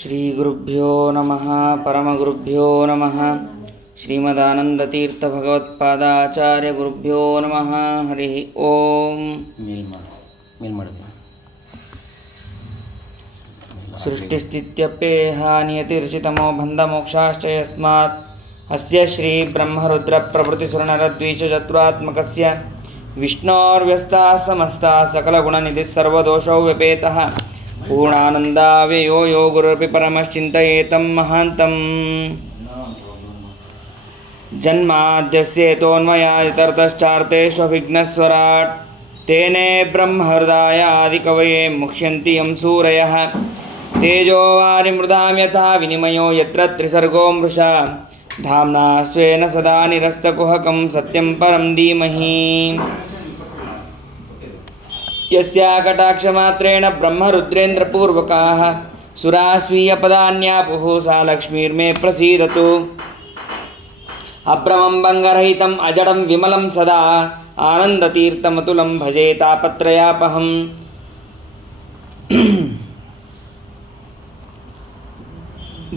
ಶ್ರೀ ಗುರುಭ್ಯೋ ನಮಃ ಪರಮಗುರುಭ್ಯೋ ನಮಃ ಶ್ರೀಮದಾನಂದತೀರ್ಥ ಭಗವತ್ಪಾದಾಚಾರ್ಯ ಗುರುಭ್ಯೋ ನಮಃ ಹರಿ ಓಂ. ಸೃಷ್ಟಿಸ್ಥಿತ್ಯಪ್ಯೇಹ ನಿಯತಿರ್ಷಿತಮೋ ಬಂಧಮೋಕ್ಷಾಶ್ಚ ಯಸ್ಮಾತ್ ಅಸ್ಯ ಶ್ರೀ ಬ್ರಹ್ಮರುದ್ರ ಪ್ರಭೃತಿಸುರನರದ್ವಿಷಚತುರಾತ್ಮಕಸ್ಯ ವಿಷ್ಣೋರ್ವ್ಯಸ್ತಾಃ ಸಮಸ್ತಾಃ ಸಕಲಗುಣನಿಧಿಃ ಸರ್ವದೋಷೋ ವ್ಯಪೇತಃ ಪೂರ್ಣಾನಂದಾವ್ಯಯೋ ಯೋ ಗುರುರಪಿ ಪರಮಶ್ಚಿಂತಯೇತಂ ಮಹಾಂತಂ. ಜನ್ಮಾದ್ಯಸ್ಯೇತೋನ್ಮಯಾದಿತರತಶ್ಚಾರ್ಥೇಷ್ವಭಿಘ್ನಸ್ವರಾಟ್ ತೇನೇ ಬ್ರಹ್ಮಹೃದಯಾದಿಕವಯೇ ಮುಹ್ಯಂತಿ ಯಂ ಸೂರಯಃ ತೇಜೋ ವಾರಿಮೃದಾಂ ಯಥಾ ವಿನಿಮಯೋ ಯತ್ರ ತ್ರಿಸರ್ಗೋ ಮೃಷಾ ಧಾಮ್ನಾ ಸ್ವೇನ ಸದಾ ನಿರಸ್ತಕುಹಕಂ ಸತ್ಯಂ ಪರಂ ಧೀಮಹಿ. ಯಸ್ಯ ಕಟಾಕ್ಷಮಾತ್ರೇಣ ಬ್ರಹ್ಮರುದ್ರೇಂದ್ರಪೂರ್ವಕಾಃ ಸುರಾ ಸ್ವೀಯಪದಾನ್ಯಾಪುಃ ಸಾ ಲಕ್ಷ್ಮೀರ್ಮೇ ಪ್ರಸೀದತು. ಅಭ್ರಮಂ ಭಂಗರಹಿತಂ ಅಜಡಂ ವಿಮಲಂ ಸದಾ ಆನಂದತೀರ್ಥಮತುಲಂ ಭಜೆ ತಾಪತ್ರಯಾಪಹಂ.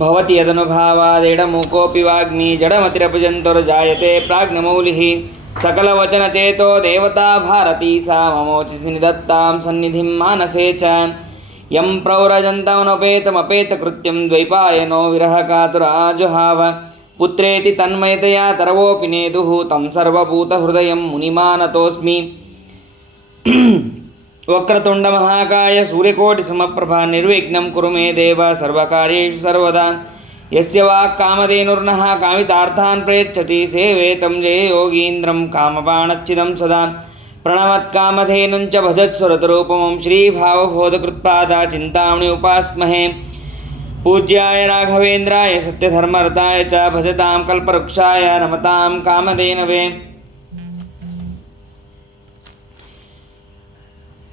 ಭವತಿ ಯದನುಭಾವಾದೇಡಮೂಕೋಪಿ ವಾಗ್ಮಿ ಜಡಮತಿರಪಜಂತರ್ಜಾಯತೆ ಪ್ರಾಜ್ಞಮೌಲಿಃ ಸಕಲವಚನಚೇತೋ ದೇವತಾ ಭಾರತೀ ಸಾ ಮಮೋಚಿಸಿ ನಿದತ್ತಾಂ ಸನ್ನಿಧಿಂ ಮಾನಸೇ ಚ. ಯಂ ಪ್ರವ್ರಜಂತಮನುಪೇತಮಪೇತಕೃತ್ಯಂ ದ್ವೈಪಾಯನೋ ವಿರಹಕಾತುರಾಜುಹಾವ ಪುತ್ರೇತಿ ತನ್ಮಯತೆಯಾ ತರವೋಪಿ ನೇದುಃ ತಂ ಸರ್ವಭೂತಹೃದಯಂ ಮುನಿಮಾನತೋಸ್ಮಿ. ವಕ್ರತುಂಡಮಹಾಕಾಯ ಸೂರ್ಯಕೋಟಿಸಮಪ್ರಭಾ ನಿರ್ವಿಘ್ನಂ ಕುರು ಮೇ ದೇವ ಸರ್ವಕಾರ್ಯೇಷು ಸರ್ವದಾ. ಯಸ್ಯ ವಾಕ್ಕಾಮಧೇನುರ್ನಃ ಕಾಮಿತಾರ್ಥಾನ್ ಪ್ರಯಚ್ಛತಿ ಸೇವೆ ತಂ ಜಯ ಯೋಗೀಂದ್ರಂ ಕಾಮಬಾಣಚ್ಛಿದಂ ಸದಾ. ಪ್ರಣಮತ್ಕಾಮಧೇನುಂಚ ಭಜತ್ಸುರತರೂಪಮಂ ಶ್ರೀಭಾವಬೋಧಕೃತ್ಪಾದ ಚಿಂತಾಮಣಿ ಉಪಾಸ್ಮಹೇ. ಪೂಜ್ಯಾಯ ರಾಘವೇಂದ್ರಾಯ ಸತ್ಯಧರ್ಮರತಾಯ ಚ ಭಜತಾಂ ಕಲ್ಪವೃಕ್ಷಾಯ ನಮತಾಂ ಕಾಮಧೇನವೇ.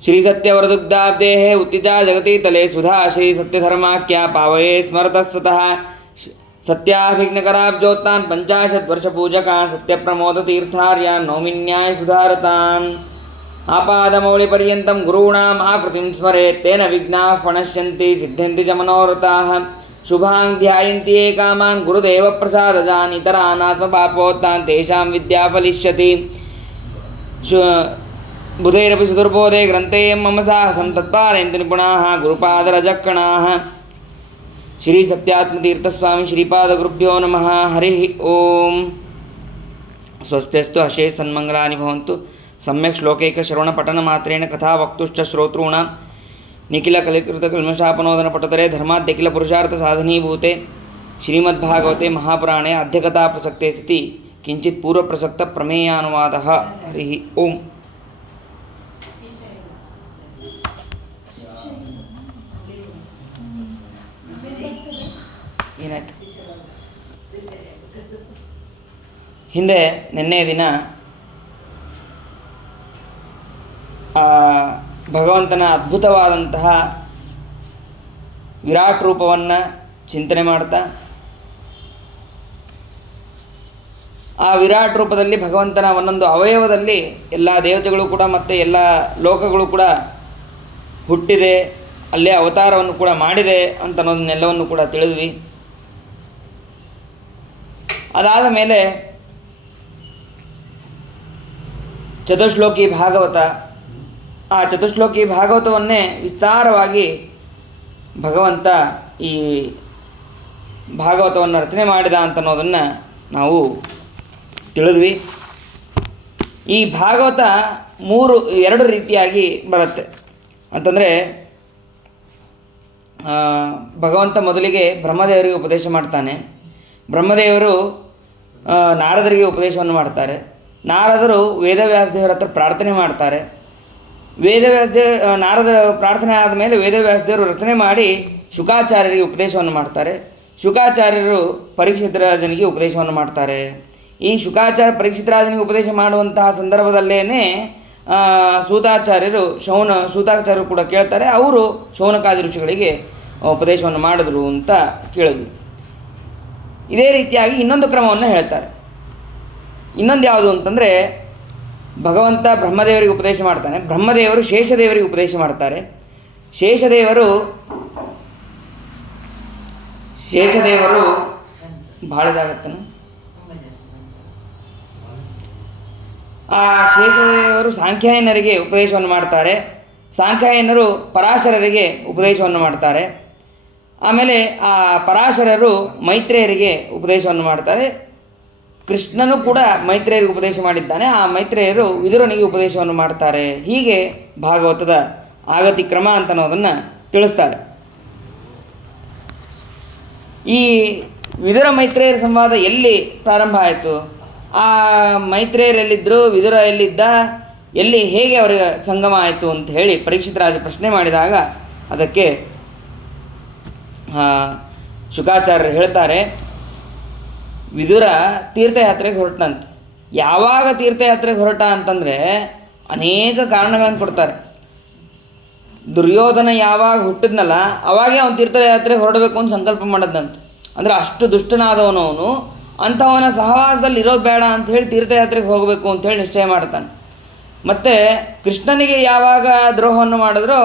ಶ್ರೀ ಸತ್ಯವರದುಗ್ಧಾಬ್ದೇಃ ಉತ್ತಿತಾ ಜಗತಿ ತಲೆ ಸುಧಾ ಶ್ರೀ ಸತ್ಯಧರ್ಮಾಖ್ಯಾ ಪಾವಯೇ ಸ್ಮರತಃ ಸತಃ. ಸತ್ಯಾಭಿಘ್ನಕರಾಬ್ಜೋತ್ತಾನ್ ಪಂಚಾಶದ್ವರ್ಷಪೂಜಕಾನ್ ಸತ್ಯಪ್ರಮೋದತೀರ್ಥಾರ್ಯಾನ್ ನೌಮಿನ್ಯಾಯ ಸುಧಾರತಾನ್. ಆಪಾದಮೌಳಿಪರ್ಯಂತಂ ಗುರುಣಾಂ ಆಕೃತಿಂ ಸ್ಮರೇತ್ ತೇನ ವಿಘ್ನಾಃ ಪ್ರಣಶ್ಯಂತಿ ಸಿದ್ಧ್ಯಂತಿ ಚ ಮನೋರಥಾಃ. ಶುಭಾನ್ ಧ್ಯಾಯಂತಿ ಯೇ ಕಾಮಾನ್ ಗುರುದೇವಪ್ರಸಾದಜಾನ್ ಇತರಾನ್ ಆತ್ಮಪಾಪೋತ್ತಾನ್ ತೇಷಾಂ ವಿದ್ಯಾ ಫಲಿಷ್ಯತಿ. ಬುಧೈರಪಿ ಸುದುರ್ಬೋಧೆ ಗ್ರಂಥೇಯಂ ಮಮ ಸಾಹಸಂ ತತ್ಪಾರಯಂತಿ ನಿಪುಣಾಃ ಗುರುಪಾದರಜಕ್ಕಣಾಃ. ಶ್ರೀ ಸತ್ಯಾತ್ಮತೀರ್ಥಸ್ವಾಮಿ ಶ್ರೀಪಾದಗುರುಭ್ಯೋ ನಮಃ ಹರಿ ಓಂ. ಸ್ವಸ್ತ್ಯಸ್ತು ಅಶೇಷ ಸನ್ಮಂಗಲಾನಿ ಭವಂತು. ಸಮ್ಯಕ್ ಶ್ಲೋಕೈಕ ಶ್ರವಣ ಪಠನ ಮಾತ್ರೇಣ ಕಥಾ ವಕ್ತುಶ್ಚ ಶ್ರೋತॄಣಾಂ ನಿಖಿಲ ಕಲಿಕೃತ ಕಲ್ಮಷಾಪನೋದನ ಪಟತರೆ ಧರ್ಮಾದ್ಯಖಿಲ ಪುರುಷಾರ್ಥ ಸಾಧನೀಭೂತೆ ಶ್ರೀಮದ್ಭಾಗವತೆ ಮಹಾಪುರಾಣೆ ಅಧ್ಯಕಥಾ ಪ್ರಸಕ್ತೆ ಸತಿ ಕಿಂಚಿತ್ ಪೂರ್ವಪ್ರಸಕ್ತ ಪ್ರಮೇಯಾನುವಾದಃ. ಹರಿ ಓಂ. ಏನಾಯ್ತು? ಹಿಂದೆ ನಿನ್ನೆ ದಿನ ಭಗವಂತನ ಅದ್ಭುತವಾದಂತಹ ವಿರಾಟ್ ರೂಪವನ್ನು ಚಿಂತನೆ ಮಾಡ್ತಾ ಆ ವಿರಾಟ್ ರೂಪದಲ್ಲಿ ಭಗವಂತನ ಒಂದೊಂದು ಅವಯವದಲ್ಲಿ ಎಲ್ಲ ದೇವತೆಗಳು ಕೂಡ ಮತ್ತು ಎಲ್ಲ ಲೋಕಗಳು ಕೂಡ ಹುಟ್ಟಿದೆ, ಅಲ್ಲೇ ಅವತಾರವನ್ನು ಕೂಡ ಮಾಡಿದೆ ಅಂತ ಅನ್ನೋದನ್ನೆಲ್ಲವನ್ನು ಕೂಡ ತಿಳಿದ್ವಿ. ಅದಾದ ಮೇಲೆ ಚತುಶ್ಲೋಕಿ ಭಾಗವತ, ಆ ಚತುಶ್ಲೋಕಿ ಭಾಗವತವನ್ನೇ ವಿಸ್ತಾರವಾಗಿ ಭಗವಂತ ಈ ಭಾಗವತವನ್ನು ರಚನೆ ಮಾಡಿದ ಅಂತ ಅನ್ನೋದನ್ನು ನಾವು ತಿಳಿದ್ವಿ. ಈ ಭಾಗವತ ಎರಡು ರೀತಿಯಾಗಿ ಬರುತ್ತೆ ಅಂತಂದರೆ, ಭಗವಂತ ಮೊದಲಿಗೆ ಬ್ರಹ್ಮದೇವರಿಗೆ ಉಪದೇಶ ಮಾಡ್ತಾನೆ. ಬ್ರಹ್ಮದೇವರು ನಾರದರಿಗೆ ಉಪದೇಶವನ್ನು ಮಾಡ್ತಾರೆ. ನಾರದರು ವೇದವ್ಯಾಸದೇವರ ಹತ್ರ ಪ್ರಾರ್ಥನೆ ಮಾಡ್ತಾರೆ. ನಾರದರ ಪ್ರಾರ್ಥನೆ ಆದಮೇಲೆ ವೇದವ್ಯಾಸದೇವರು ರಚನೆ ಮಾಡಿ ಶುಕಾಚಾರ್ಯರಿಗೆ ಉಪದೇಶವನ್ನು ಮಾಡ್ತಾರೆ. ಶುಕಾಚಾರ್ಯರು ಪರೀಕ್ಷಿತ ರಾಜನಿಗೆ ಉಪದೇಶವನ್ನು ಮಾಡ್ತಾರೆ. ಈ ಪರೀಕ್ಷಿತ ರಾಜನಿಗೆ ಉಪದೇಶ ಮಾಡುವಂತಹ ಸಂದರ್ಭದಲ್ಲೇ ಸೂತಾಚಾರ್ಯರು ಕೂಡ ಕೇಳ್ತಾರೆ. ಅವರು ಶೌನಕಾದಿ ಋಷಿಗಳಿಗೆ ಉಪದೇಶವನ್ನು ಮಾಡಿದ್ರು ಅಂತ ಕೇಳಿದ್ವಿ. ಇದೇ ರೀತಿಯಾಗಿ ಇನ್ನೊಂದು ಕ್ರಮವನ್ನು ಹೇಳ್ತಾರೆ. ಇನ್ನೊಂದು ಯಾವುದು ಅಂತಂದರೆ, ಭಗವಂತ ಬ್ರಹ್ಮದೇವರಿಗೆ ಉಪದೇಶ ಮಾಡ್ತಾನೆ. ಬ್ರಹ್ಮದೇವರು ಶೇಷದೇವರಿಗೆ ಉಪದೇಶ ಮಾಡ್ತಾರೆ. ಶೇಷದೇವರು ಶೇಷದೇವರು ಭಾಳ ಇದಾಗತ್ತೇನು? ಆ ಶೇಷದೇವರು ಸಾಂಖ್ಯಾಯನರಿಗೆ ಉಪದೇಶವನ್ನು ಮಾಡ್ತಾರೆ, ಸಾಂಖ್ಯಾಯನರು ಪರಾಶರರಿಗೆ ಉಪದೇಶವನ್ನು ಮಾಡ್ತಾರೆ. ಆಮೇಲೆ ಆ ಪರಾಶರರು ಮೈತ್ರೇಯರಿಗೆ ಉಪದೇಶವನ್ನು ಮಾಡ್ತಾರೆ. ಕೃಷ್ಣನು ಕೂಡ ಮೈತ್ರೇಯರಿಗೆ ಉಪದೇಶ ಮಾಡಿದ್ದಾನೆ, ಆ ಮೈತ್ರೇಯರು ವಿದುರನಿಗೆ ಉಪದೇಶವನ್ನು ಮಾಡ್ತಾರೆ. ಹೀಗೆ ಭಾಗವತದ ಆಗತಿ ಕ್ರಮ ಅಂತ ಅನ್ನೋದನ್ನು ತಿಳಿಸ್ತಾರೆ. ಈ ವಿದುರ ಮೈತ್ರೇಯರ ಸಂವಾದ ಎಲ್ಲಿ ಪ್ರಾರಂಭ ಆಯಿತು? ಆ ಮೈತ್ರೇಯರು ಎಲ್ಲಿದ್ದರು, ವಿದುರ ಎಲ್ಲಿದ್ದ, ಎಲ್ಲಿ ಹೇಗೆ ಅವರಿಗೆ ಸಂಗಮ ಆಯಿತು ಅಂತ ಹೇಳಿ ಪರೀಕ್ಷಿತ ರಾಜ ಪ್ರಶ್ನೆ ಮಾಡಿದಾಗ ಅದಕ್ಕೆ ಶುಕಾಚಾರ್ಯರು ಹೇಳ್ತಾರೆ, ವಿದುರ ತೀರ್ಥಯಾತ್ರೆಗೆ ಹೊರಟನಂತೆ. ಯಾವಾಗ ತೀರ್ಥಯಾತ್ರೆಗೆ ಹೊರಟ ಅಂತಂದರೆ ಅನೇಕ ಕಾರಣಗಳನ್ನು ಕೊಡ್ತಾರೆ. ದುರ್ಯೋಧನ ಯಾವಾಗ ಹುಟ್ಟಿದ್ನಲ್ಲ ಅವಾಗೇ ಅವನು ತೀರ್ಥಯಾತ್ರೆಗೆ ಹೊರಡಬೇಕು ಅಂತ ಸಂಕಲ್ಪ ಮಾಡಿದ್ದಂತೆ. ಅಂದರೆ ಅಷ್ಟು ದುಷ್ಟನಾದವನು ಅವನು. ಅಂಥವನ ಸಹವಾಸದಲ್ಲಿ ಇರೋದು ಬೇಡ ಅಂಥೇಳಿ ತೀರ್ಥಯಾತ್ರೆಗೆ ಹೋಗಬೇಕು ಅಂಥೇಳಿ ನಿಶ್ಚಯ ಮಾಡ್ತಾನೆ. ಮತ್ತು ಕೃಷ್ಣನಿಗೆ ಯಾವಾಗ ದ್ರೋಹವನ್ನು ಮಾಡಿದ್ರೋ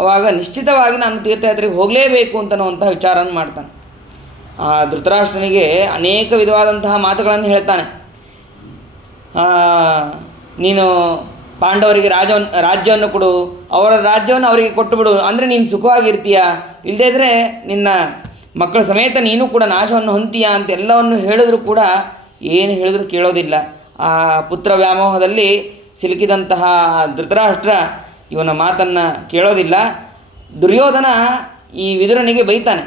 ಅವಾಗ ನಿಶ್ಚಿತವಾಗಿ ನಾನು ತೀರ್ಥಯಾತ್ರೆಗೆ ಹೋಗಲೇಬೇಕು ಅಂತನ್ನುವಂಥ ವಿಚಾರವನ್ನು ಮಾಡ್ತಾನೆ. ಆ ಧೃತರಾಷ್ಟ್ರನಿಗೆ ಅನೇಕ ವಿಧವಾದಂತಹ ಮಾತುಗಳನ್ನು ಹೇಳ್ತಾನೆ. ನೀನು ಪಾಂಡವರಿಗೆ ರಾಜ್ಯವನ್ನು ಕೊಡು, ಅವರ ರಾಜ್ಯವನ್ನು ಅವರಿಗೆ ಕೊಟ್ಟುಬಿಡು, ಅಂದರೆ ನೀನು ಸುಖವಾಗಿರ್ತೀಯ, ಇಲ್ಲದೇ ಇದ್ದರೆ ನಿನ್ನ ಮಕ್ಕಳ ಸಮೇತ ನೀನು ಕೂಡ ನಾಶವನ್ನು ಹೊಂತೀಯ ಅಂತ ಎಲ್ಲವನ್ನು ಹೇಳಿದ್ರು ಕೂಡ ಏನು ಹೇಳಿದ್ರು ಕೇಳೋದಿಲ್ಲ. ಆ ಪುತ್ರ ವ್ಯಾಮೋಹದಲ್ಲಿ ಸಿಲುಕಿದಂತಹ ಧೃತರಾಷ್ಟ್ರ ಇವನ ಮಾತನ್ನು ಕೇಳೋದಿಲ್ಲ. ದುರ್ಯೋಧನ ಈ ವಿದುರನಿಗೆ ಬೈತಾನೆ,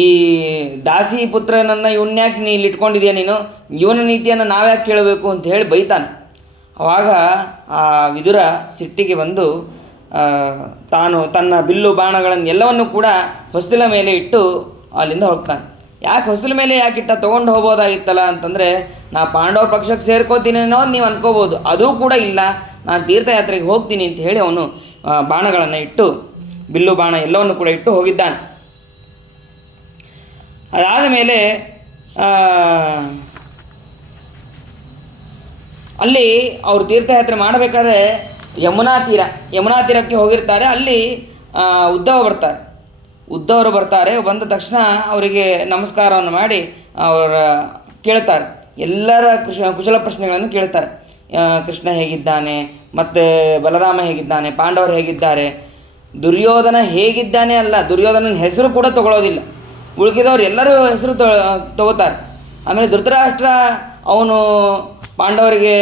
ಈ ದಾಸಿ ಪುತ್ರನನ್ನು ಇವನ್ಯಾಕೆ ನೀ ಇಲ್ಲಿ ಇಟ್ಕೊಂಡಿದ್ಯಾ, ನೀನು ಇವನ ನೀತಿಯನ್ನು ನಾವ್ಯಾಕೆ ಕೇಳಬೇಕು ಅಂತ ಹೇಳಿ ಬೈತಾನೆ. ಆವಾಗ ಆ ವಿದುರ ಸಿಟ್ಟಿಗೆ ಬಂದು ತಾನು ತನ್ನ ಬಿಲ್ಲು ಬಾಣಗಳನ್ನು ಎಲ್ಲವನ್ನು ಕೂಡ ಹೊಸಲ ಮೇಲೆ ಇಟ್ಟು ಅಲ್ಲಿಂದ ಹೋಗ್ತಾನೆ. ಯಾಕೆ ಹೊಸಲ ಮೇಲೆ ಯಾಕೆ ಇಟ್ಟ, ತೊಗೊಂಡು ಹೋಗ್ಬೋದಾಗಿತ್ತಲ್ಲ ಅಂತಂದರೆ, ನಾ ಪಾಂಡವ ಪಕ್ಷಕ್ಕೆ ಸೇರ್ಕೋತೀನೇನೋ ನೀವು ಅನ್ಕೋಬೋದು, ಅದೂ ಕೂಡ ಇಲ್ಲ, ನಾನು ತೀರ್ಥಯಾತ್ರೆಗೆ ಹೋಗ್ತೀನಿ ಅಂತ ಹೇಳಿ ಅವನು ಬಾಣಗಳನ್ನು ಇಟ್ಟು, ಬಿಲ್ಲು ಬಾಣ ಎಲ್ಲವನ್ನು ಕೂಡ ಇಟ್ಟು ಹೋಗಿದ್ದಾನೆ. ಅದಾದ ಮೇಲೆ ಅಲ್ಲಿ ಅವರು ತೀರ್ಥಯಾತ್ರೆ ಮಾಡಬೇಕಾದ್ರೆ ಯಮುನಾ ತೀರಕ್ಕೆ ಹೋಗಿರ್ತಾರೆ. ಅಲ್ಲಿ ಉದ್ಧವರು ಬರ್ತಾರೆ. ಬಂದ ತಕ್ಷಣ ಅವರಿಗೆ ನಮಸ್ಕಾರವನ್ನು ಮಾಡಿ ಅವರ ಕೇಳ್ತಾರೆ, ಎಲ್ಲರ ಕುಶಲ ಪ್ರಶ್ನೆಗಳನ್ನು ಕೇಳ್ತಾರೆ. ಕೃಷ್ಣ ಹೇಗಿದ್ದಾನೆ, ಮತ್ತು ಬಲರಾಮ ಹೇಗಿದ್ದಾನೆ, ಪಾಂಡವರು ಹೇಗಿದ್ದಾರೆ. ದುರ್ಯೋಧನ ಹೇಗಿದ್ದಾನೆ ಅಲ್ಲ, ದುರ್ಯೋಧನನ ಹೆಸರು ಕೂಡ ತಗೊಳ್ಳೋದಿಲ್ಲ. ಉಳ್ಕಿದವ್ರು ಎಲ್ಲರೂ ಹೆಸರು ತಗೋತಾರೆ. ಆಮೇಲೆ ಧೃತರಾಷ್ಟ್ರ ಅವನು ಪಾಂಡವರಿಗೆ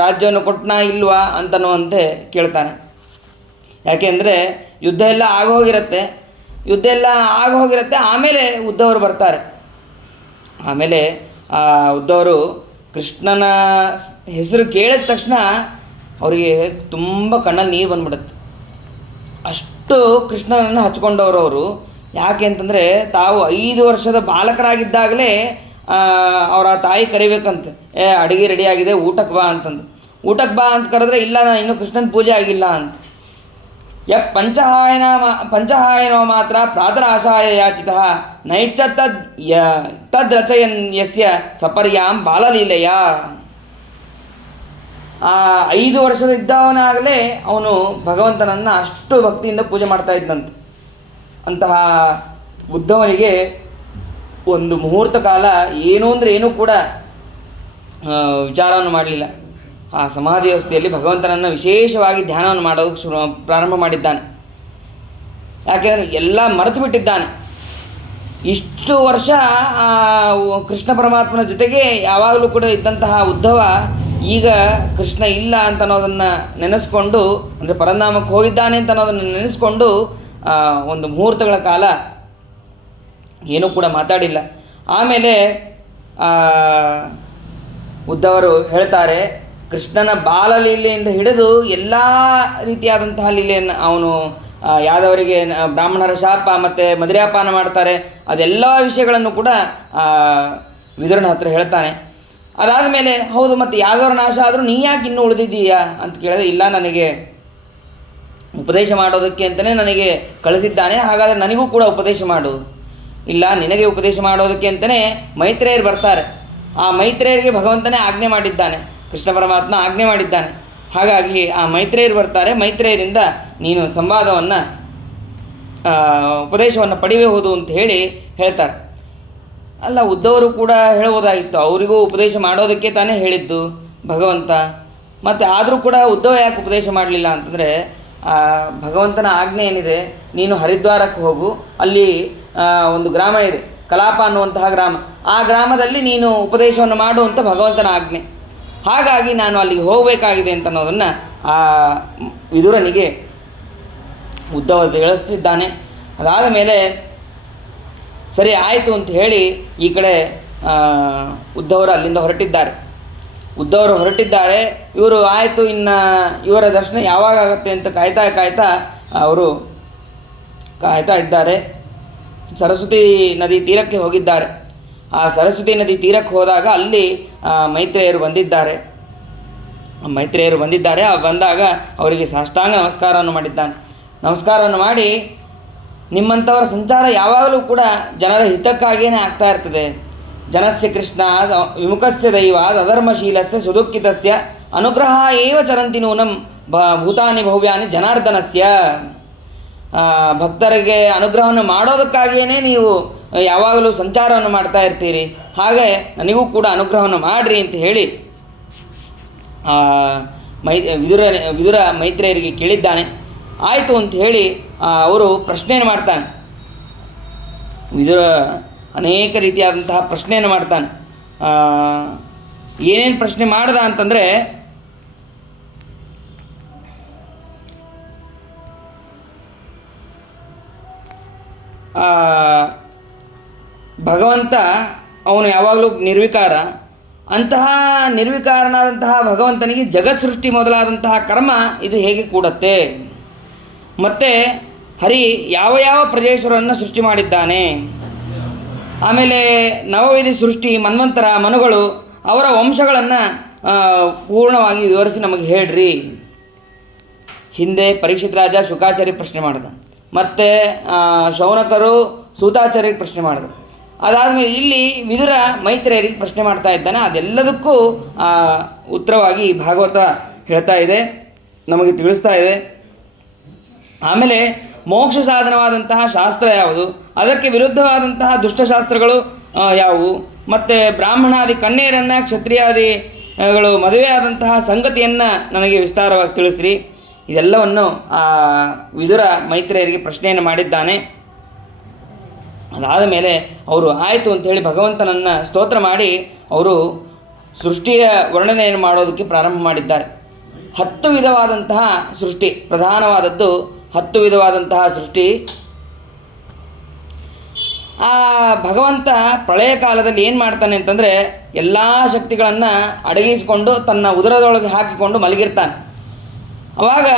ರಾಜ್ಯವನ್ನು ಕೊಟ್ಟನಾ ಇಲ್ವಾ ಅಂತನ್ನುವಂತೆ ಕೇಳ್ತಾನೆ. ಯಾಕೆಂದರೆ ಯುದ್ಧ ಎಲ್ಲ ಆಗೋಗಿರುತ್ತೆ. ಆಮೇಲೆ ಉದ್ಧವರು ಬರ್ತಾರೆ. ಆಮೇಲೆ ಉದ್ಧವರು ಕೃಷ್ಣನ ಹೆಸರು ಕೇಳಿದ ತಕ್ಷಣ ಅವರಿಗೆ ತುಂಬ ಕಣ್ಣಲ್ಲಿ ನೀರು ಬಂದ್ಬಿಡುತ್ತೆ. ಅಷ್ಟು ಕೃಷ್ಣನನ್ನು ಹಚ್ಕೊಂಡವರು ಅವರು. ಯಾಕೆ ಅಂತಂದರೆ ತಾವು 5 ವರ್ಷದ ಬಾಲಕರಾಗಿದ್ದಾಗಲೇ ಅವರ ತಾಯಿ ಕರಿಬೇಕಂತೆ, ಅಡುಗೆ ರೆಡಿಯಾಗಿದೆ ಊಟಕ್ಕೆ ಬಾ ಅಂತಂದು. ಊಟಕ್ಕೆ ಬಾ ಅಂತ ಕರೆದ್ರೆ ಇಲ್ಲ, ನಾನು ಇನ್ನೂ ಕೃಷ್ಣನ ಪೂಜೆ ಆಗಿಲ್ಲ ಅಂತ. ಪಂಚಹಾಯನೋ ಮಾತ್ರ ಪ್ರಾತರಾಶಾಯ ಯಾಚಿತ ನೈಚ್ಛ ತದ್ರಚಯನ್ ಯಸ್ಯ ಸಪರ್ಯಾಂ ಬಾಲಲೀಲೆಯ. 5 ವರ್ಷದಿದ್ದವನಾಗಲೇ ಅವನು ಭಗವಂತನನ್ನು ಅಷ್ಟು ಭಕ್ತಿಯಿಂದ ಪೂಜೆ ಮಾಡ್ತಾ ಇದ್ದಂತೆ. ಅಂತಹ ಉದ್ಧವನಿಗೆ ಒಂದು ಮುಹೂರ್ತ ಕಾಲ ಏನು ಅಂದರೆ ಏನೂ ಕೂಡ ವಿಚಾರವನ್ನು ಮಾಡಲಿಲ್ಲ. ಆ ಸಮಾಧಿ ವ್ಯವಸ್ಥೆಯಲ್ಲಿ ಭಗವಂತನನ್ನು ವಿಶೇಷವಾಗಿ ಧ್ಯಾನವನ್ನು ಮಾಡೋದಕ್ಕೆ ಪ್ರಾರಂಭ ಮಾಡಿದ್ದಾನೆ. ಯಾಕೆಂದರೆ ಎಲ್ಲ ಮರೆತು ಬಿಟ್ಟಿದ್ದಾನೆ. ಇಷ್ಟು ವರ್ಷ ಕೃಷ್ಣ ಪರಮಾತ್ಮನ ಜೊತೆಗೆ ಯಾವಾಗಲೂ ಕೂಡ ಇದ್ದಂತಹ ಉದ್ಧವ ಈಗ ಕೃಷ್ಣ ಇಲ್ಲ ಅಂತ ಅನ್ನೋದನ್ನು ನೆನೆಸ್ಕೊಂಡು, ಅಂದರೆ ಪರಧಾಮಕ್ಕೆ ಹೋಗಿದ್ದಾನೆ ಅಂತ ಅನ್ನೋದನ್ನು ನೆನೆಸ್ಕೊಂಡು ಒಂದು ಮುಹೂರ್ತಗಳ ಕಾಲ ಏನೂ ಕೂಡ ಮಾತಾಡಿಲ್ಲ. ಆಮೇಲೆ ಉದ್ಧವರು ಹೇಳ್ತಾರೆ, ಕೃಷ್ಣನ ಬಾಲಲೀಲೆಯಿಂದ ಹಿಡಿದು ಎಲ್ಲ ರೀತಿಯಾದಂತಹ ಲೀಲೆಯನ್ನು ಅವನು ಯಾದವರಿಗೆ ಬ್ರಾಹ್ಮಣರ ಶಾಪ ಮತ್ತು ಮದುರಾಪಾನ ಮಾಡ್ತಾರೆ, ಅದೆಲ್ಲ ವಿಷಯಗಳನ್ನು ಕೂಡ ವಿದುರನ ಹತ್ರ ಹೇಳ್ತಾನೆ. ಅದಾದ ಮೇಲೆ ಹೌದು, ಮತ್ತು ಯಾದವರ ನಾಶ ಆದರೂ ನೀ ಯಾಕೆ ಇನ್ನೂ ಉಳಿದಿದ್ದೀಯಾ ಅಂತ ಕೇಳಿದ್ರೆ, ಇಲ್ಲ, ನನಗೆ ಉಪದೇಶ ಮಾಡೋದಕ್ಕೆ ಅಂತಲೇ ನನಗೆ ಕಳಿಸಿದ್ದಾನೆ, ಹಾಗಾದರೆ ನನಗೂ ಕೂಡ ಉಪದೇಶ ಮಾಡು. ಇಲ್ಲ, ನಿನಗೆ ಉಪದೇಶ ಮಾಡೋದಕ್ಕೆ ಅಂತಲೇ ಮೈತ್ರೇಯರು ಬರ್ತಾರೆ. ಆ ಮೈತ್ರೇಯರಿಗೆ ಭಗವಂತನೇ ಆಜ್ಞೆ ಮಾಡಿದ್ದಾನೆ, ಕೃಷ್ಣ ಪರಮಾತ್ಮ ಆಜ್ಞೆ ಮಾಡಿದ್ದಾನೆ. ಹಾಗಾಗಿ ಆ ಮೈತ್ರೇಯರು ಬರ್ತಾರೆ. ಮೈತ್ರೇಯರಿಂದ ನೀನು ಸಂವಾದವನ್ನು ಉಪದೇಶವನ್ನು ಪಡೆಯಬಹುದು ಅಂತ ಹೇಳಿ ಹೇಳ್ತಾರೆ. ಅಲ್ಲ, ಉದ್ಧವರು ಕೂಡ ಹೇಳ್ಬೋದಾಗಿತ್ತು, ಅವರಿಗೂ ಉಪದೇಶ ಮಾಡೋದಕ್ಕೆ ತಾನೇ ಹೇಳಿದ್ದು ಭಗವಂತ. ಮತ್ತು ಆದರೂ ಕೂಡ ಉದ್ಧವ ಯಾಕೆ ಉಪದೇಶ ಮಾಡಲಿಲ್ಲ ಅಂತಂದರೆ, ಭಗವಂತನ ಆಜ್ಞೆ ಏನಿದೆ, ನೀನು ಹರಿದ್ವಾರಕ್ಕೆ ಹೋಗು, ಅಲ್ಲಿ ಒಂದು ಗ್ರಾಮ ಇದೆ, ಕಲಾಪ ಅನ್ನುವಂತಹ ಗ್ರಾಮ, ಆ ಗ್ರಾಮದಲ್ಲಿ ನೀನು ಉಪದೇಶವನ್ನು ಮಾಡು ಅಂತ ಭಗವಂತನ ಆಜ್ಞೆ. ಹಾಗಾಗಿ ನಾನು ಅಲ್ಲಿಗೆ ಹೋಗಬೇಕಾಗಿದೆ ಅಂತ ಅನ್ನೋದನ್ನು ಆ ವಿದುರನಿಗೆ ಉದ್ಧವ ತಿಳಿಸಿದ್ದಾನೆ. ಅದಾದ ಮೇಲೆ ಸರಿ ಆಯಿತು ಅಂತ ಹೇಳಿ ಈ ಕಡೆ ಉದ್ಧವರು ಅಲ್ಲಿಂದ ಹೊರಟಿದ್ದಾರೆ. ಇವರು ಆಯಿತು, ಇನ್ನು ಇವರ ದರ್ಶನ ಯಾವಾಗ ಆಗುತ್ತೆ ಅಂತ ಕಾಯ್ತಾ ಅವರು ಕಾಯ್ತಾ ಇದ್ದಾರೆ. ಸರಸ್ವತಿ ನದಿ ತೀರಕ್ಕೆ ಹೋಗಿದ್ದಾರೆ. ಆ ಸರಸ್ವತಿ ನದಿ ತೀರಕ್ಕೆ ಹೋದಾಗ ಅಲ್ಲಿ ಮೈತ್ರೇಯರು ಬಂದಿದ್ದಾರೆ. ಬಂದಾಗ ಅವರಿಗೆ ಸಾಷ್ಟಾಂಗ ನಮಸ್ಕಾರವನ್ನು ಮಾಡಿದ್ದಾನೆ. ನಮಸ್ಕಾರವನ್ನು ಮಾಡಿ, ನಿಮ್ಮಂಥವರ ಸಂಚಾರ ಯಾವಾಗಲೂ ಕೂಡ ಜನರ ಹಿತಕ್ಕಾಗಿಯೇ ಆಗ್ತಾ ಇರ್ತದೆ. ಜನಸ್ಯ ಕೃಷ್ಣ ವಿಮುಖಸ್ಯ ದೈವಾದ್ ಅಧರ್ಮಶೀಲಸ್ಯ ಸುದುಃಖಿತಸ್ಯ ಅನುಗ್ರಹ ಏವ ಚರಂತಿ ನೂನಂ ಭೂತಾನಿ ಭವ್ಯಾನಿ ಜನಾರ್ದನಸ್ಯ. ಭಕ್ತರಿಗೆ ಅನುಗ್ರಹವನ್ನು ಮಾಡೋದಕ್ಕಾಗಿಯೇ ನೀವು ಯಾವಾಗಲೂ ಸಂಚಾರವನ್ನು ಮಾಡ್ತಾ ಇರ್ತೀರಿ, ಹಾಗೆ ನನಗೂ ಕೂಡ ಅನುಗ್ರಹವನ್ನು ಮಾಡಿರಿ ಅಂತ ಹೇಳಿ ವಿದುರ ಮೈತ್ರೇಯರಿಗೆ ಕೇಳಿದ್ದಾನೆ. ಆಯಿತು ಅಂತ ಹೇಳಿ ಅವರು ಪ್ರಶ್ನೆಯನ್ನು ಮಾಡ್ತಾನೆ. ವಿದುರ ಅನೇಕ ರೀತಿಯಾದಂತಹ ಪ್ರಶ್ನೆಯನ್ನು ಮಾಡ್ತಾನೆ. ಏನೇನು ಪ್ರಶ್ನೆ ಮಾಡ್ದ ಅಂತಂದರೆ, ಭಗವಂತ ಅವನು ಯಾವಾಗಲೂ ನಿರ್ವಿಕಾರ, ಅಂತಹ ನಿರ್ವಿಕಾರನಾದಂತಹ ಭಗವಂತನಿಗೆ ಜಗತ್ಸೃಷ್ಟಿ ಮೊದಲಾದಂತಹ ಕರ್ಮ ಇದು ಹೇಗೆ ಕೂಡತ್ತೆ, ಮತ್ತು ಹರಿ ಯಾವ ಪ್ರಜೇಶ್ವರನ್ನು ಸೃಷ್ಟಿ ಮಾಡಿದ್ದಾನೆ, ಆಮೇಲೆ ನವವಿಧಿ ಸೃಷ್ಟಿ ಮನ್ವಂತರ ಮನುಗಳು ಅವರ ವಂಶಗಳನ್ನು ಪೂರ್ಣವಾಗಿ ವಿವರಿಸಿ ನಮಗೆ ಹೇಳ್ರಿ. ಹಿಂದೆ ಪರೀಕ್ಷಿತ್ ರಾಜ ಶುಕಾಚಾರ್ಯ ಪ್ರಶ್ನೆ ಮಾಡಿದ, ಮತ್ತು ಶೌನಕರು ಸೂತಾಚಾರ್ಯರಿಗೆ ಪ್ರಶ್ನೆ ಮಾಡಿದರು. ಅದಾದಮೇಲೆ ಇಲ್ಲಿ ವಿದುರ ಮೈತ್ರೇಯರಿಗೆ ಪ್ರಶ್ನೆ ಮಾಡ್ತಾ ಇದ್ದಾನೆ. ಅದೆಲ್ಲದಕ್ಕೂ ಉತ್ತರವಾಗಿ ಭಾಗವತ ಹೇಳ್ತಾ ಇದೆ, ನಮಗೆ ತಿಳಿಸ್ತಾ ಇದೆ. ಆಮೇಲೆ ಮೋಕ್ಷ ಸಾಧನವಾದಂತಹ ಶಾಸ್ತ್ರ ಯಾವುದು, ಅದಕ್ಕೆ ವಿರುದ್ಧವಾದಂತಹ ದುಷ್ಟಶಾಸ್ತ್ರಗಳು ಯಾವುವು, ಮತ್ತು ಬ್ರಾಹ್ಮಣಾದಿ ಕನ್ಯೆಯರನ್ನು ಕ್ಷತ್ರಿಯಾದಿಗಳು ಮದುವೆಯಾದಂತಹ ಸಂಗತಿಯನ್ನು ನನಗೆ ವಿಸ್ತಾರವಾಗಿ ತಿಳಿಸ್ರಿ. ಇದೆಲ್ಲವನ್ನು ವಿದುರ ಮೈತ್ರೇಯರಿಗೆ ಪ್ರಶ್ನೆಯನ್ನು ಮಾಡಿದ್ದಾನೆ. ಅದಾದ ಮೇಲೆ ಅವರು ಆಯಿತು ಅಂಥೇಳಿ ಭಗವಂತನನ್ನು ಸ್ತೋತ್ರ ಮಾಡಿ ಅವರು ಸೃಷ್ಟಿಯ ವರ್ಣನೆಯನ್ನು ಮಾಡೋದಕ್ಕೆ ಪ್ರಾರಂಭ ಮಾಡಿದ್ದಾರೆ. 10 ವಿಧವಾದಂತಹ ಸೃಷ್ಟಿ, ಪ್ರಧಾನವಾದದ್ದು 10 ವಿಧವಾದಂತಹ ಸೃಷ್ಟಿ. ಆ ಭಗವಂತ ಪ್ರಳಯ ಕಾಲದಲ್ಲಿ ಏನು ಮಾಡ್ತಾನೆ ಅಂತಂದರೆ, ಎಲ್ಲ ಶಕ್ತಿಗಳನ್ನು ಅಡಗಿಸಿಕೊಂಡು ತನ್ನ ಉದರದೊಳಗೆ ಹಾಕಿಕೊಂಡು ಮಲಗಿರ್ತಾನೆ. ಆವಾಗ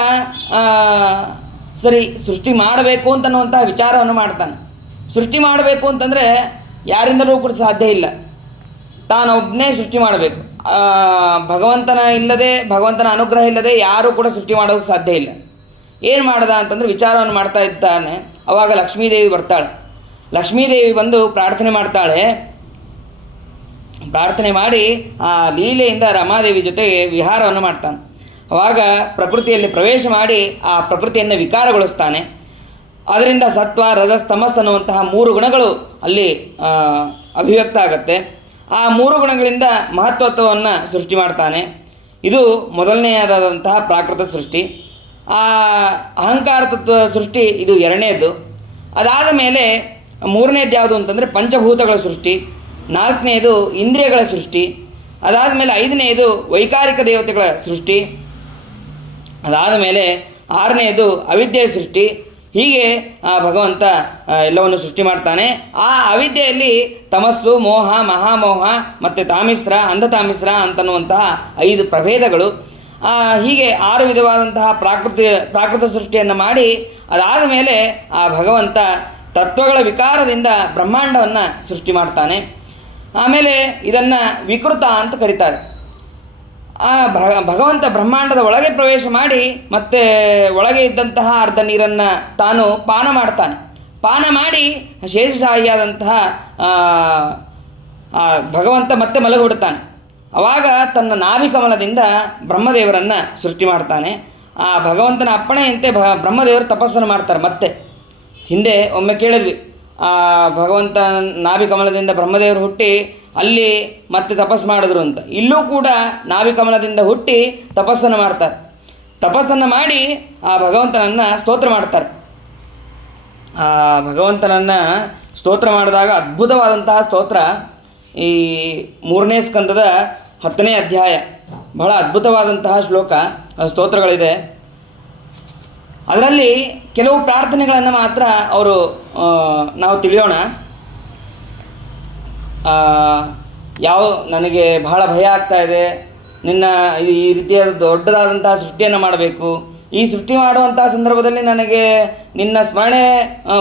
ಸರಿ ಸೃಷ್ಟಿ ಮಾಡಬೇಕು ಅಂತನ್ನುವಂತಹ ವಿಚಾರವನ್ನು ಮಾಡ್ತಾನೆ. ಸೃಷ್ಟಿ ಮಾಡಬೇಕು ಅಂತಂದರೆ ಯಾರಿಂದಲೂ ಕೂಡ ಸಾಧ್ಯ ಇಲ್ಲ, ತಾನೊಬ್ಬನೇ ಸೃಷ್ಟಿ ಮಾಡಬೇಕು. ಭಗವಂತನ ಅನುಗ್ರಹ ಇಲ್ಲದೆ ಯಾರೂ ಕೂಡ ಸೃಷ್ಟಿ ಮಾಡೋಕ್ಕೆ ಸಾಧ್ಯ ಇಲ್ಲ. ಏನು ಮಾಡ್ದ ಅಂತಂದರೆ ವಿಚಾರವನ್ನು ಮಾಡ್ತಾ ಇದ್ದಾನೆ. ಆವಾಗ ಲಕ್ಷ್ಮೀದೇವಿ ಬರ್ತಾಳೆ. ಲಕ್ಷ್ಮೀದೇವಿ ಬಂದು ಪ್ರಾರ್ಥನೆ ಮಾಡ್ತಾಳೆ. ಪ್ರಾರ್ಥನೆ ಮಾಡಿ ಆ ಲೀಲೆಯಿಂದ ರಮಾದೇವಿ ಜೊತೆಗೆ ವಿಹಾರವನ್ನು ಮಾಡ್ತಾನೆ. ಆವಾಗ ಪ್ರಕೃತಿಯಲ್ಲಿ ಪ್ರವೇಶ ಮಾಡಿ ಆ ಪ್ರಕೃತಿಯನ್ನು ವಿಕಾರಗೊಳಿಸ್ತಾನೆ. ಅದರಿಂದ ಸತ್ವ ರಜಸ್ ತಮಸ್ ಅನ್ನುವಂತಹ 3 ಗುಣಗಳು ಅಲ್ಲಿ ಅಭಿವ್ಯಕ್ತ ಆಗುತ್ತೆ. ಆ 3 ಗುಣಗಳಿಂದ ಮಹತ್ವತ್ವವನ್ನು ಸೃಷ್ಟಿ ಮಾಡ್ತಾನೆ. ಇದು ಮೊದಲನೆಯದಾದಂತಹ ಪ್ರಾಕೃತ ಸೃಷ್ಟಿ. ಆ ಅಹಂಕಾರ ತತ್ವ ಸೃಷ್ಟಿ ಇದು 2ನೇದು. ಅದಾದ ಮೇಲೆ 3ನೇದು ಯಾವುದು ಅಂತಂದರೆ ಪಂಚಭೂತಗಳ ಸೃಷ್ಟಿ. 4ನೇದು ಇಂದ್ರಿಯಗಳ ಸೃಷ್ಟಿ. ಅದಾದ ಮೇಲೆ 5ನೇದು ವೈಕಾರಿಕ ದೇವತೆಗಳ ಸೃಷ್ಟಿ. ಅದಾದ ಮೇಲೆ 6ನೇದು ಅವಿದ್ಯೆಯ ಸೃಷ್ಟಿ. ಹೀಗೆ ಭಗವಂತ ಎಲ್ಲವನ್ನು ಸೃಷ್ಟಿ ಮಾಡ್ತಾನೆ. ಆ ಅವಿದ್ಯೆಯಲ್ಲಿ ತಮಸ್ಸು, ಮೋಹ, ಮಹಾಮೋಹ ಮತ್ತು ತಾಮಿಸ್ರ, ಅಂಧತಾಮಿಸ್ರ ಅಂತನ್ನುವಂತಹ 5 ಪ್ರಭೇದಗಳು. ಹೀಗೆ 6 ವಿಧವಾದಂತಹ ಪ್ರಾಕೃತ ಸೃಷ್ಟಿಯನ್ನು ಮಾಡಿ ಅದಾದ ಮೇಲೆ ಆ ಭಗವಂತ ತತ್ವಗಳ ವಿಕಾರದಿಂದ ಬ್ರಹ್ಮಾಂಡವನ್ನು ಸೃಷ್ಟಿ ಮಾಡ್ತಾನೆ. ಆಮೇಲೆ ಇದನ್ನು ವಿಕೃತ ಅಂತ ಕರೀತಾರೆ. ಭಗವಂತ ಬ್ರಹ್ಮಾಂಡದ ಒಳಗೆ ಪ್ರವೇಶ ಮಾಡಿ ಮತ್ತೆ ಒಳಗೆ ಇದ್ದಂತಹ ಅರ್ಧ ನೀರನ್ನು ತಾನು ಪಾನ ಮಾಡ್ತಾನೆ. ಪಾನ ಮಾಡಿ ಶೇಷಶಾಹಿಯಾದಂತಹ ಭಗವಂತ ಮತ್ತೆ ಮಲಗಿಬಿಡ್ತಾನೆ. ಆವಾಗ ತನ್ನ ನಾಭಿಕಮಲದಿಂದ ಬ್ರಹ್ಮದೇವರನ್ನು ಸೃಷ್ಟಿ ಮಾಡ್ತಾನೆ. ಆ ಭಗವಂತನ ಅಪ್ಪಣೆಯಂತೆ ಬ್ರಹ್ಮದೇವರು ತಪಸ್ಸನ್ನು ಮಾಡ್ತಾರೆ. ಮತ್ತೆ ಹಿಂದೆ ಒಮ್ಮೆ ಕೇಳಿದ್ವಿ, ಆ ಭಗವಂತ ನಾಭಿಕಮಲದಿಂದ ಬ್ರಹ್ಮದೇವರು ಹುಟ್ಟಿ ಅಲ್ಲಿ ಮತ್ತೆ ತಪಸ್ಸು ಮಾಡಿದ್ರು ಅಂತ. ಇಲ್ಲೂ ಕೂಡ ನಾಭಿಕಮಲದಿಂದ ಹುಟ್ಟಿ ತಪಸ್ಸನ್ನು ಮಾಡ್ತಾರೆ. ತಪಸ್ಸನ್ನು ಮಾಡಿ ಆ ಭಗವಂತನನ್ನು ಸ್ತೋತ್ರ ಮಾಡ್ತಾರೆ. ಆ ಭಗವಂತನನ್ನು ಸ್ತೋತ್ರ ಮಾಡಿದಾಗ ಅದ್ಭುತವಾದಂತಹ ಸ್ತೋತ್ರ ಈ 3ನೇ ಸ್ಕಂದದ 10ನೇ ಅಧ್ಯಾಯ, ಬಹಳ ಅದ್ಭುತವಾದಂತಹ ಶ್ಲೋಕ ಸ್ತೋತ್ರಗಳಿದೆ. ಅದರಲ್ಲಿ ಕೆಲವು ಪ್ರಾರ್ಥನೆಗಳನ್ನು ಮಾತ್ರ ಅವರು ನಾವು ತಿಳಿಯೋಣ. ಯಾವ ನನಗೆ ಬಹಳ ಭಯ ಆಗ್ತಾ ಇದೆ, ನಿನ್ನ ಈ ರೀತಿಯಾದ ದೊಡ್ಡದಾದಂತಹ ಸೃಷ್ಟಿಯನ್ನು ಮಾಡಬೇಕು, ಈ ಸೃಷ್ಟಿ ಮಾಡುವಂತಹ ಸಂದರ್ಭದಲ್ಲಿ ನನಗೆ ನಿನ್ನ ಸ್ಮರಣೆ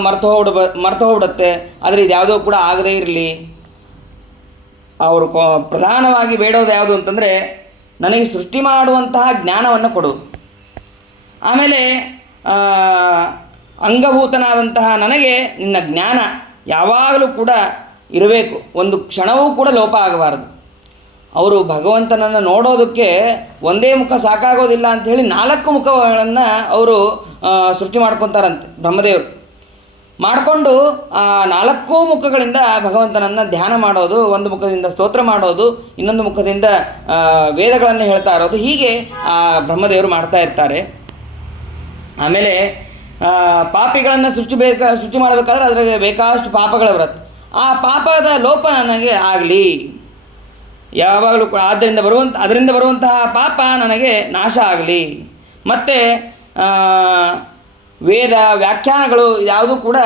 ಮರ್ತು ಹೋಗ್ಬಿಡುತ್ತೆ, ಆದರೆ ಇದು ಯಾವುದೋ ಕೂಡ ಆಗದೇ ಇರಲಿ. ಅವರು ಪ್ರಧಾನವಾಗಿ ಬೇಡೋದು ಯಾವುದು ಅಂತಂದರೆ ನನಗೆ ಸೃಷ್ಟಿ ಮಾಡುವಂತಹ ಜ್ಞಾನವನ್ನು ಕೊಡು. ಆಮೇಲೆ ಅಂಗಭೂತನಾದಂತಹ ನನಗೆ ನಿನ್ನ ಜ್ಞಾನ ಯಾವಾಗಲೂ ಕೂಡ ಇರಬೇಕು, ಒಂದು ಕ್ಷಣವೂ ಕೂಡ ಲೋಪ ಆಗಬಾರದು. ಅವರು ಭಗವಂತನನ್ನು ನೋಡೋದಕ್ಕೆ ಒಂದೇ ಮುಖ ಸಾಕಾಗೋದಿಲ್ಲ ಅಂಥೇಳಿ 4 ಮುಖಗಳನ್ನು ಅವರು ಸೃಷ್ಟಿ ಮಾಡ್ಕೊತಾರಂತೆ ಬ್ರಹ್ಮದೇವರು. ಮಾಡಿಕೊಂಡು ಆ 4 ಮುಖಗಳಿಂದ ಭಗವಂತನನ್ನು ಧ್ಯಾನ ಮಾಡೋದು, ಒಂದು ಮುಖದಿಂದ ಸ್ತೋತ್ರ ಮಾಡೋದು, ಇನ್ನೊಂದು ಮುಖದಿಂದ ವೇದಗಳನ್ನು ಹೇಳ್ತಾ ಇರೋದು, ಹೀಗೆ ಆ ಬ್ರಹ್ಮದೇವರು ಮಾಡ್ತಾ ಇರ್ತಾರೆ. ಆಮೇಲೆ ಪಾಪಿಗಳನ್ನು ಸೃಷ್ಟಿ ಮಾಡಬೇಕಾದ್ರೆ ಅದರಲ್ಲಿ ಬೇಕಾದಷ್ಟು ಪಾಪಗಳು ಬರುತ್ತೆ. ಆ ಪಾಪದ ಲೋಪ ನನಗೆ ಆಗಲಿ ಯಾವಾಗಲೂ ಕೂಡ, ಅದರಿಂದ ಬರುವಂತಹ ಪಾಪ ನನಗೆ ನಾಶ ಆಗಲಿ. ಮತ್ತು ವೇದ ವ್ಯಾಖ್ಯಾನಗಳು ಯಾವುದೂ ಕೂಡ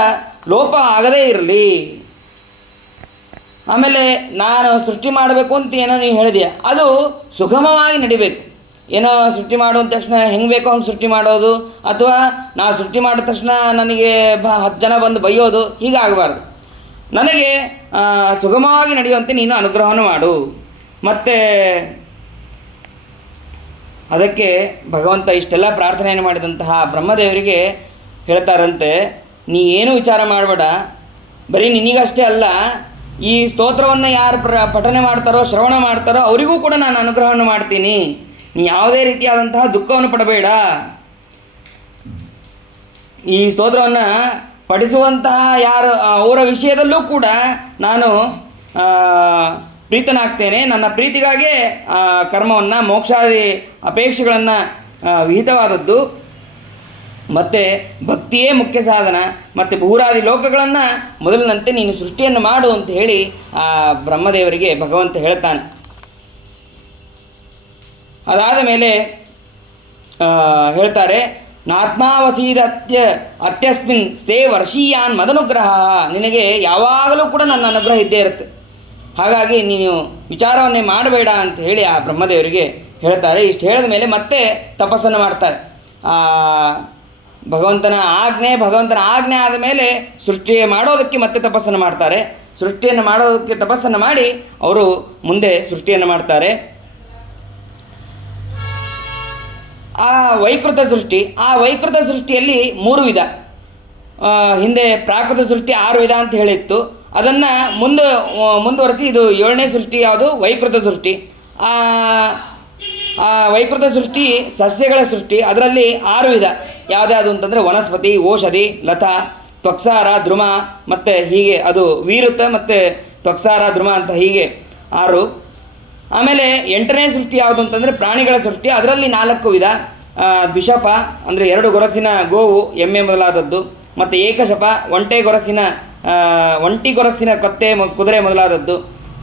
ಲೋಪ ಆಗದೇ ಇರಲಿ. ಆಮೇಲೆ ನಾನು ಸೃಷ್ಟಿ ಮಾಡಬೇಕು ಅಂತ ಏನೋ ನೀವು ಹೇಳಿದೆಯಾ, ಅದು ಸುಗಮವಾಗಿ ನಡಿಬೇಕು. ಏನೋ ಸೃಷ್ಟಿ ಮಾಡುವ ತಕ್ಷಣ ಹೆಂಗೆ ಬೇಕೋ ಹಂಗೆ ಸೃಷ್ಟಿ ಮಾಡೋದು, ಅಥವಾ ನಾನು ಸೃಷ್ಟಿ ಮಾಡಿದ ತಕ್ಷಣ ನನಗೆ 10 ಜನ ಬಂದು ಬೈಯೋದು, ಹೀಗಾಗಬಾರ್ದು. ನನಗೆ ಸುಗಮವಾಗಿ ನಡೆಯುವಂತೆ ನೀನು ಅನುಗ್ರಹವನ್ನು ಮಾಡು. ಮತ್ತು ಅದಕ್ಕೆ ಭಗವಂತ ಇಷ್ಟೆಲ್ಲ ಪ್ರಾರ್ಥನೆಯನ್ನು ಮಾಡಿದಂತಹ ಬ್ರಹ್ಮದೇವರಿಗೆ ಹೇಳ್ತಾರಂತೆ, ನೀ ಏನು ವಿಚಾರ ಮಾಡಬೇಡ, ಬರೀ ನಿನಗಷ್ಟೇ ಅಲ್ಲ, ಈ ಸ್ತೋತ್ರವನ್ನು ಯಾರು ಪಠನೆ ಮಾಡ್ತಾರೋ ಶ್ರವಣ ಮಾಡ್ತಾರೋ ಅವರಿಗೂ ಕೂಡ ನಾನು ಅನುಗ್ರಹವನ್ನು ಮಾಡ್ತೀನಿ. ನೀ ಯಾವುದೇ ರೀತಿಯಾದಂತಹ ದುಃಖವನ್ನು ಪಡಬೇಡ. ಈ ಸ್ತೋತ್ರವನ್ನು ಪಠಿಸುವಂತಹ ಯಾರು ಅವರ ವಿಷಯದಲ್ಲೂ ಕೂಡ ನಾನು ಪ್ರೀತನಾಗ್ತೇನೆ. ನನ್ನ ಪ್ರೀತಿಗಾಗಿಯೇ ಕರ್ಮವನ್ನು, ಮೋಕ್ಷಾದಿ ಅಪೇಕ್ಷೆಗಳನ್ನು ವಿಹಿತವಾದದ್ದು, ಮತ್ತು ಭಕ್ತಿಯೇ ಮುಖ್ಯ ಸಾಧನ, ಮತ್ತು ಭೂರಾದಿ ಲೋಕಗಳನ್ನು ಮೊದಲಿನಂತೆ ನೀನು ಸೃಷ್ಟಿಯನ್ನು ಮಾಡು ಅಂತ ಹೇಳಿ ಆ ಬ್ರಹ್ಮದೇವರಿಗೆ ಭಗವಂತ ಹೇಳ್ತಾನೆ. ಅದಾದ ಮೇಲೆ ಹೇಳ್ತಾರೆ, ಅತ್ಯಸ್ಮಿನ್ ಸ್ಥೇ ವರ್ಷೀಯಾನ್ ಮದನುಗ್ರಹ, ನಿನಗೆ ಯಾವಾಗಲೂ ಕೂಡ ನನ್ನ ಅನುಗ್ರಹ ಇದ್ದೇ ಇರುತ್ತೆ, ಹಾಗಾಗಿ ನೀನು ವಿಚಾರವನ್ನೇ ಮಾಡಬೇಡ ಅಂತ ಹೇಳಿ ಆ ಬ್ರಹ್ಮದೇವರಿಗೆ ಹೇಳ್ತಾರೆ. ಇಷ್ಟು ಹೇಳಿದ ಮೇಲೆ ಮತ್ತೆ ತಪಸ್ಸನ್ನು ಮಾಡ್ತಾರೆ. ಭಗವಂತನ ಆಜ್ಞೆ ಆದ ಮೇಲೆ ಸೃಷ್ಟಿ ಮಾಡೋದಕ್ಕೆ ಮತ್ತೆ ತಪಸ್ಸನ್ನು ಮಾಡ್ತಾರೆ. ಸೃಷ್ಟಿಯನ್ನು ಮಾಡೋದಕ್ಕೆ ತಪಸ್ಸನ್ನು ಮಾಡಿ ಅವರು ಮುಂದೆ ಸೃಷ್ಟಿಯನ್ನು ಮಾಡ್ತಾರೆ. ಆ ವೈಕೃತ ಸೃಷ್ಟಿಯಲ್ಲಿ 3 ವಿಧ. ಹಿಂದೆ ಪ್ರಾಕೃತ ಸೃಷ್ಟಿ 6 ವಿಧ ಅಂತ ಹೇಳಿತ್ತು. ಅದನ್ನು ಮುಂದುವರೆಸಿ ಇದು 7ನೇ ಸೃಷ್ಟಿ ಯಾವುದು, ವೈಕೃತ ಸೃಷ್ಟಿ. ಆ ವೈಕೃತ ಸೃಷ್ಟಿ ಸಸ್ಯಗಳ ಸೃಷ್ಟಿ. ಅದರಲ್ಲಿ 6 ವಿಧ. ಯಾವುದ್ಯಾವುದು ಅಂತಂದರೆ ವನಸ್ಪತಿ, ಓಷಧಿ, ಲತಾ, ತ್ವಕ್ಸಾರ, ದ್ರುಮ, ಮತ್ತು ಹೀಗೆ ಅದು ವೀರುತ ಮತ್ತು ತ್ವಕ್ಸಾರ, ದ್ರುಮ ಅಂತ ಹೀಗೆ 6. ಆಮೇಲೆ 8ನೇ ಸೃಷ್ಟಿ ಯಾವುದು ಅಂತಂದರೆ ಪ್ರಾಣಿಗಳ ಸೃಷ್ಟಿ. ಅದರಲ್ಲಿ 4 ವಿಧ. ದ್ವಿಷಪ ಅಂದರೆ 2 ಗೊರಸಿನ ಗೋವು, ಎಮ್ಮೆ ಮೊದಲಾದದ್ದು, ಮತ್ತು ಏಕಶಪ ಒಂಟಿ ಗೊರಸಿನ ಕತ್ತೆ, ಕುದುರೆ ಮೊದಲಾದದ್ದು,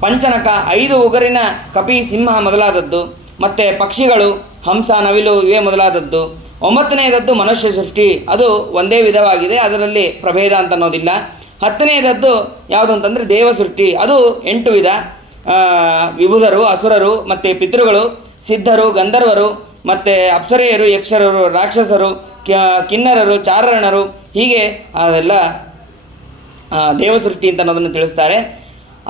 ಪಂಚನಕ 5 ಉಗುರಿನ ಕಪಿ, ಸಿಂಹ ಮೊದಲಾದದ್ದು, ಮತ್ತು ಪಕ್ಷಿಗಳು, ಹಂಸ, ನವಿಲು ಇವೇ ಮೊದಲಾದದ್ದು. 9ನೇದದ್ದು ಮನುಷ್ಯ ಸೃಷ್ಟಿ. ಅದು ಒಂದೇ ವಿಧವಾಗಿದೆ, ಅದರಲ್ಲಿ ಪ್ರಭೇದ ಅಂತ ಅನ್ನೋದಿಲ್ಲ. 10ನೇದದ್ದು ಯಾವುದು ಅಂತಂದರೆ ದೇವ ಸೃಷ್ಟಿ. ಅದು 8 ವಿಧ. ವಿಭುಧರು, ಅಸುರರು, ಮತ್ತು ಪಿತೃಗಳು, ಸಿದ್ಧರು, ಗಂಧರ್ವರು, ಮತ್ತು ಅಪ್ಸರೆಯರು, ಯಕ್ಷರರು, ರಾಕ್ಷಸರು, ಕಿನ್ನರರು, ಚಾರಣರು, ಹೀಗೆ ಅದೆಲ್ಲ ದೇವಸೃಷ್ಟಿ ಅಂತ ಅನ್ನೋದನ್ನು ತಿಳಿಸ್ತಾರೆ.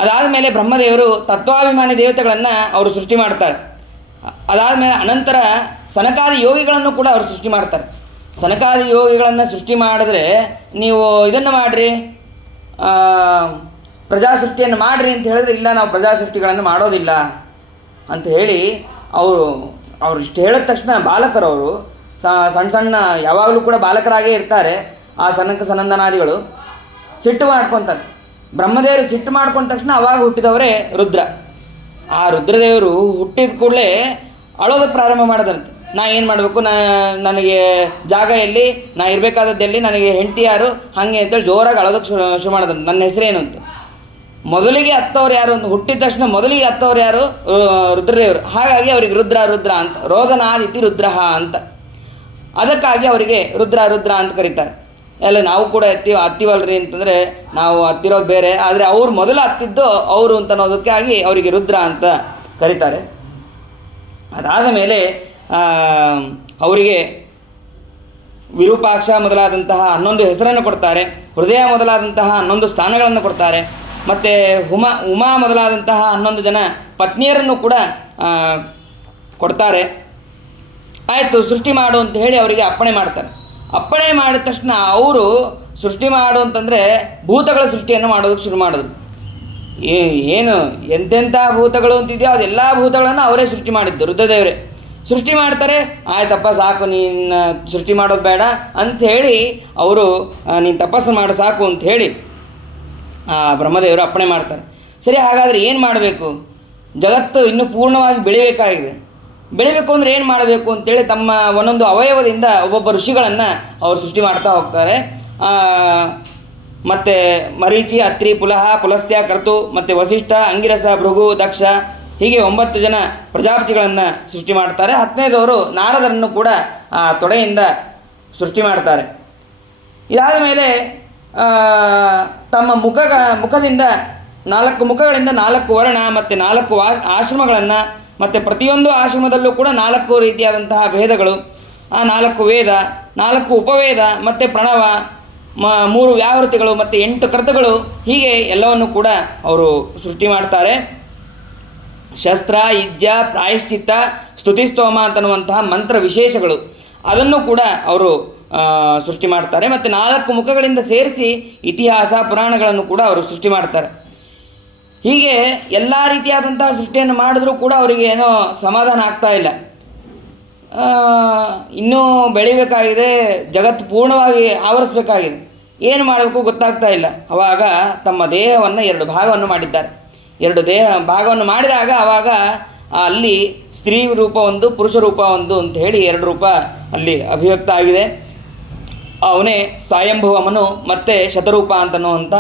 ಅದಾದ ಮೇಲೆ ಬ್ರಹ್ಮದೇವರು ತತ್ವಾಭಿಮಾನಿ ದೇವತೆಗಳನ್ನು ಅವರು ಸೃಷ್ಟಿ ಮಾಡ್ತಾರೆ. ಅದಾದಮೇಲೆ ಅನಂತರ ಸನಕಾದಿ ಯೋಗಿಗಳನ್ನು ಕೂಡ ಅವರು ಸೃಷ್ಟಿ ಮಾಡ್ತಾರೆ. ಸನಕಾದಿ ಯೋಗಿಗಳನ್ನು ಸೃಷ್ಟಿ ಮಾಡಿದ್ರೆ ನೀವು ಇದನ್ನು ಮಾಡಿರಿ, ಪ್ರಜಾಸೃಷ್ಟಿಯನ್ನು ಮಾಡಿರಿ ಅಂತ ಹೇಳಿದ್ರೆ, ಇಲ್ಲ ನಾವು ಪ್ರಜಾಸೃಷ್ಟಿಗಳನ್ನು ಮಾಡೋದಿಲ್ಲ ಅಂತ ಹೇಳಿ ಅವರು ಇಷ್ಟು ಹೇಳಿದ ತಕ್ಷಣ ಬಾಲಕರವರು ಸಣ್ಣ ಯಾವಾಗಲೂ ಕೂಡ ಬಾಲಕರಾಗೇ ಇರ್ತಾರೆ. ಆ ಸನಕ ಸನಂದನಾದಿಗಳು ಸಿಟ್ಟು ಮಾಡ್ಕೊತಾರೆ. ಬ್ರಹ್ಮದೇವರು ಸಿಟ್ಟು ಮಾಡ್ಕೊಂಡ ತಕ್ಷಣ ಅವಾಗ ಹುಟ್ಟಿದವರೇ ರುದ್ರ. ಆ ರುದ್ರದೇವರು ಹುಟ್ಟಿದ ಕೂಡಲೇ ಅಳೋದಕ್ಕೆ ಪ್ರಾರಂಭ ಮಾಡೋದಂತೆ. ನಾ ಏನು ಮಾಡಬೇಕು, ನನಗೆ ಜಾಗ ಎಲ್ಲಿ, ನಾ ಇರಬೇಕಾದದ್ದೆಲ್ಲಿ, ನನಗೆ ಹೆಂಡತಿ ಯಾರು, ಹಾಗೆ ಅಂತೇಳಿ ಜೋರಾಗಿ ಅಳೋದಕ್ಕೆ ಶುರು ಮಾಡೋದಂತೆ. ನನ್ನ ಹೆಸರೇನು ಅಂತ. ಮೊದಲಿಗೆ ಹತ್ತವ್ರು ಯಾರು ಅಂತ, ಹುಟ್ಟಿದ ತಕ್ಷಣ ಮೊದಲಿಗೆ ಹತ್ತವ್ರು ಯಾರು? ರುದ್ರದೇವರು. ಹಾಗಾಗಿ ಅವ್ರಿಗೆ ರುದ್ರ ರುದ್ರ ಅಂತ, ರೋದನಾದಿತಿ ರುದ್ರಹ ಅಂತ, ಅದಕ್ಕಾಗಿ ಅವರಿಗೆ ರುದ್ರ ರುದ್ರ ಅಂತ ಕರೀತಾರೆ. ಎಲ್ಲ ನಾವು ಕೂಡ ಹತ್ತಿವಲ್ರಿ ಅಂತಂದರೆ ನಾವು ಹತ್ತಿರೋದು ಬೇರೆ, ಆದರೆ ಅವ್ರು ಮೊದಲು ಹತ್ತಿದ್ದು ಅವರು ಅಂತ ಅನ್ನೋದಕ್ಕಾಗಿ ಅವರಿಗೆ ರುದ್ರ ಅಂತ ಕರೀತಾರೆ. ಅದಾದ ಮೇಲೆ ಅವರಿಗೆ ವಿರೂಪಾಕ್ಷ ಮೊದಲಾದಂತಹ 11 ಹೆಸರನ್ನು ಕೊಡ್ತಾರೆ. ಹೃದಯ ಮೊದಲಾದಂತಹ 11 ಸ್ಥಾನಗಳನ್ನು ಕೊಡ್ತಾರೆ. ಮತ್ತು ಉಮಾ ಮೊದಲಾದಂತಹ 11 ಜನ ಪತ್ನಿಯರನ್ನು ಕೂಡ ಕೊಡ್ತಾರೆ. ಆಯಿತು, ಸೃಷ್ಟಿ ಮಾಡು ಅಂತ ಹೇಳಿ ಅವರಿಗೆ ಅಪ್ಪಣೆ ಮಾಡ್ತಾರೆ. ಅಪ್ಪಣೆ ಮಾಡಿದ ತಕ್ಷಣ ಅವರು ಸೃಷ್ಟಿ ಮಾಡು ಅಂತಂದರೆ ಭೂತಗಳ ಸೃಷ್ಟಿಯನ್ನು ಮಾಡೋದಕ್ಕೆ ಶುರು ಮಾಡಿದ್ರು. ಏನು ಎಂತೆಂಥ ಭೂತಗಳು ಅಂತಿದೆಯೋ ಅದೆಲ್ಲ ಭೂತಗಳನ್ನು ಅವರೇ ಸೃಷ್ಟಿ ಮಾಡಿದ್ದು, ರುದ್ರದೇವರೇ ಸೃಷ್ಟಿ ಮಾಡ್ತಾರೆ. ಆಯ್ತಪ್ಪ ಸಾಕು, ನೀನು ಸೃಷ್ಟಿ ಮಾಡೋದು ಬೇಡ ಅಂಥೇಳಿ ಅವರು ನೀನು ತಪಸ್ಸು ಮಾಡು ಸಾಕು ಅಂಥೇಳಿ ಬ್ರಹ್ಮದೇವರು ಅಪ್ಪಣೆ ಮಾಡ್ತಾರೆ. ಸರಿ, ಹಾಗಾದರೆ ಏನು ಮಾಡಬೇಕು? ಜಗತ್ತು ಇನ್ನೂ ಪೂರ್ಣವಾಗಿ ಬೆಳಿಬೇಕು ಅಂದರೆ ಏನು ಮಾಡಬೇಕು ಅಂತೇಳಿ ತಮ್ಮ ಒಂದೊಂದು ಅವಯವದಿಂದ ಒಬ್ಬೊಬ್ಬ ಋಷಿಗಳನ್ನು ಅವರು ಸೃಷ್ಟಿ ಮಾಡ್ತಾ ಹೋಗ್ತಾರೆ. ಮತ್ತು ಮರೀಚಿ, ಅತ್ರಿ, ಪುಲಹ, ಪುಲಸ್ತ್ಯ, ಕರ್ತು, ಮತ್ತು ವಸಿಷ್ಠ, ಅಂಗಿರಸ, ಭೃಗು, ದಕ್ಷ, ಹೀಗೆ 9 ಜನ ಪ್ರಜಾಪತಿಗಳನ್ನು ಸೃಷ್ಟಿ ಮಾಡ್ತಾರೆ. 10ನೇದವರು ನಾರದರನ್ನು ಕೂಡ ತೊಡೆಯಿಂದ ಸೃಷ್ಟಿ ಮಾಡ್ತಾರೆ. ಇದಾದ ಮೇಲೆ ತಮ್ಮ ಮುಖದಿಂದ 4 ಮುಖಗಳಿಂದ 4 ವರ್ಣ ಮತ್ತು 4 ಆಶ್ರಮಗಳನ್ನು, ಮತ್ತು ಪ್ರತಿಯೊಂದು ಆಶ್ರಮದಲ್ಲೂ ಕೂಡ 4 ರೀತಿಯಾದಂತಹ ಭೇದಗಳು, 4 ವೇದ, 4 ಉಪವೇದ, ಮತ್ತು ಪ್ರಣವ, 3 ವ್ಯಾವೃತ್ತಿಗಳು, ಮತ್ತು 8 ಕರ್ತಗಳು, ಹೀಗೆ ಎಲ್ಲವನ್ನು ಕೂಡ ಅವರು ಸೃಷ್ಟಿ ಮಾಡ್ತಾರೆ. ಶಸ್ತ್ರ, ಯುಜ್ಯ, ಪ್ರಾಯಶ್ಚಿತ್ತ, ಸ್ತುತಿಸ್ತೋಮ ಅಂತನ್ನುವಂತಹ ಮಂತ್ರ ವಿಶೇಷಗಳು ಅದನ್ನು ಕೂಡ ಅವರು ಸೃಷ್ಟಿ ಮಾಡ್ತಾರೆ. ಮತ್ತು 4 ಮುಖಗಳಿಂದ ಸೇರಿಸಿ ಇತಿಹಾಸ, ಪುರಾಣಗಳನ್ನು ಕೂಡ ಅವರು ಸೃಷ್ಟಿ ಮಾಡ್ತಾರೆ. ಹೀಗೆ ಎಲ್ಲ ರೀತಿಯಾದಂತಹ ಸೃಷ್ಟಿಯನ್ನು ಮಾಡಿದ್ರೂ ಕೂಡ ಅವರಿಗೆ ಏನೋ ಸಮಾಧಾನ ಆಗ್ತಾ ಇಲ್ಲ. ಇನ್ನೂ ಬೆಳಿಬೇಕಾಗಿದೆ, ಜಗತ್ತು ಪೂರ್ಣವಾಗಿ ಆವರಿಸಬೇಕಾಗಿದೆ, ಏನು ಮಾಡಬೇಕು ಗೊತ್ತಾಗ್ತಾ ಇಲ್ಲ. ಆವಾಗ ತಮ್ಮ ದೇಹವನ್ನು 2 ಭಾಗವನ್ನು ಮಾಡಿದ್ದಾರೆ. 2 ಭಾಗವನ್ನು ಮಾಡಿದಾಗ ಆವಾಗ ಅಲ್ಲಿ ಸ್ತ್ರೀ ರೂಪ ಒಂದು, ಪುರುಷ ರೂಪ ಒಂದು ಅಂತ ಹೇಳಿ 2 ರೂಪ ಅಲ್ಲಿ ಅಭಿವ್ಯಕ್ತ ಆಗಿದೆ. ಅವನೇ ಸ್ವಯಂಭುವಮನು ಮತ್ತು ಶತರೂಪ ಅಂತನ್ನುವಂಥ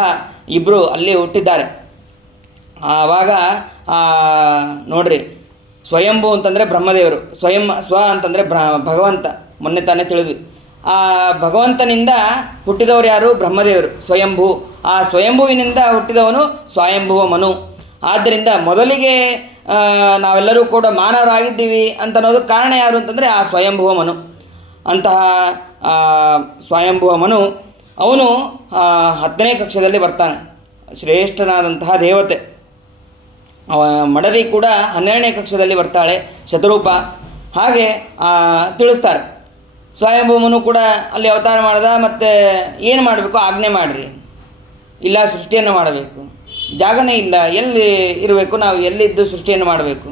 ಇಬ್ಬರು ಅಲ್ಲಿ ಹುಟ್ಟಿದ್ದಾರೆ. ಆವಾಗ ನೋಡ್ರಿ, ಸ್ವಯಂಭೂ ಅಂತಂದರೆ ಬ್ರಹ್ಮದೇವರು, ಸ್ವ ಅಂತಂದರೆ ಭಗವಂತ. ಮೊನ್ನೆ ತಾನೇ ತಿಳಿದ್ವಿ. ಆ ಭಗವಂತನಿಂದ ಹುಟ್ಟಿದವರು ಯಾರು? ಬ್ರಹ್ಮದೇವರು, ಸ್ವಯಂಭೂ. ಆ ಸ್ವಯಂಭುವಿನಿಂದ ಹುಟ್ಟಿದವನು ಸ್ವಯಂಭುವ ಮನು. ಆದ್ದರಿಂದ ಮೊದಲಿಗೆ ನಾವೆಲ್ಲರೂ ಕೂಡ ಮಾನವರಾಗಿದ್ದೀವಿ ಅಂತ ಅನ್ನೋದಕ್ಕೆ ಕಾರಣ ಯಾರು ಅಂತಂದರೆ ಆ ಸ್ವಯಂಭುವ ಮನು. ಅಂತಹ ಸ್ವಯಂಭುವ ಮನು ಅವನು 10ನೇ ಕಕ್ಷದಲ್ಲಿ ಬರ್ತಾನೆ, ಶ್ರೇಷ್ಠನಾದಂತಹ ದೇವತೆ. ಮಡದಿ ಕೂಡ 12ನೇ ಕಕ್ಷದಲ್ಲಿ ಬರ್ತಾಳೆ, ಶತರೂಪ. ಹಾಗೆ ತಿಳಿಸ್ತಾರೆ. ಸ್ವಯಂಭೂಮನು ಕೂಡ ಅಲ್ಲಿ ಅವತಾರ ಮಾಡಿದ. ಮತ್ತು ಏನು ಮಾಡಬೇಕು? ಆಜ್ಞೆ ಮಾಡಿರಿ, ಇಲ್ಲ ಸೃಷ್ಟಿಯನ್ನು ಮಾಡಬೇಕು, ಜಾಗನೇ ಇಲ್ಲ, ಎಲ್ಲಿ ಇರಬೇಕು, ನಾವು ಎಲ್ಲಿದ್ದು ಸೃಷ್ಟಿಯನ್ನು ಮಾಡಬೇಕು?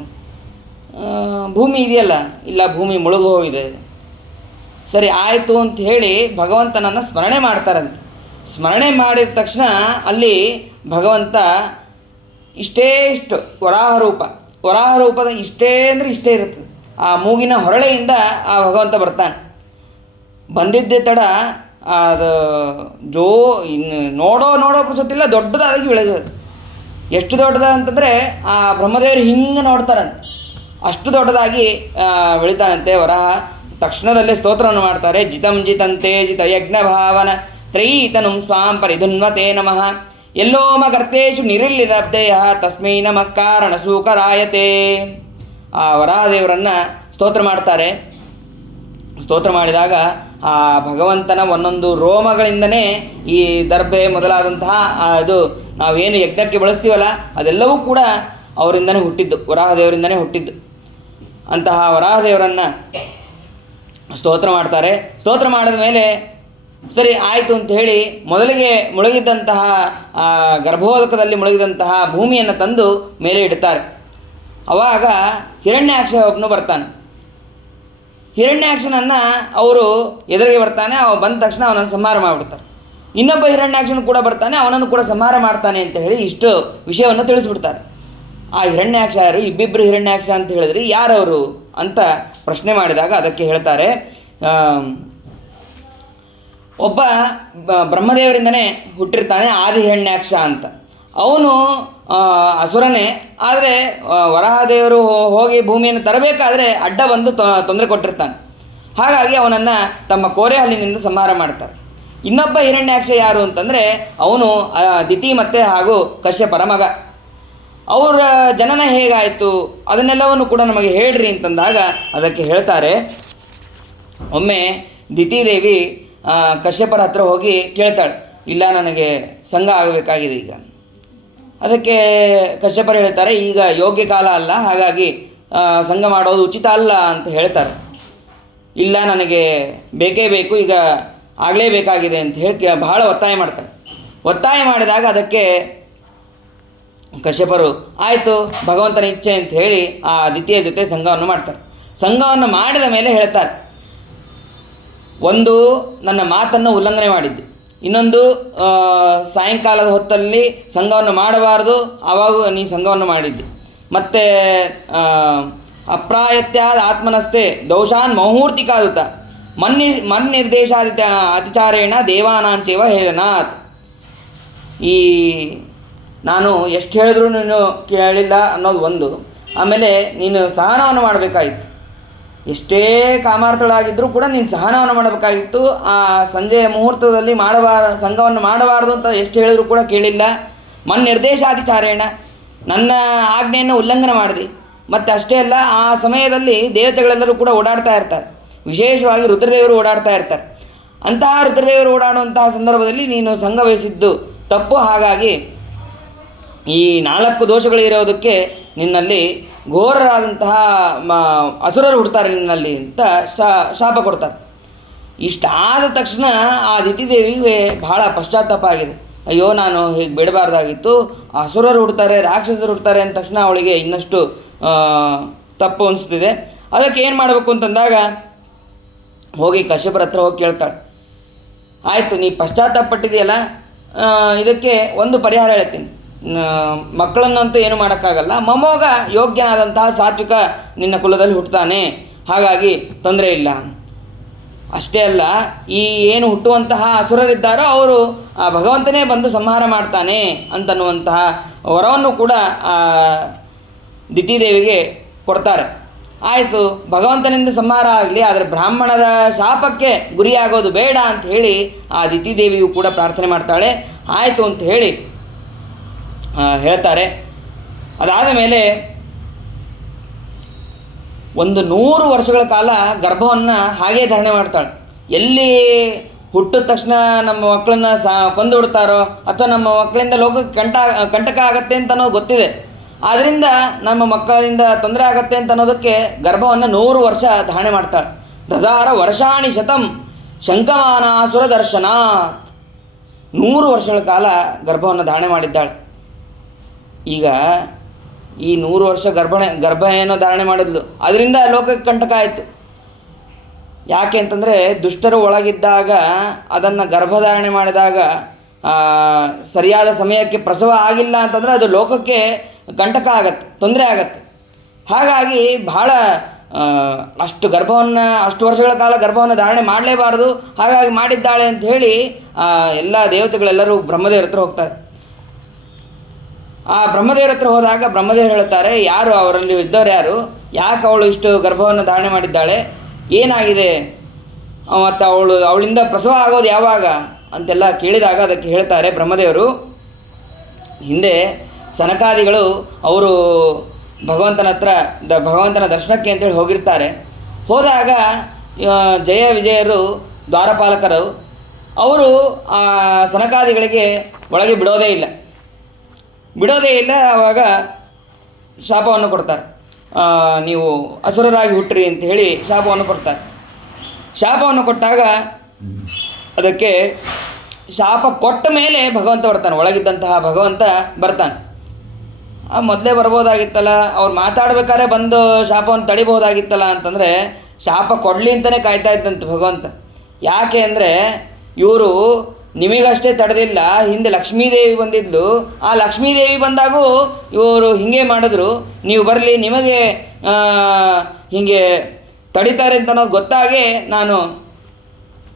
ಭೂಮಿ ಇದೆಯಲ್ಲ, ಇಲ್ಲ ಭೂಮಿ ಮುಳುಗು ಹೋಗಿದೆ. ಸರಿ ಆಯಿತು ಅಂತ ಹೇಳಿ ಭಗವಂತನನ್ನು ಸ್ಮರಣೆ ಮಾಡ್ತಾರಂತೆ. ಸ್ಮರಣೆ ಮಾಡಿದ ತಕ್ಷಣ ಅಲ್ಲಿ ಭಗವಂತ ಇಷ್ಟು ವರಾಹ ರೂಪದ ಇಷ್ಟೇ ಅಂದರೆ ಇಷ್ಟೇ ಇರ್ತದೆ. ಆ ಮೂಗಿನ ಹೊರಳೆಯಿಂದ ಆ ಭಗವಂತ ಬರ್ತಾನೆ. ಬಂದಿದ್ದೇ ತಡ ಅದು ಇನ್ನು ನೋಡೋ ಪುರುಸೊತ್ತಿಲ್ಲ, ದೊಡ್ಡದಾಗಿ ಬೆಳೆಯೋದು. ಎಷ್ಟು ದೊಡ್ಡದ ಅಂತಂದರೆ ಆ ಬ್ರಹ್ಮದೇವರು ಹಿಂಗೆ ನೋಡ್ತಾರಂತೆ, ಅಷ್ಟು ದೊಡ್ಡದಾಗಿ ಬೆಳಿತಾನಂತೆ ವರಾಹ. ತಕ್ಷಣದಲ್ಲೇ ಸ್ತೋತ್ರವನ್ನು ಮಾಡ್ತಾರೆ. ಜಿತಂ ಜಿತಂತೆ ಜಿತ ಯಜ್ಞ ಭಾವನ ತ್ರಯೀತನುಂ ಸ್ವಾಂ ಪರಿಧುನ್ವತೆ ನಮಃ. ಎಲ್ಲೋಮ ಗರ್ತೇಶು ನಿರಿಲ್ಲಿರಬ್ಧೇಯ ತಸ್ಮೈ ನಮಃ ಕಾರಣ ಸೂಕರಾಯತೆ. ಆ ವರಾಹದೇವರನ್ನು ಸ್ತೋತ್ರ ಮಾಡ್ತಾರೆ. ಸ್ತೋತ್ರ ಮಾಡಿದಾಗ ಆ ಭಗವಂತನ ಒಂದೊಂದು ರೋಮಗಳಿಂದನೇ ಈ ದರ್ಭೆ ಮೊದಲಾದಂತಹ ಇದು ನಾವೇನು ಯಜ್ಞಕ್ಕೆ ಬಳಸ್ತೀವಲ್ಲ ಅದೆಲ್ಲವೂ ಕೂಡ ಅವರಿಂದನೇ ಹುಟ್ಟಿದ್ದು, ವರಾಹದೇವರಿಂದನೇ ಹುಟ್ಟಿದ್ದು. ಅಂತಹ ವರಾಹದೇವರನ್ನು ಸ್ತೋತ್ರ ಮಾಡ್ತಾರೆ. ಸ್ತೋತ್ರ ಮಾಡಿದ ಮೇಲೆ ಸರಿ ಆಯಿತು ಅಂತ ಹೇಳಿ ಮೊದಲಿಗೆ ಮುಳುಗಿದ್ದಂತಹ ಗರ್ಭೋದಕದಲ್ಲಿ ಮುಳುಗಿದಂತಹ ಭೂಮಿಯನ್ನು ತಂದು ಮೇಲೆ ಇಡ್ತಾರೆ. ಆವಾಗ ಹಿರಣ್ಯಾಕ್ಷ ಒಬ್ಬನು ಬರ್ತಾನೆ. ಹಿರಣ್ಯಾಕ್ಷನನ್ನು ಅವರು ಎದುರಿಗೆ ಬರ್ತಾನೆ, ಅವ ಬಂದ ತಕ್ಷಣ ಅವನನ್ನು ಸಂಹಾರ ಮಾಡಿಬಿಡ್ತಾರೆ. ಇನ್ನೊಬ್ಬ ಹಿರಣ್ಯಾಕ್ಷನ ಕೂಡ ಬರ್ತಾನೆ, ಅವನನ್ನು ಕೂಡ ಸಂಹಾರ ಮಾಡ್ತಾನೆ ಅಂತ ಹೇಳಿ ಇಷ್ಟು ವಿಷಯವನ್ನು ತಿಳಿಸ್ಬಿಡ್ತಾರೆ. ಆ ಹಿರಣ್ಯಾಕ್ಷ ಯಾರು, ಇಬ್ಬಿಬ್ಬರು ಹಿರಣ್ಯಾಕ್ಷ ಅಂತ ಹೇಳಿದ್ರಿ, ಯಾರವರು ಅಂತ ಪ್ರಶ್ನೆ ಮಾಡಿದಾಗ ಅದಕ್ಕೆ ಹೇಳ್ತಾರೆ, ಒಬ್ಬ ಬ್ರಹ್ಮದೇವರಿಂದನೇ ಹುಟ್ಟಿರ್ತಾನೆ ಆದಿ ಹಿರಣ್ಯಾಕ್ಷ ಅಂತ. ಅವನು ಅಸುರನೇ, ಆದರೆ ವರಾಹದೇವರು ಹೋಗಿ ಭೂಮಿಯನ್ನು ತರಬೇಕಾದ್ರೆ ಅಡ್ಡ ಬಂದು ತೊಂದರೆ ಕೊಟ್ಟಿರ್ತಾನೆ. ಹಾಗಾಗಿ ಅವನನ್ನು ತಮ್ಮ ಕೋರೆ ಹಲ್ಲಿನಿಂದ ಸಂಹಾರ ಮಾಡ್ತಾರೆ. ಇನ್ನೊಬ್ಬ ಹಿರಣ್ಯಾಕ್ಷ ಯಾರು ಅಂತಂದರೆ ಅವನು ದಿತಿ ಮತ್ತು ಹಾಗೂ ಕಶ್ಯಪರ ಮಗ. ಅವರ ಜನನ ಹೇಗಾಯಿತು ಅದನ್ನೆಲ್ಲವನ್ನು ಕೂಡ ನಮಗೆ ಹೇಳ್ರಿ ಅಂತಂದಾಗ ಅದಕ್ಕೆ ಹೇಳ್ತಾರೆ, ಒಮ್ಮೆ ದಿತಿದೇವಿ ಕಶ್ಯಪರ ಹತ್ರ ಹೋಗಿ ಕೇಳ್ತಾಳೆ, ಇಲ್ಲ ನನಗೆ ಸಂಘ ಆಗಬೇಕಾಗಿದೆ ಈಗ. ಅದಕ್ಕೆ ಕಶ್ಯಪರು ಹೇಳ್ತಾರೆ, ಈಗ ಯೋಗ್ಯ ಕಾಲ ಅಲ್ಲ, ಹಾಗಾಗಿ ಸಂಘ ಮಾಡೋದು ಉಚಿತ ಅಲ್ಲ ಅಂತ ಹೇಳ್ತಾರೆ. ಇಲ್ಲ ನನಗೆ ಬೇಕೇ ಬೇಕು, ಈಗ ಆಗಲೇಬೇಕಾಗಿದೆ ಅಂತ ಹೇಳಿ ಬಹಳ ಒತ್ತಾಯ ಮಾಡ್ತಾರೆ. ಒತ್ತಾಯ ಮಾಡಿದಾಗ ಅದಕ್ಕೆ ಕಶ್ಯಪರು ಆಯಿತು ಭಗವಂತನ ಇಚ್ಛೆ ಅಂತ ಹೇಳಿ ಆ ದಿತಿಯ ಜೊತೆ ಸಂಘವನ್ನು ಮಾಡ್ತಾರೆ. ಸಂಘವನ್ನು ಮಾಡಿದ ಮೇಲೆ ಹೇಳ್ತಾರೆ, ಒಂದು ನನ್ನ ಮಾತನ್ನು ಉಲ್ಲಂಘನೆ ಮಾಡಿದ್ದೆ, ಇನ್ನೊಂದು ಸಾಯಂಕಾಲದ ಹೊತ್ತಲ್ಲಿ ಸಂಘವನ್ನು ಮಾಡಬಾರ್ದು, ಆವಾಗ ನೀ ಸಂಘವನ್ನು ಮಾಡಿದ್ದೆ, ಮತ್ತು ಅಪ್ರಾಯತ್ಯಾದ ಆತ್ಮನಸ್ತೆ ದೋಷಾನ್ ಮುಹೂರ್ತಿಕಾದುತ ಮನ್ನಿರ್ದೇಶಾದಿ ಅತಿಚಾರೇಣ ದೇವಾನಾಂಚೇವ ಹೇಳನಾಥ್. ಈ ನಾನು ಎಷ್ಟು ಹೇಳಿದ್ರು ನೀನು ಕೇಳಿಲ್ಲ ಅನ್ನೋದು ಒಂದು. ಆಮೇಲೆ ನೀನು ಸಹನವನ್ನು ಮಾಡಬೇಕಾಗಿತ್ತು, ಎಷ್ಟೇ ಕಾಮಾರ್ಥಳಾಗಿದ್ದರೂ ಕೂಡ ನೀನು ಸಹನವನ್ನು ಮಾಡಬೇಕಾಗಿತ್ತು. ಆ ಸಂಜೆಯ ಮುಹೂರ್ತದಲ್ಲಿ ಸಂಘವನ್ನು ಮಾಡಬಾರ್ದು ಅಂತ ಎಷ್ಟು ಹೇಳಿದ್ರು ಕೂಡ ಕೇಳಿಲ್ಲ. ನಿರ್ದೇಶಾಧಿಚಾರೇಣ ನನ್ನ ಆಜ್ಞೆಯನ್ನು ಉಲ್ಲಂಘನೆ ಮಾಡಿದೆ. ಮತ್ತು ಅಷ್ಟೇ ಅಲ್ಲ, ಆ ಸಮಯದಲ್ಲಿ ದೇವತೆಗಳೆಲ್ಲರೂ ಕೂಡ ಓಡಾಡ್ತಾ ಇರ್ತಾರೆ, ವಿಶೇಷವಾಗಿ ರುದ್ರದೇವರು ಓಡಾಡ್ತಾ ಇರ್ತಾರೆ. ಅಂತಹ ರುದ್ರದೇವರು ಓಡಾಡುವಂತಹ ಸಂದರ್ಭದಲ್ಲಿ ನೀನು ಸಂಘ ವಹಿಸಿದ್ದು ತಪ್ಪು. ಹಾಗಾಗಿ ಈ 4 ದೋಷಗಳಿರೋದಕ್ಕೆ ನಿನ್ನಲ್ಲಿ ಘೋರರಾದಂತಹ ಅಸುರರು ಹುಡ್ತಾರೆ ನಿನ್ನಲ್ಲಿ ಅಂತ ಶಾಪ ಕೊಡ್ತಾರೆ. ಇಷ್ಟಾದ ತಕ್ಷಣ ಆ ದಿತಿದೇವಿಗೆ ಬಹಳ ಪಶ್ಚಾತ್ತಾಪ ಆಗಿದೆ. ಅಯ್ಯೋ ನಾನು ಹೀಗೆ ಬಿಡಬಾರ್ದಾಗಿತ್ತು, ಅಸುರರು ಹುಡ್ತಾರೆ, ರಾಕ್ಷಸರು ಹುಡ್ತಾರೆ ಅಂದ ತಕ್ಷಣ ಅವಳಿಗೆ ಇನ್ನಷ್ಟು ತಪ್ಪು ಅನಿಸ್ತಿದೆ. ಅದಕ್ಕೆ ಏನು ಮಾಡಬೇಕು ಅಂತಂದಾಗ ಹೋಗಿ ಕಶ್ಯಪರ ಹತ್ರ ಹೋಗಿ ಕೇಳ್ತಾಳೆ, ಆಯಿತು ನೀ ಪಶ್ಚಾತ್ತಾಪ ಪಟ್ಟಿದೆಯಲ್ಲ, ಇದಕ್ಕೆ ಒಂದು ಪರಿಹಾರ ಹೇಳ್ತೀನಿ. ಮಕ್ಕಳನ್ನಂತೂ ಏನು ಮಾಡೋಕ್ಕಾಗಲ್ಲ, ಮೊಮ್ಮಗ ಯೋಗ್ಯನಾದಂತಹ ಸಾತ್ವಿಕ ನಿನ್ನ ಕುಲದಲ್ಲಿ ಹುಟ್ಟುತ್ತಾನೆ, ಹಾಗಾಗಿ ತೊಂದರೆ ಇಲ್ಲ. ಅಷ್ಟೇ ಅಲ್ಲ, ಈ ಏನು ಹುಟ್ಟುವಂತಹ ಅಸುರರಿದ್ದಾರೋ ಅವರು ಆ ಭಗವಂತನೇ ಬಂದು ಸಂಹಾರ ಮಾಡ್ತಾನೆ ಅಂತನ್ನುವಂತಹ ವರವನ್ನು ಕೂಡ ದಿತಿದೇವಿಗೆ ಕೊಡ್ತಾರೆ. ಆಯಿತು ಭಗವಂತನಿಂದ ಸಂಹಾರ ಆಗಲಿ, ಆದರೆ ಬ್ರಾಹ್ಮಣರ ಶಾಪಕ್ಕೆ ಗುರಿಯಾಗೋದು ಬೇಡ ಅಂತ ಹೇಳಿ ಆ ದಿತಿದೇವಿಯು ಕೂಡ ಪ್ರಾರ್ಥನೆ ಮಾಡ್ತಾಳೆ. ಆಯಿತು ಅಂತ ಹೇಳಿ ಹೇಳ್ತಾರೆ. ಅದಾದ ಮೇಲೆ 100 ವರ್ಷಗಳ ಕಾಲ ಗರ್ಭವನ್ನು ಹಾಗೇ ಧಾರಣೆ ಮಾಡ್ತಾಳೆ. ಎಲ್ಲಿ ಹುಟ್ಟಿದ ತಕ್ಷಣ ನಮ್ಮ ಮಕ್ಕಳನ್ನ ಕೊಂದು ಬಿಡ್ತಾರೋ ಅಥವಾ ನಮ್ಮ ಮಕ್ಕಳಿಂದ ಲೋಕಕ್ಕೆ ಕಂಟಕ ಆಗತ್ತೆ ಅಂತ ಅನ್ನೋದು ಗೊತ್ತಿದೆ, ಆದ್ದರಿಂದ ನಮ್ಮ ಮಕ್ಕಳಿಂದ ತೊಂದರೆ ಆಗತ್ತೆ ಅಂತ ಅನ್ನೋದಕ್ಕೆ ಗರ್ಭವನ್ನು 100 ವರ್ಷ ಧಾರಣೆ ಮಾಡ್ತಾಳೆ. ದದಾರ ವರ್ಷಾಣಿ ಶತಂ ಶಂಕಮಾನಾಸುರ ದರ್ಶನಾತ್. 100 ವರ್ಷಗಳ ಕಾಲ ಗರ್ಭವನ್ನು ಧಾರಣೆ ಮಾಡಿದ್ದಾಳೆ. ಈಗ ಈ 100 ವರ್ಷ ಗರ್ಭ ಏನೋ ಧಾರಣೆ ಮಾಡಿದ್ಲು, ಅದರಿಂದ ಲೋಕಕ್ಕೆ ಕಂಟಕ ಆಯಿತು. ಯಾಕೆ ಅಂತಂದರೆ ದುಷ್ಟರು ಒಳಗಿದ್ದಾಗ ಅದನ್ನು ಗರ್ಭಧಾರಣೆ ಮಾಡಿದಾಗ ಸರಿಯಾದ ಸಮಯಕ್ಕೆ ಪ್ರಸವ ಆಗಿಲ್ಲ ಅಂತಂದರೆ ಅದು ಲೋಕಕ್ಕೆ ಕಂಟಕ ಆಗತ್ತೆ, ತೊಂದರೆ ಆಗತ್ತೆ. ಹಾಗಾಗಿ ಬಹಳ ಅಷ್ಟು ವರ್ಷಗಳ ಕಾಲ ಗರ್ಭವನ್ನು ಧಾರಣೆ ಮಾಡಲೇಬಾರದು, ಹಾಗಾಗಿ ಮಾಡಿದ್ದಾಳೆ ಅಂತ ಹೇಳಿ ಎಲ್ಲ ದೇವತೆಗಳೆಲ್ಲರೂ ಬ್ರಹ್ಮದೇವರ ಹತ್ರ ಹೋಗ್ತಾರೆ. ಆ ಬ್ರಹ್ಮದೇವರ ಹತ್ರ ಹೋದಾಗ ಬ್ರಹ್ಮದೇವರು ಹೇಳ್ತಾರೆ, ಯಾರು ಅವರಲ್ಲಿ ಇದ್ದವ್ರು ಯಾರು, ಯಾಕೆ ಅವಳು ಇಷ್ಟು ಗರ್ಭವನ್ನು ಧಾರಣೆ ಮಾಡಿದ್ದಾಳೆ, ಏನಾಗಿದೆ, ಮತ್ತು ಅವಳಿಂದ ಪ್ರಸವ ಆಗೋದು ಯಾವಾಗ ಅಂತೆಲ್ಲ ಕೇಳಿದಾಗ ಅದಕ್ಕೆ ಹೇಳ್ತಾರೆ ಬ್ರಹ್ಮದೇವರು, ಹಿಂದೆ ಸನಕಾದಿಗಳು ಅವರು ಭಗವಂತನ ಹತ್ರ ಭಗವಂತನ ದರ್ಶನಕ್ಕೆ ಅಂತೇಳಿ ಹೋಗಿರ್ತಾರೆ. ಹೋದಾಗ ಜಯ ವಿಜಯರು ದ್ವಾರಪಾಲಕರು ಅವರು ಆ ಸನಕಾದಿಗಳಿಗೆ ಒಳಗೆ ಬಿಡೋದೇ ಇಲ್ಲ. ಆವಾಗ ಶಾಪವನ್ನು ಕೊಡ್ತಾರೆ, ನೀವು ಅಸುರರಾಗಿ ಹುಟ್ಟಿರಿ ಅಂತ ಹೇಳಿ ಶಾಪವನ್ನು ಕೊಡ್ತಾರೆ. ಶಾಪವನ್ನು ಕೊಟ್ಟಾಗ ಅದಕ್ಕೆ ಶಾಪ ಕೊಟ್ಟ ಮೇಲೆ ಭಗವಂತ ಬರ್ತಾನೆ, ಒಳಗಿದ್ದಂತಹ ಭಗವಂತ ಬರ್ತಾನೆ. ಮೊದಲೇ ಬರ್ಬೋದಾಗಿತ್ತಲ್ಲ, ಅವ್ರು ಮಾತಾಡ್ಬೇಕಾದ್ರೆ ಬಂದು ಶಾಪವನ್ನು ತಡಿಬಹುದಾಗಿತ್ತಲ್ಲ ಅಂತಂದರೆ ಶಾಪ ಕೊಡಲಿ ಅಂತಲೇ ಕಾಯ್ತಾ ಇದ್ದಂತೆ ಭಗವಂತ. ಯಾಕೆ ಅಂದರೆ ಇವರು ನಿಮಗಷ್ಟೇ ತಡೆದಿಲ್ಲ, ಹಿಂದೆ ಲಕ್ಷ್ಮೀದೇವಿ ಬಂದಿದ್ಲು. ಆ ಲಕ್ಷ್ಮೀದೇವಿ ಬಂದಾಗೂ ಇವರು ಹೀಗೆ ಮಾಡಿದ್ರು, ನೀವು ಬರಲಿ ನಿಮಗೆ ಹೀಗೆ ತಡಿತಾರೆ ಅಂತ ಅನ್ನೋದು ಗೊತ್ತಾಗೆ ನಾನು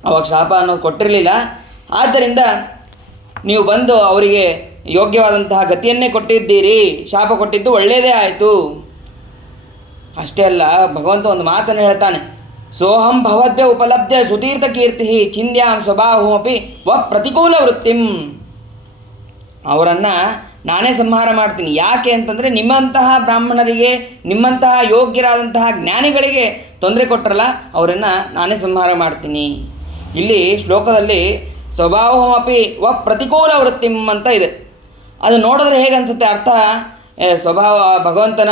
ಅವಾಗ ಶಾಪ ಅನ್ನೋದು ಕೊಟ್ಟಿರಲಿಲ್ಲ. ಆದ್ದರಿಂದ ನೀವು ಬಂದು ಅವರಿಗೆ ಯೋಗ್ಯವಾದಂತಹ ಗತಿಯನ್ನೇ ಕೊಟ್ಟಿದ್ದೀರಿ, ಶಾಪ ಕೊಟ್ಟಿದ್ದು ಒಳ್ಳೆಯದೇ ಆಯಿತು. ಅಷ್ಟೇ ಅಲ್ಲ, ಭಗವಂತ ಒಂದು ಮಾತನ್ನು ಹೇಳ್ತಾನೆ, ಸೋಹಂ ಭವದ್ಭ್ಯ ಉಪಲಬ್ಧ ಸುತೀರ್ಥ ಕೀರ್ತಿ ಚಿಂದ್ಯಾಂ ಸ್ವಭಾವಮಪಿ ಪ್ರತಿಕೂಲ ವೃತ್ತಿಂ. ಅವರನ್ನು ನಾನೇ ಸಂಹಾರ ಮಾಡ್ತೀನಿ. ಯಾಕೆ ಅಂತಂದರೆ ನಿಮ್ಮಂತಹ ಬ್ರಾಹ್ಮಣರಿಗೆ, ನಿಮ್ಮಂತಹ ಯೋಗ್ಯರಾದಂತಹ ಜ್ಞಾನಿಗಳಿಗೆ ತೊಂದರೆ ಕೊಟ್ಟರಲ್ಲ, ಅವರನ್ನು ನಾನೇ ಸಂಹಾರ ಮಾಡ್ತೀನಿ. ಇಲ್ಲಿ ಶ್ಲೋಕದಲ್ಲಿ ಸ್ವಭಾವಮಪಿ ಪ್ರತಿಕೂಲ ವೃತ್ತಿಂ ಅಂತ ಇದೆ. ಅದು ನೋಡಿದ್ರೆ ಹೇಗನ್ಸುತ್ತೆ ಅರ್ಥ? ಸ್ವಭಾವ, ಭಗವಂತನ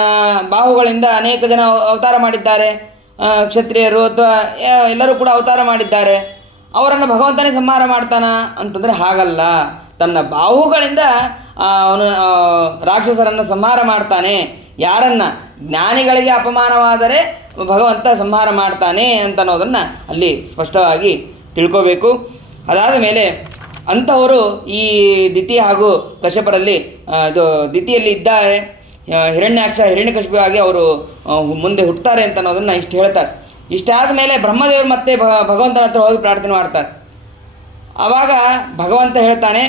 ಬಾಹುಗಳಿಂದ ಅನೇಕ ಜನ ಅವತಾರ ಮಾಡಿದ್ದಾರೆ, ಕ್ಷತ್ರಿಯರು ಅಥವಾ ಎಲ್ಲರೂ ಕೂಡ ಅವತಾರ ಮಾಡಿದ್ದಾರೆ. ಅವರನ್ನು ಭಗವಂತನೇ ಸಂಹಾರ ಮಾಡ್ತಾನ ಅಂತಂದರೆ ಹಾಗಲ್ಲ. ತನ್ನ ಬಾಹುಗಳಿಂದ ಅವನು ರಾಕ್ಷಸರನ್ನು ಸಂಹಾರ ಮಾಡ್ತಾನೆ. ಯಾರನ್ನು? ಜ್ಞಾನಿಗಳಿಗೆ ಅಪಮಾನವಾದರೆ ಭಗವಂತ ಸಂಹಾರ ಮಾಡ್ತಾನೆ ಅಂತ ಅನ್ನೋದನ್ನು ಅಲ್ಲಿ ಸ್ಪಷ್ಟವಾಗಿ ತಿಳ್ಕೋಬೇಕು. ಅದಾದ ಮೇಲೆ ಅಂಥವರು ಈ ದಿತಿ ಹಾಗೂ ಕಶ್ಯಪರಲ್ಲಿ ಇದು ದಿತಿಯಲ್ಲಿ ಇದ್ದಾರೆ. ಹಿರಣ್ಯಾಕ್ಷ ಹಿರಣ್ಯಕಶಿಪು ಆಗಿ ಅವರು ಮುಂದೆ ಹುಟ್ಟುತ್ತಾರೆ ಅಂತ ಅನ್ನೋದನ್ನು ಇಷ್ಟು ಹೇಳ್ತಾರೆ. ಇಷ್ಟಾದ ಮೇಲೆ ಬ್ರಹ್ಮದೇವರು ಮತ್ತೆ ಭಗವಂತನ ಹತ್ರ ಹೋಗಿ ಪ್ರಾರ್ಥನೆ ಮಾಡ್ತಾರೆ. ಆವಾಗ ಭಗವಂತ ಹೇಳ್ತಾನೆ,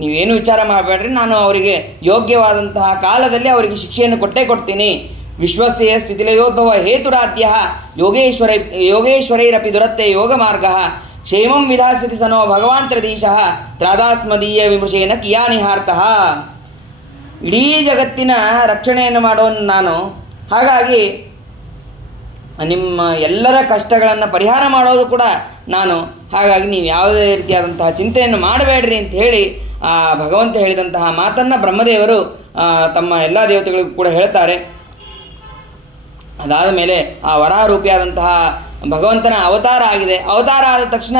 ನೀವೇನು ವಿಚಾರ ಮಾಡಬೇಡ್ರಿ, ನಾನು ಅವರಿಗೆ ಯೋಗ್ಯವಾದಂತಹ ಕಾಲದಲ್ಲಿ ಅವರಿಗೆ ಶಿಕ್ಷೆಯನ್ನು ಕೊಟ್ಟೇ ಕೊಡ್ತೀನಿ. ವಿಶ್ವಸ್ಯ ಸ್ಥಿತಿಲಯೋದ್ಭವ ಹೇತುರಾಧ್ಯ ಯೋಗೇಶ್ವರೈರಪಿ ದುರತ್ತೆ ಯೋಗ ಮಾರ್ಗ ಕ್ಷೇಮಂ ವಿಧಾಸ್ಯತಿ ಸನೋ ಭಗವಾನ್ ತ್ರದೀಶಃ ತ್ರಾದಾತ್ಮದೀಯ ವಿಮೃಶೇನ ಕಿಯಾನಿಹಾರ್ತಃ. ಇಡೀ ಜಗತ್ತಿನ ರಕ್ಷಣೆಯನ್ನು ಮಾಡೋನು ನಾನು. ಹಾಗಾಗಿ ನಿಮ್ಮ ಎಲ್ಲರ ಕಷ್ಟಗಳನ್ನು ಪರಿಹಾರ ಮಾಡೋದು ಕೂಡ ನಾನು. ಹಾಗಾಗಿ ನೀವು ಯಾವುದೇ ರೀತಿಯಾದಂತಹ ಚಿಂತೆಯನ್ನು ಮಾಡಬೇಡ್ರಿ ಅಂತ ಹೇಳಿ ಆ ಭಗವಂತ ಹೇಳಿದಂತಹ ಮಾತನ್ನು ಬ್ರಹ್ಮದೇವರು ತಮ್ಮ ಎಲ್ಲ ದೇವತೆಗಳಿಗೂ ಕೂಡ ಹೇಳ್ತಾರೆ. ಅದಾದ ಮೇಲೆ ಆ ವರಾಹರೂಪಿಯಾದಂತಹ ಭಗವಂತನ ಅವತಾರ ಆಗಿದೆ. ಅವತಾರ ಆದ ತಕ್ಷಣ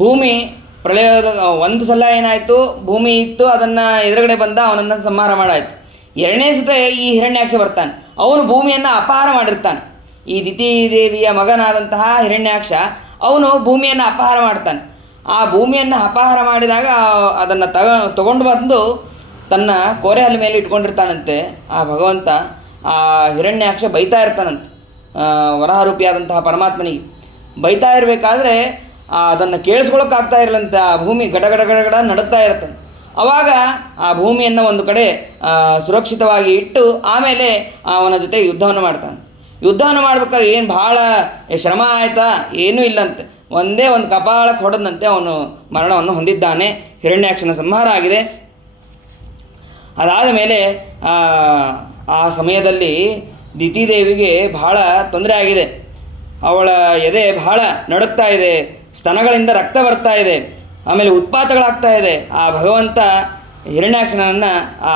ಭೂಮಿ ಪ್ರಳಯದ ಒಂದು ಸಲ ಏನಾಯಿತು, ಭೂಮಿ ಇತ್ತು, ಅದನ್ನು ಎದುರುಗಡೆ ಬಂದ, ಅವನನ್ನು ಸಂಹಾರ ಮಾಡಾಯಿತು. ಎರಡನೇ ಸತೆ ಈ ಹಿರಣ್ಯಾಕ್ಷ ಬರ್ತಾನೆ, ಅವನು ಭೂಮಿಯನ್ನು ಅಪಹಾರ ಮಾಡಿರ್ತಾನೆ. ಈ ದಿತಿ ದೇವಿಯ ಮಗನಾದಂತಹ ಹಿರಣ್ಯಾಕ್ಷ ಅವನು ಭೂಮಿಯನ್ನು ಅಪಹಾರ ಮಾಡ್ತಾನೆ. ಆ ಭೂಮಿಯನ್ನು ಅಪಹಾರ ಮಾಡಿದಾಗ ಅದನ್ನು ತಗೊಂಡು ಬಂದು ತನ್ನ ಕೋರೆಹಲ್ಲು ಮೇಲೆ ಇಟ್ಕೊಂಡಿರ್ತಾನಂತೆ. ಆ ಭಗವಂತ ಆ ಹಿರಣ್ಯಾಕ್ಷ ಬೈತಾ ಇರ್ತಾನಂತೆ ವರಾಹರೂಪಿಯಾದಂತಹ ಪರಮಾತ್ಮನಿಗೆ. ಬೈತಾ ಇರಬೇಕಾದ್ರೆ ಅದನ್ನು ಕೇಳಿಸ್ಕೊಳ್ಳೋಕ್ಕಾಗ್ತಾ ಇರಲಂತೆ. ಆ ಭೂಮಿ ಗಡಗಡ ನಡುತ್ತಾ ಇರ್ತಾನೆ. ಆವಾಗ ಆ ಭೂಮಿಯನ್ನು ಒಂದು ಕಡೆ ಸುರಕ್ಷಿತವಾಗಿ ಇಟ್ಟು ಆಮೇಲೆ ಅವನ ಜೊತೆ ಯುದ್ಧವನ್ನು ಮಾಡ್ತಾನೆ. ಯುದ್ಧವನ್ನು ಮಾಡ್ಬೇಕಾದ್ರೆ ಏನು ಭಾಳ ಶ್ರಮ ಆಯಿತಾ? ಏನೂ ಇಲ್ಲಂತೆ. ಒಂದೇ ಒಂದು ಕಪಾಳಕ್ಕೆ ಹೊಡೆದಂತೆ ಅವನು ಮರಣವನ್ನು ಹೊಂದಿದ್ದಾನೆ. ಹಿರಣ್ಯಾಕ್ಷನ ಸಂಹಾರ ಆಗಿದೆ. ಅದಾದ ಮೇಲೆ ಆ ಸಮಯದಲ್ಲಿ ದಿತಿದೇವಿಗೆ ಬಹಳ ತೊಂದರೆ ಆಗಿದೆ. ಅವಳ ಎದೆ ಬಹಳ ನಡುಕ್ತಾ ಇದೆ, ಸ್ತನಗಳಿಂದ ರಕ್ತ ಬರ್ತಾ ಇದೆ, ಆಮೇಲೆ ಉತ್ಪಾತಗಳಾಗ್ತಾ ಇದೆ. ಆ ಭಗವಂತ ಹಿರಣ್ಯಾಕ್ಷನನ್ನು ಆ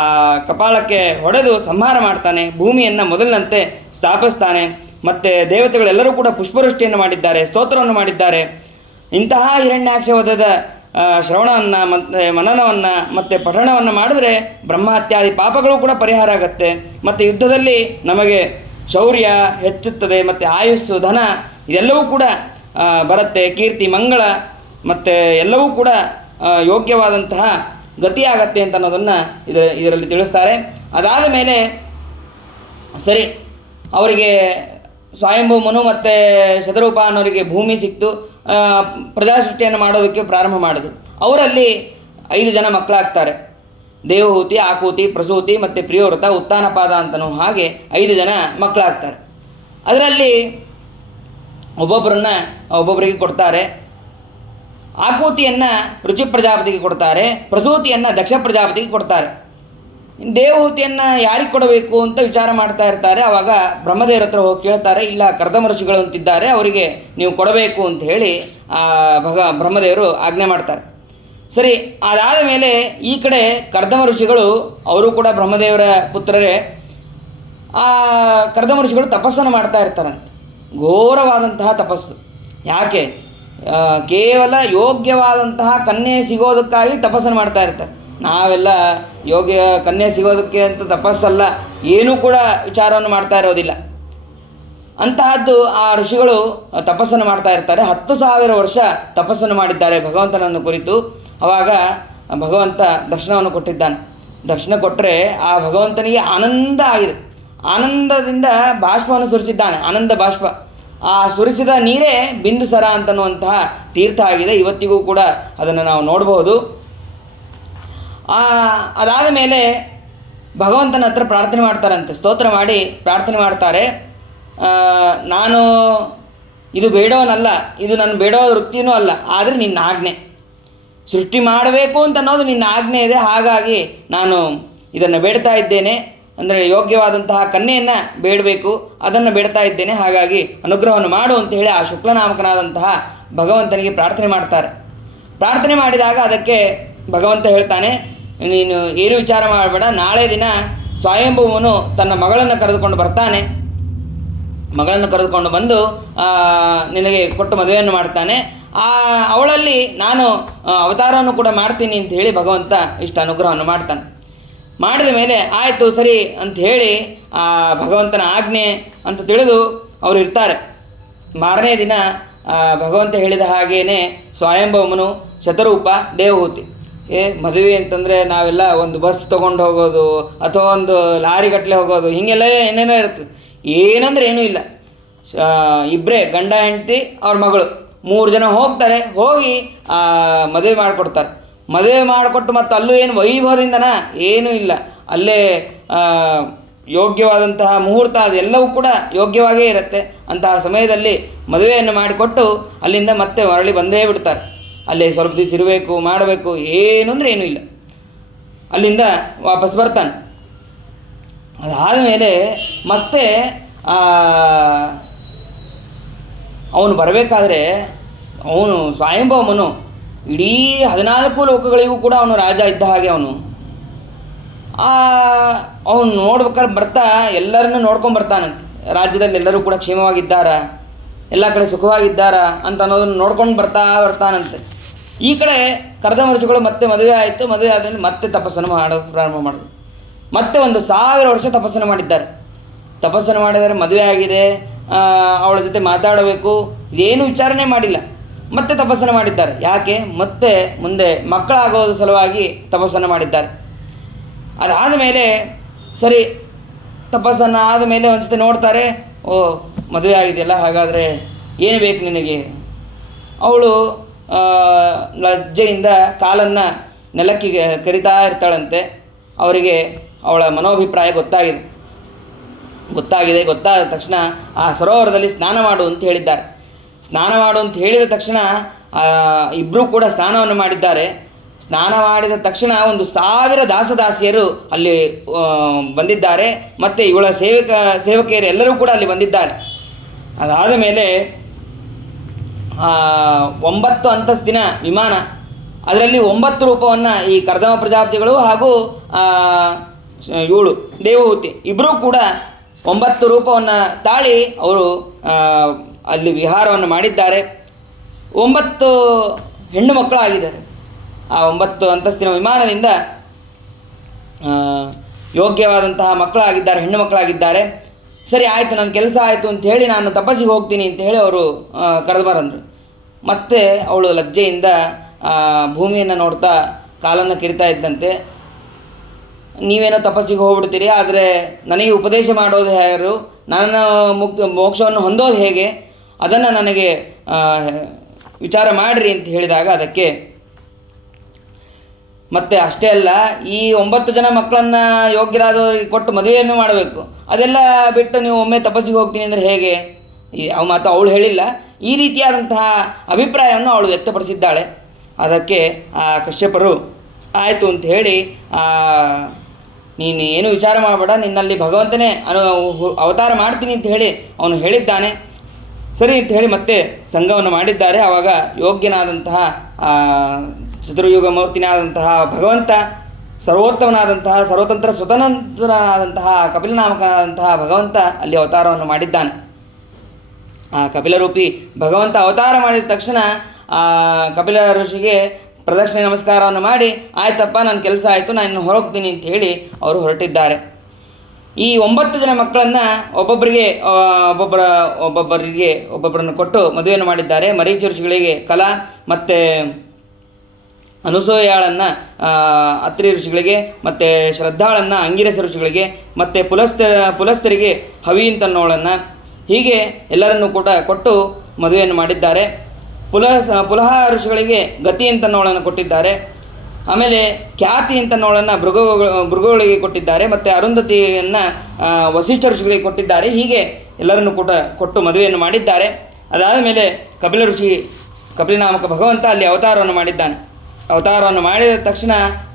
ಕಪಾಳಕ್ಕೆ ಹೊಡೆದು ಸಂಹಾರ ಮಾಡ್ತಾನೆ. ಭೂಮಿಯನ್ನು ಮೊದಲಿನಂತೆ ಸ್ಥಾಪಿಸ್ತಾನೆ. ಮತ್ತು ದೇವತೆಗಳೆಲ್ಲರೂ ಕೂಡ ಪುಷ್ಪವೃಷ್ಟಿಯನ್ನು ಮಾಡಿದ್ದಾರೆ, ಸ್ತೋತ್ರವನ್ನು ಮಾಡಿದ್ದಾರೆ. ಇಂತಹ ಹಿರಣ್ಯಾಕ್ಷ ವಧದ ಶ್ರವಣವನ್ನು ಮತ್ತು ಮನನವನ್ನು ಮತ್ತು ಪಠಣವನ್ನು ಮಾಡಿದ್ರೆ ಬ್ರಹ್ಮಹತ್ಯಾದಿ ಪಾಪಗಳು ಕೂಡ ಪರಿಹಾರ ಆಗುತ್ತೆ. ಮತ್ತು ಯುದ್ಧದಲ್ಲಿ ನಮಗೆ ಶೌರ್ಯ ಹೆಚ್ಚುತ್ತದೆ, ಮತ್ತು ಆಯುಸ್ಸು, ಧನ ಇದೆಲ್ಲವೂ ಕೂಡ ಬರುತ್ತೆ. ಕೀರ್ತಿ, ಮಂಗಳ ಮತ್ತು ಎಲ್ಲವೂ ಕೂಡ ಯೋಗ್ಯವಾದಂತಹ ಗತಿಯಾಗತ್ತೆ ಅಂತ ಅನ್ನೋದನ್ನು ಇದರಲ್ಲಿ ತಿಳಿಸ್ತಾರೆ. ಅದಾದ ಮೇಲೆ ಸರಿ, ಅವರಿಗೆ ಸ್ವಯಂಭೂಮನು ಮತ್ತು ಶತರೂಪ ಅನ್ನೋರಿಗೆ ಭೂಮಿ ಸಿಕ್ತು. ಪ್ರಜಾಸೃಷ್ಟಿಯನ್ನು ಮಾಡೋದಕ್ಕೆ ಪ್ರಾರಂಭ ಮಾಡಿದ್ರು. ಅವರಲ್ಲಿ 5 ಜನ ಮಕ್ಕಳಾಗ್ತಾರೆ. ದೇವಹೂತಿ, ಆಕೂತಿ, ಪ್ರಸೂತಿ ಮತ್ತು ಪ್ರಿಯೋವ್ರತ, ಉತ್ತಾನಪಾದ ಅಂತನೂ ಹಾಗೆ 5 ಜನ ಮಕ್ಕಳಾಗ್ತಾರೆ. ಅದರಲ್ಲಿ ಒಬ್ಬೊಬ್ಬರಿಗೆ ಕೊಡ್ತಾರೆ. ಆಕೂತಿಯನ್ನು ರುಚಿ ಪ್ರಜಾಪತಿಗೆ ಕೊಡ್ತಾರೆ, ಪ್ರಸೂತಿಯನ್ನು ದಕ್ಷ ಪ್ರಜಾಪತಿಗೆ ಕೊಡ್ತಾರೆ. ದೇವಹೂತಿಯನ್ನು ಯಾರಿಗೆ ಕೊಡಬೇಕು ಅಂತ ವಿಚಾರ ಮಾಡ್ತಾ ಇರ್ತಾರೆ. ಆವಾಗ ಬ್ರಹ್ಮದೇವರ ಹತ್ರ ಹೋಗಿ ಕೇಳ್ತಾರೆ, ಇಲ್ಲ ಕರ್ದಮ ಋಷಿಗಳು ಅಂತಿದ್ದಾರೆ, ಅವರಿಗೆ ನೀವು ಕೊಡಬೇಕು ಅಂತ ಹೇಳಿ ಬ್ರಹ್ಮದೇವರು ಆಜ್ಞೆ ಮಾಡ್ತಾರೆ. ಸರಿ, ಅದಾದ ಮೇಲೆ ಈ ಕಡೆ ಕರ್ದಮ ಋಷಿಗಳು ಅವರು ಕೂಡ ಬ್ರಹ್ಮದೇವರ ಪುತ್ರರೇ. ಆ ಕರ್ದಮ ಋಷಿಗಳು ತಪಸ್ಸನ್ನು ಮಾಡ್ತಾ ಇರ್ತಾರಂತೆ, ಘೋರವಾದಂತಹ ತಪಸ್ಸು. ಯಾಕೆ? ಕೇವಲ ಯೋಗ್ಯವಾದಂತಹ ಕನ್ಯೆ ಸಿಗೋದಕ್ಕಾಗಿ ತಪಸ್ಸನ್ನು ಮಾಡ್ತಾ ಇರ್ತಾರೆ. ನಾವೆಲ್ಲ ಯೋಗ್ಯ ಕನ್ಯೆ ಸಿಗೋದಕ್ಕೆ ಅಂತ ತಪಸ್ಸಲ್ಲ, ಏನೂ ಕೂಡ ವಿಚಾರವನ್ನು ಮಾಡ್ತಾ ಇರೋದಿಲ್ಲ. ಅಂತಹದ್ದು ಆ ಋಷಿಗಳು ತಪಸ್ಸನ್ನು ಮಾಡ್ತಾ ಇರ್ತಾರೆ. 10,000 ವರ್ಷ ತಪಸ್ಸನ್ನು ಮಾಡಿದ್ದಾರೆ ಭಗವಂತನನ್ನು ಕುರಿತು. ಆವಾಗ ಭಗವಂತ ದರ್ಶನವನ್ನು ಕೊಟ್ಟಿದ್ದಾನೆ. ದರ್ಶನ ಕೊಟ್ಟರೆ ಆ ಭಗವಂತನಿಗೆ ಆನಂದ ಆಗಿದೆ. ಆನಂದದಿಂದ ಬಾಷ್ಪವನ್ನು ಸುರಿಸಿದ್ದಾನೆ, ಆನಂದ ಬಾಷ್ಪ. ಆ ಸುರಿಸಿದ ನೀರೇ ಬಿಂದುಸರ ಅಂತನ್ನುವಂತಹ ತೀರ್ಥ ಆಗಿದೆ. ಇವತ್ತಿಗೂ ಕೂಡ ಅದನ್ನು ನಾವು ನೋಡಬಹುದು. ಅದಾದ ಮೇಲೆ ಭಗವಂತನ ಹತ್ರ ಪ್ರಾರ್ಥನೆ ಮಾಡ್ತಾರಂತೆ, ಸ್ತೋತ್ರ ಮಾಡಿ ಪ್ರಾರ್ಥನೆ ಮಾಡ್ತಾರೆ. ನಾನು ಇದು ಬೇಡವನಲ್ಲ, ಇದು ನನ್ನ ಬೇಡೋ ವೃತ್ತಿಯೂ ಅಲ್ಲ, ಆದರೆ ನಿನ್ನ ಆಜ್ಞೆ ಸೃಷ್ಟಿ ಮಾಡಬೇಕು ಅಂತ ಅನ್ನೋದು ನಿನ್ನ ಆಜ್ಞೆ ಇದೆ. ಹಾಗಾಗಿ ನಾನು ಇದನ್ನು ಬೇಡ್ತಾ ಇದ್ದೇನೆ, ಅಂದರೆ ಯೋಗ್ಯವಾದಂತಹ ಕನ್ಯೆಯನ್ನು ಬೇಡಬೇಕು, ಅದನ್ನು ಬೇಡ್ತಾ ಇದ್ದೇನೆ. ಹಾಗಾಗಿ ಅನುಗ್ರಹವನ್ನು ಮಾಡು ಅಂತ ಹೇಳಿ ಆ ಶುಕ್ಲನಾಮಕನಾದಂತಹ ಭಗವಂತನಿಗೆ ಪ್ರಾರ್ಥನೆ ಮಾಡ್ತಾರೆ. ಪ್ರಾರ್ಥನೆ ಮಾಡಿದಾಗ ಅದಕ್ಕೆ ಭಗವಂತ ಹೇಳ್ತಾನೆ, ನೀನು ಏನು ವಿಚಾರ ಮಾಡಬೇಡ, ನಾಳೆ ದಿನ ಸ್ವಯಂಭುವನು ತನ್ನ ಮಗಳನ್ನು ಕರೆದುಕೊಂಡು ಬರ್ತಾನೆ. ಮಗಳನ್ನು ಕರೆದುಕೊಂಡು ಬಂದು ನಿನಗೆ ಕೊಟ್ಟು ಮದುವೆಯನ್ನು ಮಾಡ್ತಾನೆ. ಅವಳಲ್ಲಿ ನಾನು ಅವತಾರವನ್ನು ಕೂಡ ಮಾಡ್ತೀನಿ ಅಂತ ಹೇಳಿ ಭಗವಂತ ಇಷ್ಟು ಅನುಗ್ರಹವನ್ನು ಮಾಡ್ತಾನೆ. ಮಾಡಿದ ಮೇಲೆ ಆಯಿತು ಸರಿ ಅಂತ ಹೇಳಿ ಆ ಭಗವಂತನ ಆಜ್ಞೆ ಅಂತ ತಿಳಿದು ಅವರು ಇರ್ತಾರೆ. ಮಾರನೇ ದಿನ ಭಗವಂತ ಹೇಳಿದ ಹಾಗೇ ಸ್ವಯಂಭವನು ಶತರೂಪ ದೇವಹೂತಿ. ಮದುವೆ ಅಂತಂದರೆ ನಾವೆಲ್ಲ ಒಂದು ಬಸ್ ತೊಗೊಂಡು ಹೋಗೋದು ಅಥವಾ ಒಂದು ಲಾರಿಗಟ್ಟಲೆ ಹೋಗೋದು, ಹೀಗೆಲ್ಲ ಏನೇನೋ ಇರ್ತದೆ. ಏನಂದ್ರೆ ಏನೂ ಇಲ್ಲ. ಇಬ್ಬರೇ ಗಂಡ ಹೆಂಡತಿ ಅವ್ರ ಮಗಳು 3 ಜನ ಹೋಗ್ತಾರೆ. ಹೋಗಿ ಮದುವೆ ಮಾಡಿಕೊಡ್ತಾರೆ. ಮದುವೆ ಮಾಡಿಕೊಟ್ಟು ಮತ್ತು ಅಲ್ಲೂ ಏನು ವೈಭವದಿಂದನ ಏನೂ ಇಲ್ಲ. ಅಲ್ಲೇ ಯೋಗ್ಯವಾದಂತಹ ಮುಹೂರ್ತ ಅದೆಲ್ಲವೂ ಕೂಡ ಯೋಗ್ಯವಾಗೇ ಇರುತ್ತೆ. ಅಂತಹ ಸಮಯದಲ್ಲಿ ಮದುವೆಯನ್ನು ಮಾಡಿಕೊಟ್ಟು ಅಲ್ಲಿಂದ ಮತ್ತೆ ಮರಳಿ ಬಂದೇ ಬಿಡ್ತಾರೆ. ಅಲ್ಲೇ ಸ್ವಲ್ಪ ದಿವಸ ಇರಬೇಕು, ಮಾಡಬೇಕು, ಏನು ಅಂದರೆ ಏನೂ ಇಲ್ಲ. ಅಲ್ಲಿಂದ ವಾಪಸ್ ಬರ್ತಾನೆ. ಅದಾದ ಮೇಲೆ ಮತ್ತೆ ಅವನು ಬರಬೇಕಾದ್ರೆ ಅವನು ಸ್ವಯಂಭವನು ಇಡೀ 14 ಲೋಕಗಳಿಗೂ ಕೂಡ ಅವನು ರಾಜ ಇದ್ದ ಹಾಗೆ. ಅವನು ನೋಡ್ಬೇಕಾದ್ರೆ ಬರ್ತಾ ಎಲ್ಲರನ್ನೂ ನೋಡ್ಕೊಂಬರ್ತಾನಂತೆ. ರಾಜ್ಯದಲ್ಲಿ ಎಲ್ಲರೂ ಕೂಡ ಕ್ಷೇಮವಾಗಿದ್ದಾರಾ, ಎಲ್ಲ ಕಡೆ ಸುಖವಾಗಿದ್ದಾರಾ ಅಂತ ಅನ್ನೋದನ್ನು ನೋಡ್ಕೊಂಡು ಬರ್ತಾನಂತೆ. ಈ ಕಡೆ ಕರೆದ ಋಷಿಗಳು ಮತ್ತೆ ಮದುವೆ ಆಯಿತು. ಮದುವೆ ಆದಮೇಲೆ ಮತ್ತೆ ತಪಸ್ಸನ್ನು ಪ್ರಾರಂಭ ಮಾಡೋದು. ಮತ್ತೆ 1,000 ವರ್ಷ ತಪಸ್ಸನ್ನು ಮಾಡಿದ್ದಾರೆ. ತಪಸ್ಸನ್ನು ಮಾಡಿದರೆ ಮದುವೆ ಆಗಿದೆ, ಅವಳ ಜೊತೆ ಮಾತಾಡಬೇಕು, ಇದೇನು ವಿಚಾರಣೆ ಮಾಡಿಲ್ಲ. ಮತ್ತೆ ತಪಸ್ಸನ್ನು ಮಾಡಿದ್ದಾರೆ. ಯಾಕೆ? ಮತ್ತೆ ಮುಂದೆ ಮಕ್ಕಳಾಗೋದ್ರ ಸಲುವಾಗಿ ತಪಸ್ಸನ್ನು ಮಾಡಿದ್ದಾರೆ. ಅದಾದ ಮೇಲೆ ಸರಿ, ತಪಸ್ಸನ್ನು ಆದಮೇಲೆ ಒಂದು ಸತಿ ನೋಡ್ತಾರೆ, ಓ ಮದುವೆ ಆಗಿದೆಯಲ್ಲ, ಹಾಗಾದರೆ ಏನು ಬೇಕು ನಿನಗೆ? ಅವಳು ಲಜ್ಜೆಯಿಂದ ಕಾಲನ್ನು ನೆಲಕ್ಕೆ ಕರಿತಾ ಇರ್ತಾಳಂತೆ. ಅವರಿಗೆ ಅವಳ ಮನೋಭಿಪ್ರಾಯ ಗೊತ್ತಾದ ತಕ್ಷಣ ಆ ಸರೋವರದಲ್ಲಿ ಸ್ನಾನ ಮಾಡು ಅಂತ ಹೇಳಿದ್ದಾರೆ. ಸ್ನಾನ ಮಾಡು ಅಂತ ಹೇಳಿದ ತಕ್ಷಣ ಇಬ್ಬರೂ ಕೂಡ ಸ್ನಾನವನ್ನು ಮಾಡಿದ್ದಾರೆ. ಸ್ನಾನ ಮಾಡಿದ ತಕ್ಷಣ 1,000 ದಾಸದಾಸಿಯರು ಅಲ್ಲಿ ಬಂದಿದ್ದಾರೆ. ಮತ್ತು ಇವಳ ಸೇವಕಿಯರು ಎಲ್ಲರೂ ಕೂಡ ಅಲ್ಲಿ ಬಂದಿದ್ದಾರೆ. ಅದಾದ ಮೇಲೆ 9 ಅಂತಸ್ತಿನ ವಿಮಾನ, ಅದರಲ್ಲಿ 9 ರೂಪವನ್ನು ಈ ಕರ್ದಮ ಪ್ರಜಾಪತಿಗಳು ಹಾಗೂ ಇವಳು ದೇವಹೂತಿ ಇಬ್ಬರೂ ಕೂಡ 9 ರೂಪವನ್ನು ತಾಳಿ ಅವರು ಅಲ್ಲಿ ವಿಹಾರವನ್ನು ಮಾಡಿದ್ದಾರೆ. 9 ಹೆಣ್ಣು ಮಕ್ಕಳು ಆಗಿದ್ದಾರೆ. ಆ 9 ಅಂತಸ್ತಿನ ವಿಮಾನದಿಂದ ಯೋಗ್ಯವಾದಂತಹ ಮಕ್ಕಳಾಗಿದ್ದಾರೆ, ಹೆಣ್ಣು ಮಕ್ಕಳಾಗಿದ್ದಾರೆ. ಸರಿ ಆಯಿತು, ನನ್ನ ಕೆಲಸ ಆಯಿತು ಅಂತ ಹೇಳಿ ನಾನು ತಪಸ್ಸಿಗೆ ಹೋಗ್ತೀನಿ ಅಂತ ಹೇಳಿ ಅವರು ಕರೆದುಬರಂದರು. ಮತ್ತೆ ಅವಳು ಲಜ್ಜೆಯಿಂದ ಭೂಮಿಯನ್ನು ನೋಡ್ತಾ ಕಾಲನ್ನು ಕಿರಿತಾ ಇದ್ದಂತೆ. ನೀವೇನೋ ತಪಸ್ಸಿಗೆ ಹೋಗ್ಬಿಡ್ತೀರಿ, ಆದರೆ ನನಗೆ ಉಪದೇಶ ಮಾಡೋದು ಯಾರು? ನನ್ನ ಮೋಕ್ಷವನ್ನು ಹೊಂದೋದು ಹೇಗೆ? ಅದನ್ನು ನನಗೆ ವಿಚಾರ ಮಾಡಿರಿ ಅಂತ ಹೇಳಿದಾಗ ಅದಕ್ಕೆ ಮತ್ತೆ ಅಷ್ಟೇ ಅಲ್ಲ, ಈ 9 ಜನ ಮಕ್ಕಳನ್ನು ಯೋಗ್ಯರಾದವರಿಗೆ ಕೊಟ್ಟು ಮದುವೆಯನ್ನು ಮಾಡಬೇಕು. ಅದೆಲ್ಲ ಬಿಟ್ಟು ನೀವು ಒಮ್ಮೆ ತಪಸ್ಸಿಗೆ ಹೋಗ್ತೀನಿ ಅಂದರೆ ಹೇಗೆ? ಅವು ಮಾತು ಅವಳು ಹೇಳಿಲ್ಲ. ಈ ರೀತಿಯಾದಂತಹ ಅಭಿಪ್ರಾಯವನ್ನು ಅವಳು ವ್ಯಕ್ತಪಡಿಸಿದ್ದಾಳೆ. ಅದಕ್ಕೆ ಆ ಕಶ್ಯಪರು ಆಯಿತು ಅಂತ ಹೇಳಿ, ನೀನು ಏನು ವಿಚಾರ ಮಾಡಬೇಡ, ನಿನ್ನಲ್ಲಿ ಭಗವಂತನೇ ಅವತಾರ ಮಾಡ್ತೀನಿ ಅಂತ ಹೇಳಿ ಅವನು ಹೇಳಿದ್ದಾನೆ. ಸರಿ ಅಂತ ಹೇಳಿ ಮತ್ತೆ ಸಂಘವನ್ನು ಮಾಡಿದ್ದಾರೆ. ಆವಾಗ ಯೋಗ್ಯನಾದಂತಹ ಚತುರ್ಯುಗ ಮೂರ್ತಿನಾದಂತಹ ಭಗವಂತ, ಸರ್ವೋತ್ತಮನಾದಂತಹ ಸರ್ವತಂತ್ರ ಸ್ವತಂತ್ರನಾದಂತಹ ಕಪಿಲನಾಮಕನಾದಂತಹ ಭಗವಂತ ಅಲ್ಲಿ ಅವತಾರವನ್ನು ಮಾಡಿದ್ದಾನೆ. ಆ ಕಪಿಲರೂಪಿ ಭಗವಂತ ಅವತಾರ ಮಾಡಿದ ತಕ್ಷಣ ಆ ಕಪಿಲ ಋಷಿಗೆ ಪ್ರದಕ್ಷಿಣೆ ನಮಸ್ಕಾರವನ್ನು ಮಾಡಿ ಆಯ್ತಪ್ಪ ನನ್ನ ಕೆಲಸ ಆಯಿತು, ನಾನು ಹೊರಗ್ತೀನಿ ಅಂತ ಹೇಳಿ ಅವರು ಹೊರಟಿದ್ದಾರೆ. ಈ 9 ಜನ ಮಕ್ಕಳನ್ನು ಒಬ್ಬೊಬ್ಬರನ್ನು ಕೊಟ್ಟು ಮದುವೆಯನ್ನು ಮಾಡಿದ್ದಾರೆ. ಮರೀಚಿ ಋಷಿಗಳಿಗೆ ಕಲಾ ಮತ್ತು ಅನುಸೂಯಾಳನ್ನು ಅತ್ರಿ ಋಷಿಗಳಿಗೆ, ಮತ್ತು ಶ್ರದ್ಧಾಳನ್ನು ಅಂಗಿರಸ ಋಷಿಗಳಿಗೆ, ಮತ್ತು ಪುಲಸ್ತರಿಗೆ ಹವಿ ಅಂತನ್ನೋಳನ್ನು, ಹೀಗೆ ಎಲ್ಲರನ್ನೂ ಕೂಡ ಕೊಟ್ಟು ಮದುವೆಯನ್ನು ಮಾಡಿದ್ದಾರೆ. ಪುಲಹ ಋಷಿಗಳಿಗೆ ಗತಿ ಅಂತನ್ನೋಳನ್ನು ಕೊಟ್ಟಿದ್ದಾರೆ. ಆಮೇಲೆ ಖ್ಯಾತಿ ಅಂತನ್ನೋಳನ್ನು ಭೃಗುಗಳಿಗೆ ಕೊಟ್ಟಿದ್ದಾರೆ. ಮತ್ತು ಅರುಂಧತಿಯನ್ನು ವಸಿಷ್ಠ ಋಷಿಗಳಿಗೆ ಕೊಟ್ಟಿದ್ದಾರೆ. ಹೀಗೆ ಎಲ್ಲರನ್ನೂ ಕೂಡ ಕೊಟ್ಟು ಮದುವೆಯನ್ನು ಮಾಡಿದ್ದಾರೆ. ಅದಾದ ಮೇಲೆ ಕಪಿಲನಾಮಕ ಭಗವಂತ ಅಲ್ಲಿ ಅವತಾರವನ್ನು ಮಾಡಿದ್ದಾನೆ. ಅವತಾರವನ್ನು ಮಾಡಿದ ತಕ್ಷಣ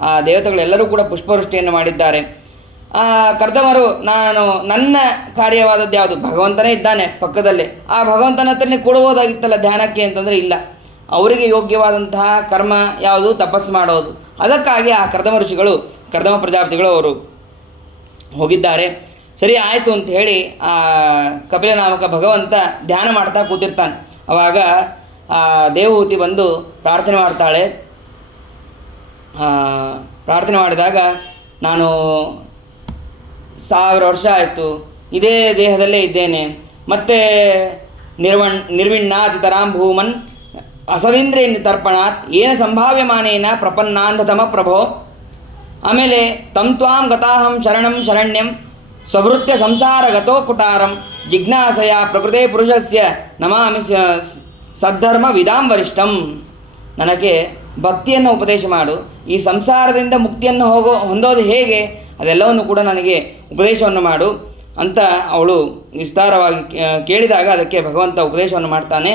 ಆ ದೇವತೆಗಳೆಲ್ಲರೂ ಕೂಡ ಪುಷ್ಪವೃಷ್ಟಿಯನ್ನು ಮಾಡಿದ್ದಾರೆ. ಆ ಕರ್ದಮರು ನನ್ನ ಕಾರ್ಯವಾದದ್ದು ಯಾವುದು, ಭಗವಂತನೇ ಇದ್ದಾನೆ ಪಕ್ಕದಲ್ಲೇ, ಆ ಭಗವಂತನ ಹತ್ರನೇ ಕೊಡ್ಬೋದಾಗಿತ್ತಲ್ಲ ಧ್ಯಾನಕ್ಕೆ ಅಂತಂದರೆ ಇಲ್ಲ. ಅವರಿಗೆ ಯೋಗ್ಯವಾದಂತಹ ಕರ್ಮ ಯಾವುದು, ತಪಸ್ಸು ಮಾಡೋದು. ಅದಕ್ಕಾಗಿ ಆ ಕರ್ದಮ ಪ್ರಜಾಪತಿಗಳು ಅವರು ಹೋಗಿದ್ದಾರೆ. ಸರಿ ಆಯಿತು ಅಂತ ಹೇಳಿ ಆ ಕಪಿಲನಾಮಕ ಭಗವಂತ ಧ್ಯಾನ ಮಾಡ್ತಾ ಕೂತಿರ್ತಾನೆ. ಆವಾಗ ಆ ದೇವಹೂತಿ ಬಂದು ಪ್ರಾರ್ಥನೆ ಮಾಡ್ತಾಳೆ. ಪ್ರಾರ್ಥನೆ ಮಾಡಿದಾಗ, ನಾನು 1000 ವರ್ಷ ಆಯಿತು ಇದೇ ದೇಹದಲ್ಲೇ ಇದ್ದೇನೆ, ಮತ್ತು ನಿರ್ವಿಣ್ಣಾತಿತರಾಂ ಭೂಮನ್ ಅಸದಿಂದ್ರೇನ್ ತರ್ಪಣಾತ್ ಏನ ಸಂಭಾವ್ಯಮಾನೇನ ಪ್ರಪನ್ನಾಂಧತಮ ಪ್ರಭೋ. ಆಮೇಲೆ ತ್ವಾಂ ಗತಾಹಂ ಶರಣ್ಯಂ ಸ್ವಭೃತ್ಯ ಸಂಸಾರಗತೋ ಕುಟಾರಂ ಜಿಜ್ಞಾಸಯ ಪ್ರಕೃತೆ ಪುರುಷಸ್ಯ ನಮಾಮಿ ಸದ್ಧರ್ಮ ವಿಧಾಂ ವರಿಷ್ಠಂ. ನನಗೆ ಭಕ್ತಿಯನ್ನು ಉಪದೇಶ ಮಾಡು, ಈ ಸಂಸಾರದಿಂದ ಮುಕ್ತಿಯನ್ನು ಹೊಂದೋದು ಹೇಗೆ ಅದೆಲ್ಲವನ್ನು ಕೂಡ ನನಗೆ ಉಪದೇಶವನ್ನು ಮಾಡು ಅಂತ ಅವಳು ವಿಸ್ತಾರವಾಗಿ ಕೇಳಿದಾಗ ಅದಕ್ಕೆ ಭಗವಂತ ಉಪದೇಶವನ್ನು ಮಾಡ್ತಾನೆ.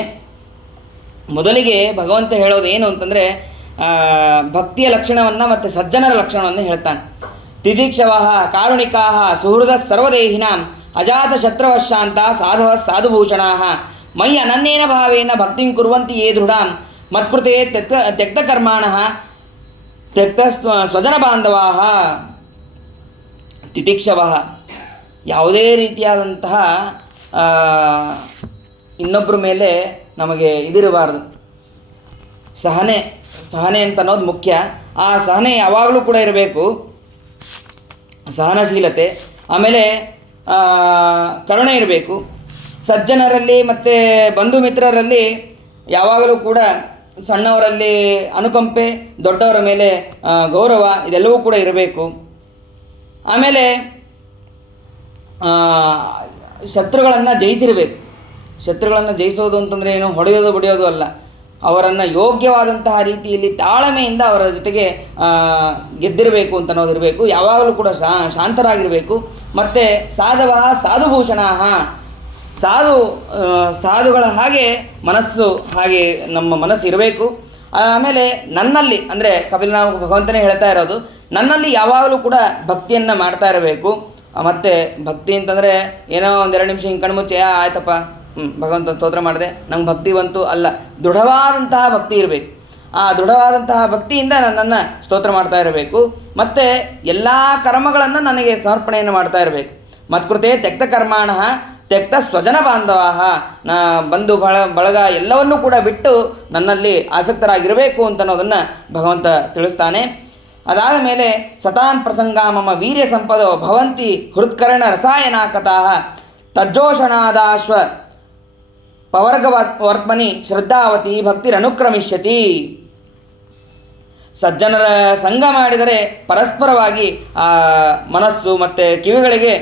ಮೊದಲಿಗೆ ಭಗವಂತ ಹೇಳೋದು ಏನು ಅಂತಂದರೆ, ಭಕ್ತಿಯ ಲಕ್ಷಣವನ್ನು ಮತ್ತು ಸಜ್ಜನರ ಲಕ್ಷಣವನ್ನು ಹೇಳ್ತಾನೆ. ತಿದಿಕ್ಷವಃ ಕಾರುಣಿಕಾಃ ಸುಹೃದ ಸರ್ವದೇಹಿನಾಂ ಅಜಾತ ಶತ್ರವಶಾಂತ ಸಾಧವ ಸಾಧುಭೂಷಣಾಃ ಮೈ ಅನನ್ಯೇನ ಭಾವೇನ ಭಕ್ತಿಂ ಕುರ್ವಂತಿ ಯೇ ದೃಢಾಂ ಮತ್ಕೃತೆ ತ್ಯಕ್ತಕರ್ಮಾಣಃ ತ್ಯಕ್ತ ಸ್ವಜನ ಬಾಂಧವಾಃ. ತಿತಿಕ್ಷವಃ, ಯಾವುದೇ ರೀತಿಯಾದಂತಹ ಇನ್ನೊಬ್ಬರ ಮೇಲೆ ನಮಗೆ ಇದಿರಬಾರ್ದು. ಸಹನೆ ಅಂತ ಅನ್ನೋದು ಮುಖ್ಯ. ಆ ಸಹನೆ ಯಾವಾಗಲೂ ಕೂಡ ಇರಬೇಕು, ಸಹನಶೀಲತೆ. ಆಮೇಲೆ ಕರುಣೆ ಇರಬೇಕು. ಸಜ್ಜನರಲ್ಲಿ ಮತ್ತು ಬಂಧು ಮಿತ್ರರಲ್ಲಿ ಯಾವಾಗಲೂ ಕೂಡ ಸಣ್ಣವರಲ್ಲಿ ಅನುಕಂಪೆ, ದೊಡ್ಡವರ ಮೇಲೆ ಗೌರವ, ಇದೆಲ್ಲವೂ ಕೂಡ ಇರಬೇಕು. ಆಮೇಲೆ ಶತ್ರುಗಳನ್ನು ಜಯಿಸಿರಬೇಕು. ಶತ್ರುಗಳನ್ನು ಜಯಿಸೋದು ಅಂತಂದರೆ ಏನು, ಹೊಡೆಯೋದು ಬಡಿಯೋದು ಅಲ್ಲ. ಅವರನ್ನು ಯೋಗ್ಯವಾದಂತಹ ರೀತಿಯಲ್ಲಿ ತಾಳ್ಮೆಯಿಂದ ಅವರ ಜೊತೆಗೆ ಗೆದ್ದಿರಬೇಕು ಅಂತ ಅನ್ನೋದಿರಬೇಕು. ಯಾವಾಗಲೂ ಕೂಡ ಶಾಂತರಾಗಿರಬೇಕು. ಮತ್ತು ಸಾಧವ ಸಾಧುಭೂಷಣ, ಸಾಧುಗಳ ಹಾಗೆ ಮನಸ್ಸು, ಹಾಗೆ ನಮ್ಮ ಮನಸ್ಸು ಇರಬೇಕು. ಆಮೇಲೆ ನನ್ನಲ್ಲಿ, ಅಂದರೆ ಕಪಿಲನಾಮಕ ಭಗವಂತನೇ ಹೇಳ್ತಾ ಇರೋದು, ನನ್ನಲ್ಲಿ ಯಾವಾಗಲೂ ಕೂಡ ಭಕ್ತಿಯನ್ನು ಮಾಡ್ತಾ ಇರಬೇಕು. ಮತ್ತು ಭಕ್ತಿ ಅಂತಂದರೆ ಏನೋ 1-2 ನಿಮಿಷ ಹಿಂಗೆ ಕಣ್ಮುಚ್ಚೆ ಆಯ್ತಪ್ಪ ಭಗವಂತ ಸ್ತೋತ್ರ ಮಾಡಿದೆ ನಂಗೆ ಭಕ್ತಿ ಬಂತು ಅಲ್ಲ, ದೃಢವಾದಂತಹ ಭಕ್ತಿ ಇರಬೇಕು. ಆ ದೃಢವಾದಂತಹ ಭಕ್ತಿಯಿಂದ ನನ್ನನ್ನು ಸ್ತೋತ್ರ ಮಾಡ್ತಾ ಇರಬೇಕು. ಮತ್ತು ಎಲ್ಲ ಕರ್ಮಗಳನ್ನು ನನಗೆ ಸಮರ್ಪಣೆಯನ್ನು ಮಾಡ್ತಾ ಇರಬೇಕು. ಮತ್ಕೃತೆ ತ್ಯಕ್ತ ಕರ್ಮಾಣಃ ತ್ಯಕ್ತ ಸ್ವಜನ ಬಾಂಧವಾಃ, ಬಂಧು ಬಳಗ ಎಲ್ಲವನ್ನೂ ಕೂಡ ಬಿಟ್ಟು ನನ್ನಲ್ಲಿ ಆಸಕ್ತರಾಗಿರಬೇಕು ಅಂತ ಅನ್ನೋದನ್ನು ಭಗವಂತ ತಿಳಿಸ್ತಾನೆ. ಅದಾದ ಮೇಲೆ ಸತಾನ್ ಪ್ರಸಂಗ ಮಮ ವೀರ್ಯ ಸಂಪದೋ ಭವಂತಿ ಹೃತ್ಕರ್ಣ ರಸಾಯನಾಕತಾಃ ತಜ್ಜೋಷಣಾದಾಶ್ವ ಪವರ್ಗವರ್ತ್ಮನಿ ಶ್ರದ್ಧಾವತಿ ಭಕ್ತಿರನುಕ್ರಮಿಷ್ಯತಿ. ಸಜ್ಜನರ ಸಂಘ ಮಾಡಿದರೆ ಪರಸ್ಪರವಾಗಿ ಮನಸ್ಸು ಮತ್ತು ಕಿವಿಗಳಿಗೆ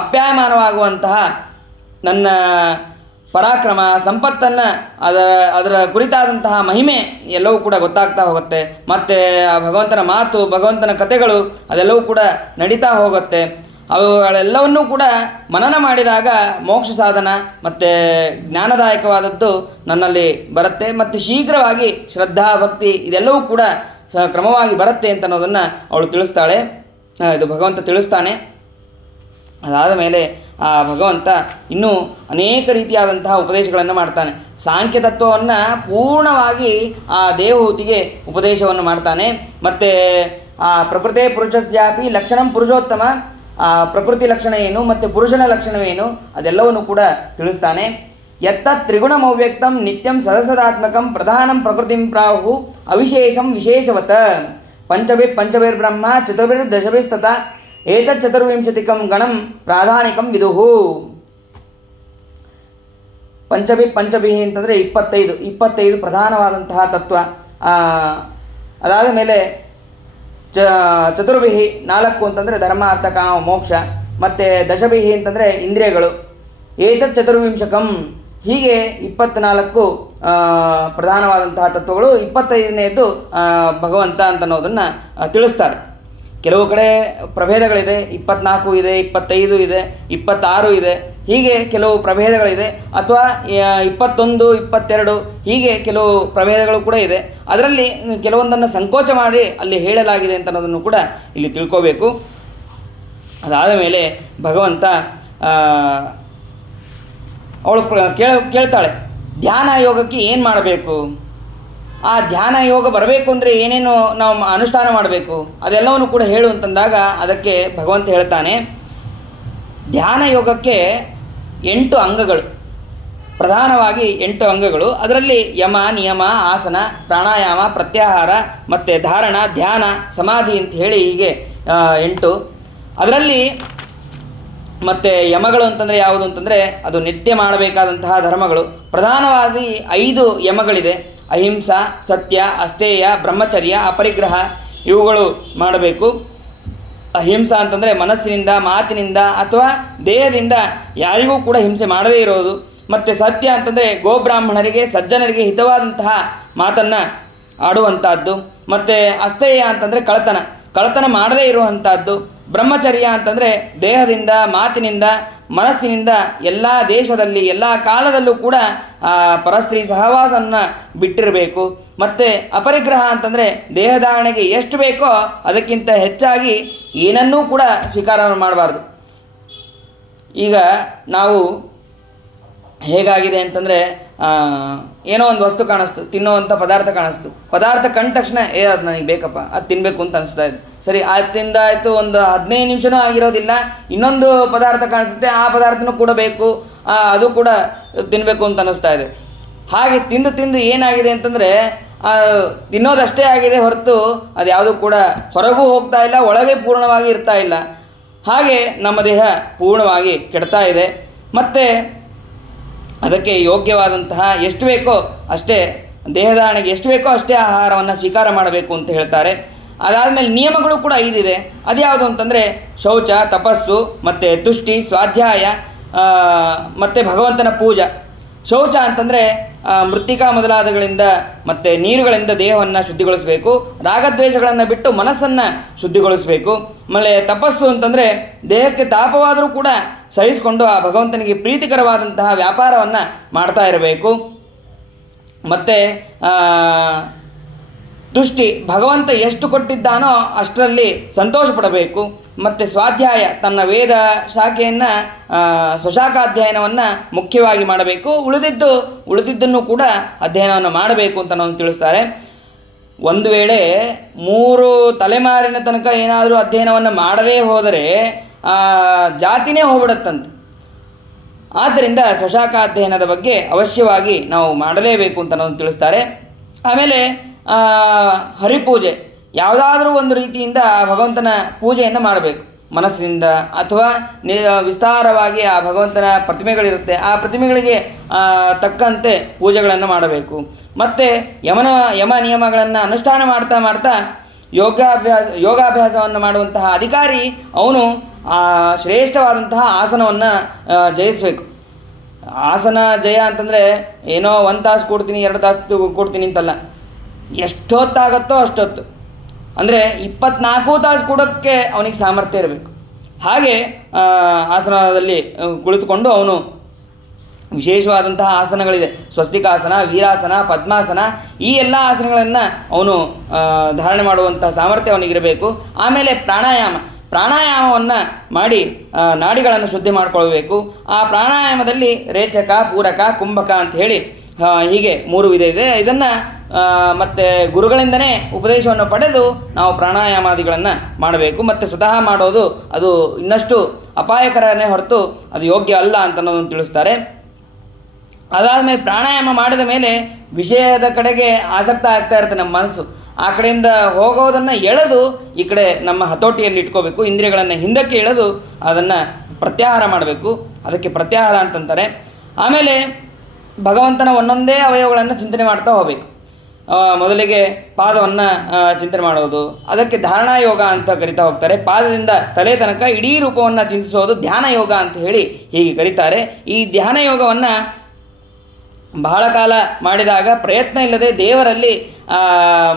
ಆಪ್ಯಾಯಮಾನವಾಗುವಂತಹ ನನ್ನ ಪರಾಕ್ರಮ ಸಂಪತ್ತನ್ನು ಅದರ ಕುರಿತಾದಂತಹ ಮಹಿಮೆ ಎಲ್ಲವೂ ಕೂಡ ಗೊತ್ತಾಗ್ತಾ ಹೋಗುತ್ತೆ. ಮತ್ತು ಆ ಭಗವಂತನ ಮಾತು, ಭಗವಂತನ ಕಥೆಗಳು ಅದೆಲ್ಲವೂ ಕೂಡ ನಡೀತಾ ಹೋಗುತ್ತೆ. ಅವುಗಳೆಲ್ಲವನ್ನೂ ಕೂಡ ಮನನ ಮಾಡಿದಾಗ ಮೋಕ್ಷ ಸಾಧನ ಮತ್ತು ಜ್ಞಾನದಾಯಕವಾದದ್ದು ನನ್ನಲ್ಲಿ ಬರುತ್ತೆ. ಮತ್ತು ಶೀಘ್ರವಾಗಿ ಶ್ರದ್ಧಾ ಭಕ್ತಿ ಇದೆಲ್ಲವೂ ಕೂಡ ಕ್ರಮವಾಗಿ ಬರುತ್ತೆ ಅಂತ ಅನ್ನೋದನ್ನು ಅವಳು ತಿಳಿಸ್ತಾಳೆ, ಇದು ಭಗವಂತ ತಿಳಿಸ್ತಾನೆ. ಅದಾದ ಮೇಲೆ ಆ ಭಗವಂತ ಇನ್ನೂ ಅನೇಕ ರೀತಿಯಾದಂತಹ ಉಪದೇಶಗಳನ್ನು ಮಾಡ್ತಾನೆ. ಸಾಂಖ್ಯ ತತ್ವವನ್ನು ಪೂರ್ಣವಾಗಿ ಆ ದೇವಹೂತಿಗೆ ಉಪದೇಶವನ್ನು ಮಾಡ್ತಾನೆ. ಮತ್ತು ಆ ಪ್ರಕೃತಿ ಪುರುಷಸ್ಯಾಪಿ ಲಕ್ಷಣಂ ಪುರುಷೋತ್ತಮ, ಆ ಪ್ರಕೃತಿ ಲಕ್ಷಣ ಏನು ಮತ್ತು ಪುರುಷನ ಲಕ್ಷಣವೇನು ಅದೆಲ್ಲವನ್ನು ಕೂಡ ತಿಳಿಸ್ತಾನೆ. ಯತ್ತತ್ ತ್ರಿಗುಣಮವ್ಯಕ್ತಂ ನಿತ್ಯಂ ಸದಸದಾತ್ಮಕಂ ಪ್ರಧಾನಂ ಪ್ರಕೃತಿಂ ಪ್ರಾಹು ಅವಿಶೇಷಂ ವಿಶೇಷವತ್ ಪಂಚಭಿರ್ಬ್ರಹ್ಮ ಚತುರ್ಭಿರ್ದಶಭಿಸ್ತಥಾ ಏತತ್ ಚತುರ್ವಿಂಶತಿಕಂ ಗಣಂ ಪ್ರಾಧಾನಿಕಂ ವಿದುಹು. ಪಂಚಭಿ ಅಂತಂದರೆ 25 ಪ್ರಧಾನವಾದಂತಹ ತತ್ವ. ಅದಾದ ಮೇಲೆ ಚತುರ್ಭಿ 4 ಅಂತಂದರೆ ಧರ್ಮ ಅರ್ಥ ಕಾಮ ಮೋಕ್ಷ. ಮತ್ತು ದಶಭಿ ಅಂತಂದರೆ ಇಂದ್ರಿಯಗಳು. ಏತತ್ ಚತುರ್ವಿಂಶಕಂ, ಹೀಗೆ 24 ಪ್ರಧಾನವಾದಂತಹ ತತ್ವಗಳು. 25ನೇದು ಭಗವಂತ ಅಂತನ್ನೋದನ್ನು ತಿಳಿಸ್ತಾರೆ. ಕೆಲವು ಕಡೆ ಪ್ರಭೇದಗಳಿದೆ, 24 ಇದೆ, 25 ಇದೆ, 26 ಇದೆ, ಹೀಗೆ ಕೆಲವು ಪ್ರಭೇದಗಳಿದೆ. ಅಥವಾ 21, 22 ಹೀಗೆ ಕೆಲವು ಪ್ರಭೇದಗಳು ಕೂಡ ಇದೆ. ಅದರಲ್ಲಿ ಕೆಲವೊಂದನ್ನು ಸಂಕೋಚ ಮಾಡಿ ಅಲ್ಲಿ ಹೇಳಲಾಗಿದೆ ಅಂತ ಅನ್ನೋದನ್ನು ಕೂಡ ಇಲ್ಲಿ ತಿಳ್ಕೋಬೇಕು. ಅದಾದ ಮೇಲೆ ಭಗವಂತ ಅವಳು ಕೇಳ್ತಾಳೆ, ಧ್ಯಾನ ಯೋಗಕ್ಕೆ ಏನು ಮಾಡಬೇಕು, ಆ ಧ್ಯಾನ ಯೋಗ ಬರಬೇಕು ಅಂದರೆ ಏನೇನು ನಾವು ಅನುಷ್ಠಾನ ಮಾಡಬೇಕು ಅದೆಲ್ಲವನ್ನು ಕೂಡ ಹೇಳು ಅಂತಂದಾಗ ಅದಕ್ಕೆ ಭಗವಂತ ಹೇಳ್ತಾನೆ, ಧ್ಯಾನ ಯೋಗಕ್ಕೆ 8 ಅಂಗಗಳು, ಪ್ರಧಾನವಾಗಿ 8 ಅಂಗಗಳು. ಅದರಲ್ಲಿ ಯಮ, ನಿಯಮ, ಆಸನ, ಪ್ರಾಣಾಯಾಮ, ಪ್ರತ್ಯಾಹಾರ ಮತ್ತು ಧಾರಣ, ಧ್ಯಾನ, ಸಮಾಧಿ ಅಂತ ಹೇಳಿ ಹೀಗೆ 8. ಅದರಲ್ಲಿ ಮತ್ತು ಯಮಗಳು ಅಂತಂದರೆ ಯಾವುದು ಅಂತಂದರೆ ಅದು ನಿತ್ಯ ಮಾಡಬೇಕಾದಂತಹ ಧರ್ಮಗಳು. ಪ್ರಧಾನವಾಗಿ 5 ಯಮಗಳಿದೆ. ಅಹಿಂಸಾ, ಸತ್ಯ, ಅಸ್ತೇಯ, ಬ್ರಹ್ಮಚರ್ಯ, ಅಪರಿಗ್ರಹ ಇವುಗಳು ಮಾಡಬೇಕು. ಅಹಿಂಸಾ ಅಂತಂದರೆ ಮನಸ್ಸಿನಿಂದ, ಮಾತಿನಿಂದ ಅಥವಾ ದೇಹದಿಂದ ಯಾರಿಗೂ ಕೂಡ ಹಿಂಸೆ ಮಾಡದೇ ಇರೋದು. ಮತ್ತು ಸತ್ಯ ಅಂತಂದರೆ ಗೋಬ್ರಾಹ್ಮಣರಿಗೆ, ಸಜ್ಜನರಿಗೆ ಹಿತವಾದಂತಹ ಮಾತನ್ನು ಆಡುವಂಥದ್ದು. ಮತ್ತು ಅಸ್ತೇಯ ಅಂತಂದರೆ ಕಳತನ ಮಾಡದೇ ಇರುವಂಥದ್ದು. ಬ್ರಹ್ಮಚರ್ಯ ಅಂತಂದರೆ ದೇಹದಿಂದ, ಮಾತಿನಿಂದ, ಮನಸ್ಸಿನಿಂದ ಎಲ್ಲ ದೇಶದಲ್ಲಿ ಎಲ್ಲ ಕಾಲದಲ್ಲೂ ಕೂಡ ಪರಸ್ತ್ರೀ ಸಹವಾಸವನ್ನು ಬಿಟ್ಟಿರಬೇಕು. ಮತ್ತು ಅಪರಿಗ್ರಹ ಅಂತಂದರೆ ದೇಹಧಾರಣೆಗೆ ಎಷ್ಟು ಬೇಕೋ ಅದಕ್ಕಿಂತ ಹೆಚ್ಚಾಗಿ ಏನನ್ನೂ ಕೂಡ ಸ್ವೀಕಾರ ಮಾಡಬಾರ್ದು. ಈಗ ನಾವು ಹೇಗಾಗಿದೆ ಅಂತಂದರೆ ಏನೋ ಒಂದು ವಸ್ತು ಕಾಣಿಸ್ತು, ತಿನ್ನೋವಂಥ ಪದಾರ್ಥ ಕಾಣಿಸ್ತು, ಪದಾರ್ಥ ಕಂಡ ತಕ್ಷಣ ಅದು ನನಗೆ ಬೇಕಪ್ಪ, ಅದು ತಿನ್ನಬೇಕು ಅಂತ ಅನಿಸ್ತಾ ಇದೆ. ಸರಿ, ಅದು ತಿಂದಾಯಿತು, ಒಂದು 15 ನಿಮಿಷನೂ ಆಗಿರೋದಿಲ್ಲ, ಇನ್ನೊಂದು ಪದಾರ್ಥ ಕಾಣಿಸುತ್ತೆ, ಆ ಪದಾರ್ಥನೂ ಕೂಡ ಬೇಕು, ಅದು ಕೂಡ ತಿನ್ನಬೇಕು ಅಂತ ಅನ್ನಿಸ್ತಾ ಇದೆ. ಹಾಗೆ ತಿಂದು ಏನಾಗಿದೆ ಅಂತಂದರೆ ತಿನ್ನೋದಷ್ಟೇ ಆಗಿದೆ ಹೊರತು ಅದು ಯಾವುದೂ ಕೂಡ ಹೊರಗೂ ಹೋಗ್ತಾ ಇಲ್ಲ, ಒಳಗೆ ಪೂರ್ಣವಾಗಿ ಇರ್ತಾ ಇಲ್ಲ. ಹಾಗೆ ನಮ್ಮ ದೇಹ ಪೂರ್ಣವಾಗಿ ಕೆಡ್ತಾ ಇದೆ. ಮತ್ತು ಅದಕ್ಕೆ ಯೋಗ್ಯವಾದಂತಹ ಎಷ್ಟು ಬೇಕೋ ಅಷ್ಟೇ, ದೇಹಧಾರಣೆಗೆ ಎಷ್ಟು ಬೇಕೋ ಅಷ್ಟೇ ಆಹಾರವನ್ನು ಸ್ವೀಕಾರ ಮಾಡಬೇಕು ಅಂತ ಹೇಳ್ತಾರೆ. ಅದಾದಮೇಲೆ ನಿಯಮಗಳು ಕೂಡ 5 ಇದೆ. ಅದ್ಯಾವುದು ಅಂತಂದರೆ ಶೌಚ, ತಪಸ್ಸು, ಮತ್ತು ತುಷ್ಟಿ, ಸ್ವಾಧ್ಯಾಯ, ಮತ್ತು ಭಗವಂತನ ಪೂಜಾ. ಶೌಚ ಅಂತಂದರೆ ಮೃತ್ತಿಕಾ ಮೊದಲಾದಗಳಿಂದ ಮತ್ತು ನೀರುಗಳಿಂದ ದೇಹವನ್ನು ಶುದ್ಧಿಗೊಳಿಸಬೇಕು. ರಾಗದ್ವೇಷಗಳನ್ನು ಬಿಟ್ಟು ಮನಸ್ಸನ್ನು ಶುದ್ಧಿಗೊಳಿಸಬೇಕು. ಆಮೇಲೆ ತಪಸ್ಸು ಅಂತಂದರೆ ದೇಹಕ್ಕೆ ತಾಪವಾದರೂ ಕೂಡ ಸಹಿಸಿಕೊಂಡು ಆ ಭಗವಂತನಿಗೆ ಪ್ರೀತಿಕರವಾದಂತಹ ವ್ಯಾಪಾರವನ್ನು ಮಾಡ್ತಾ ಇರಬೇಕು. ಮತ್ತು ತುಷ್ಟಿ, ಭಗವಂತ ಎಷ್ಟು ಕೊಟ್ಟಿದ್ದಾನೋ ಅಷ್ಟರಲ್ಲಿ ಸಂತೋಷ ಪಡಬೇಕು. ಮತ್ತು ಸ್ವಾಧ್ಯಾಯ, ತನ್ನ ವೇದ ಶಾಖೆಯನ್ನು ಸ್ವಶಾಖಾಧ್ಯಯನವನ್ನು ಮುಖ್ಯವಾಗಿ ಮಾಡಬೇಕು. ಉಳಿದಿದ್ದನ್ನು ಕೂಡ ಅಧ್ಯಯನವನ್ನು ಮಾಡಬೇಕು ಅಂತ ನಾವು ತಿಳಿಸ್ತಾರೆ. ಒಂದು ವೇಳೆ 3 ತಲೆಮಾರಿನ ತನಕ ಏನಾದರೂ ಅಧ್ಯಯನವನ್ನು ಮಾಡದೇ ಹೋದರೆ ಜಾತಿನೇ ಹೋಗ್ಬಿಡತ್ತಂತೆ. ಆದ್ದರಿಂದ ಸ್ವಶಾಖಾಧ್ಯಯನದ ಬಗ್ಗೆ ಅವಶ್ಯವಾಗಿ ನಾವು ಮಾಡಲೇಬೇಕು ಅಂತ ನಾವು ತಿಳಿಸ್ತಾರೆ. ಆಮೇಲೆ ಹರಿಪೂಜೆ, ಯಾವುದಾದ್ರೂ ಒಂದು ರೀತಿಯಿಂದ ಭಗವಂತನ ಪೂಜೆಯನ್ನು ಮಾಡಬೇಕು. ಮನಸ್ಸಿನಿಂದ ಅಥವಾ ವಿಸ್ತಾರವಾಗಿ ಆ ಭಗವಂತನ ಪ್ರತಿಮೆಗಳಿರುತ್ತೆ, ಆ ಪ್ರತಿಮೆಗಳಿಗೆ ತಕ್ಕಂತೆ ಪೂಜೆಗಳನ್ನು ಮಾಡಬೇಕು. ಮತ್ತು ಯಮ ನಿಯಮಗಳನ್ನು ಅನುಷ್ಠಾನ ಮಾಡ್ತಾ ಯೋಗಾಭ್ಯಾಸವನ್ನು ಮಾಡುವಂತಹ ಅಧಿಕಾರಿ ಅವನು ಶ್ರೇಷ್ಠವಾದಂತಹ ಆಸನವನ್ನು ಜಯಿಸಬೇಕು. ಆಸನ ಜಯ ಅಂತಂದರೆ ಏನೋ 1 ತಾಸು ಕೊಡ್ತೀನಿ 2 ತಾಸು ಕೊಡ್ತೀನಿ ಅಂತಲ್ಲ, ಎಷ್ಟೊತ್ತಾಗತ್ತೋ ಅಷ್ಟೊತ್ತು, ಅಂದರೆ 24 ತಾಸು ಕೊಡೋಕ್ಕೆ ಅವನಿಗೆ ಸಾಮರ್ಥ್ಯ ಇರಬೇಕು. ಹಾಗೆ ಆಸನದಲ್ಲಿ ಕುಳಿತುಕೊಂಡು ಅವನು ವಿಶೇಷವಾದಂತಹ ಆಸನಗಳಿದೆ, ಸ್ವಸ್ತಿಕಾಸನ, ವೀರಾಸನ, ಪದ್ಮಾಸನ, ಈ ಎಲ್ಲ ಆಸನಗಳನ್ನು ಅವನು ಧಾರಣೆ ಮಾಡುವಂತಹ ಸಾಮರ್ಥ್ಯ ಅವನಿಗಿರಬೇಕು. ಆಮೇಲೆ ಪ್ರಾಣಾಯಾಮವನ್ನು ಮಾಡಿ ನಾಡಿಗಳನ್ನು ಶುದ್ಧಿ ಮಾಡಿಕೊಳ್ಬೇಕು. ಆ ಪ್ರಾಣಾಯಾಮದಲ್ಲಿ ರೇಚಕ, ಪೂರಕ, ಕುಂಭಕ ಅಂತ ಹೇಳಿ ಹೀಗೆ 3 ವಿಧ ಇದೆ. ಇದನ್ನು ಮತ್ತು ಗುರುಗಳಿಂದನೇ ಉಪದೇಶವನ್ನು ಪಡೆದು ನಾವು ಪ್ರಾಣಾಯಾಮಾದಿಗಳನ್ನು ಮಾಡಬೇಕು. ಮತ್ತು ಸ್ವತಃ ಮಾಡೋದು ಅದು ಇನ್ನಷ್ಟು ಅಪಾಯಕರನೇ ಹೊರತು ಅದು ಯೋಗ್ಯ ಅಲ್ಲ ಅಂತ ಅನ್ನೋದನ್ನು ತಿಳಿಸ್ತಾರೆ. ಅದಾದಮೇಲೆ ಪ್ರಾಣಾಯಾಮ ಮಾಡಿದ ಮೇಲೆ ವಿಷಯದ ಕಡೆಗೆ ಆಸಕ್ತ ಆಗ್ತಾ ಇರುತ್ತೆ ನಮ್ಮ ಮನಸ್ಸು. ಆ ಕಡೆಯಿಂದ ಹೋಗೋದನ್ನು ಎಳೆದು ಈ ಕಡೆ ನಮ್ಮ ಹತೋಟಿಯಲ್ಲಿ ಇಟ್ಕೋಬೇಕು. ಇಂದ್ರಿಯಗಳನ್ನು ಹಿಂದಕ್ಕೆ ಎಳೆದು ಅದನ್ನು ಪ್ರತ್ಯಾಹಾರ ಮಾಡಬೇಕು. ಅದಕ್ಕೆ ಪ್ರತ್ಯಾಹಾರ ಅಂತಂತಾರೆ. ಆಮೇಲೆ ಭಗವಂತನ ಒಂದೊಂದೇ ಅವಯವಗಳನ್ನು ಚಿಂತನೆ ಮಾಡ್ತಾ ಹೋಗಬೇಕು. ಮೊದಲಿಗೆ ಪಾದವನ್ನು ಚಿಂತನೆ ಮಾಡೋದು, ಅದಕ್ಕೆ ಧಾರಣಾ ಯೋಗ ಅಂತ ಕರಿತಾ ಹೋಗ್ತಾರೆ. ಪಾದದಿಂದ ತಲೆ ತನಕ ಇಡೀ ರೂಪವನ್ನು ಚಿಂತಿಸೋದು ಧ್ಯಾನ ಯೋಗ ಅಂತ ಹೇಳಿ ಹೀಗೆ ಕರೀತಾರೆ. ಈ ಧ್ಯಾನ ಯೋಗವನ್ನು ಬಹಳ ಕಾಲ ಮಾಡಿದಾಗ ಪ್ರಯತ್ನ ಇಲ್ಲದೆ ದೇವರಲ್ಲಿ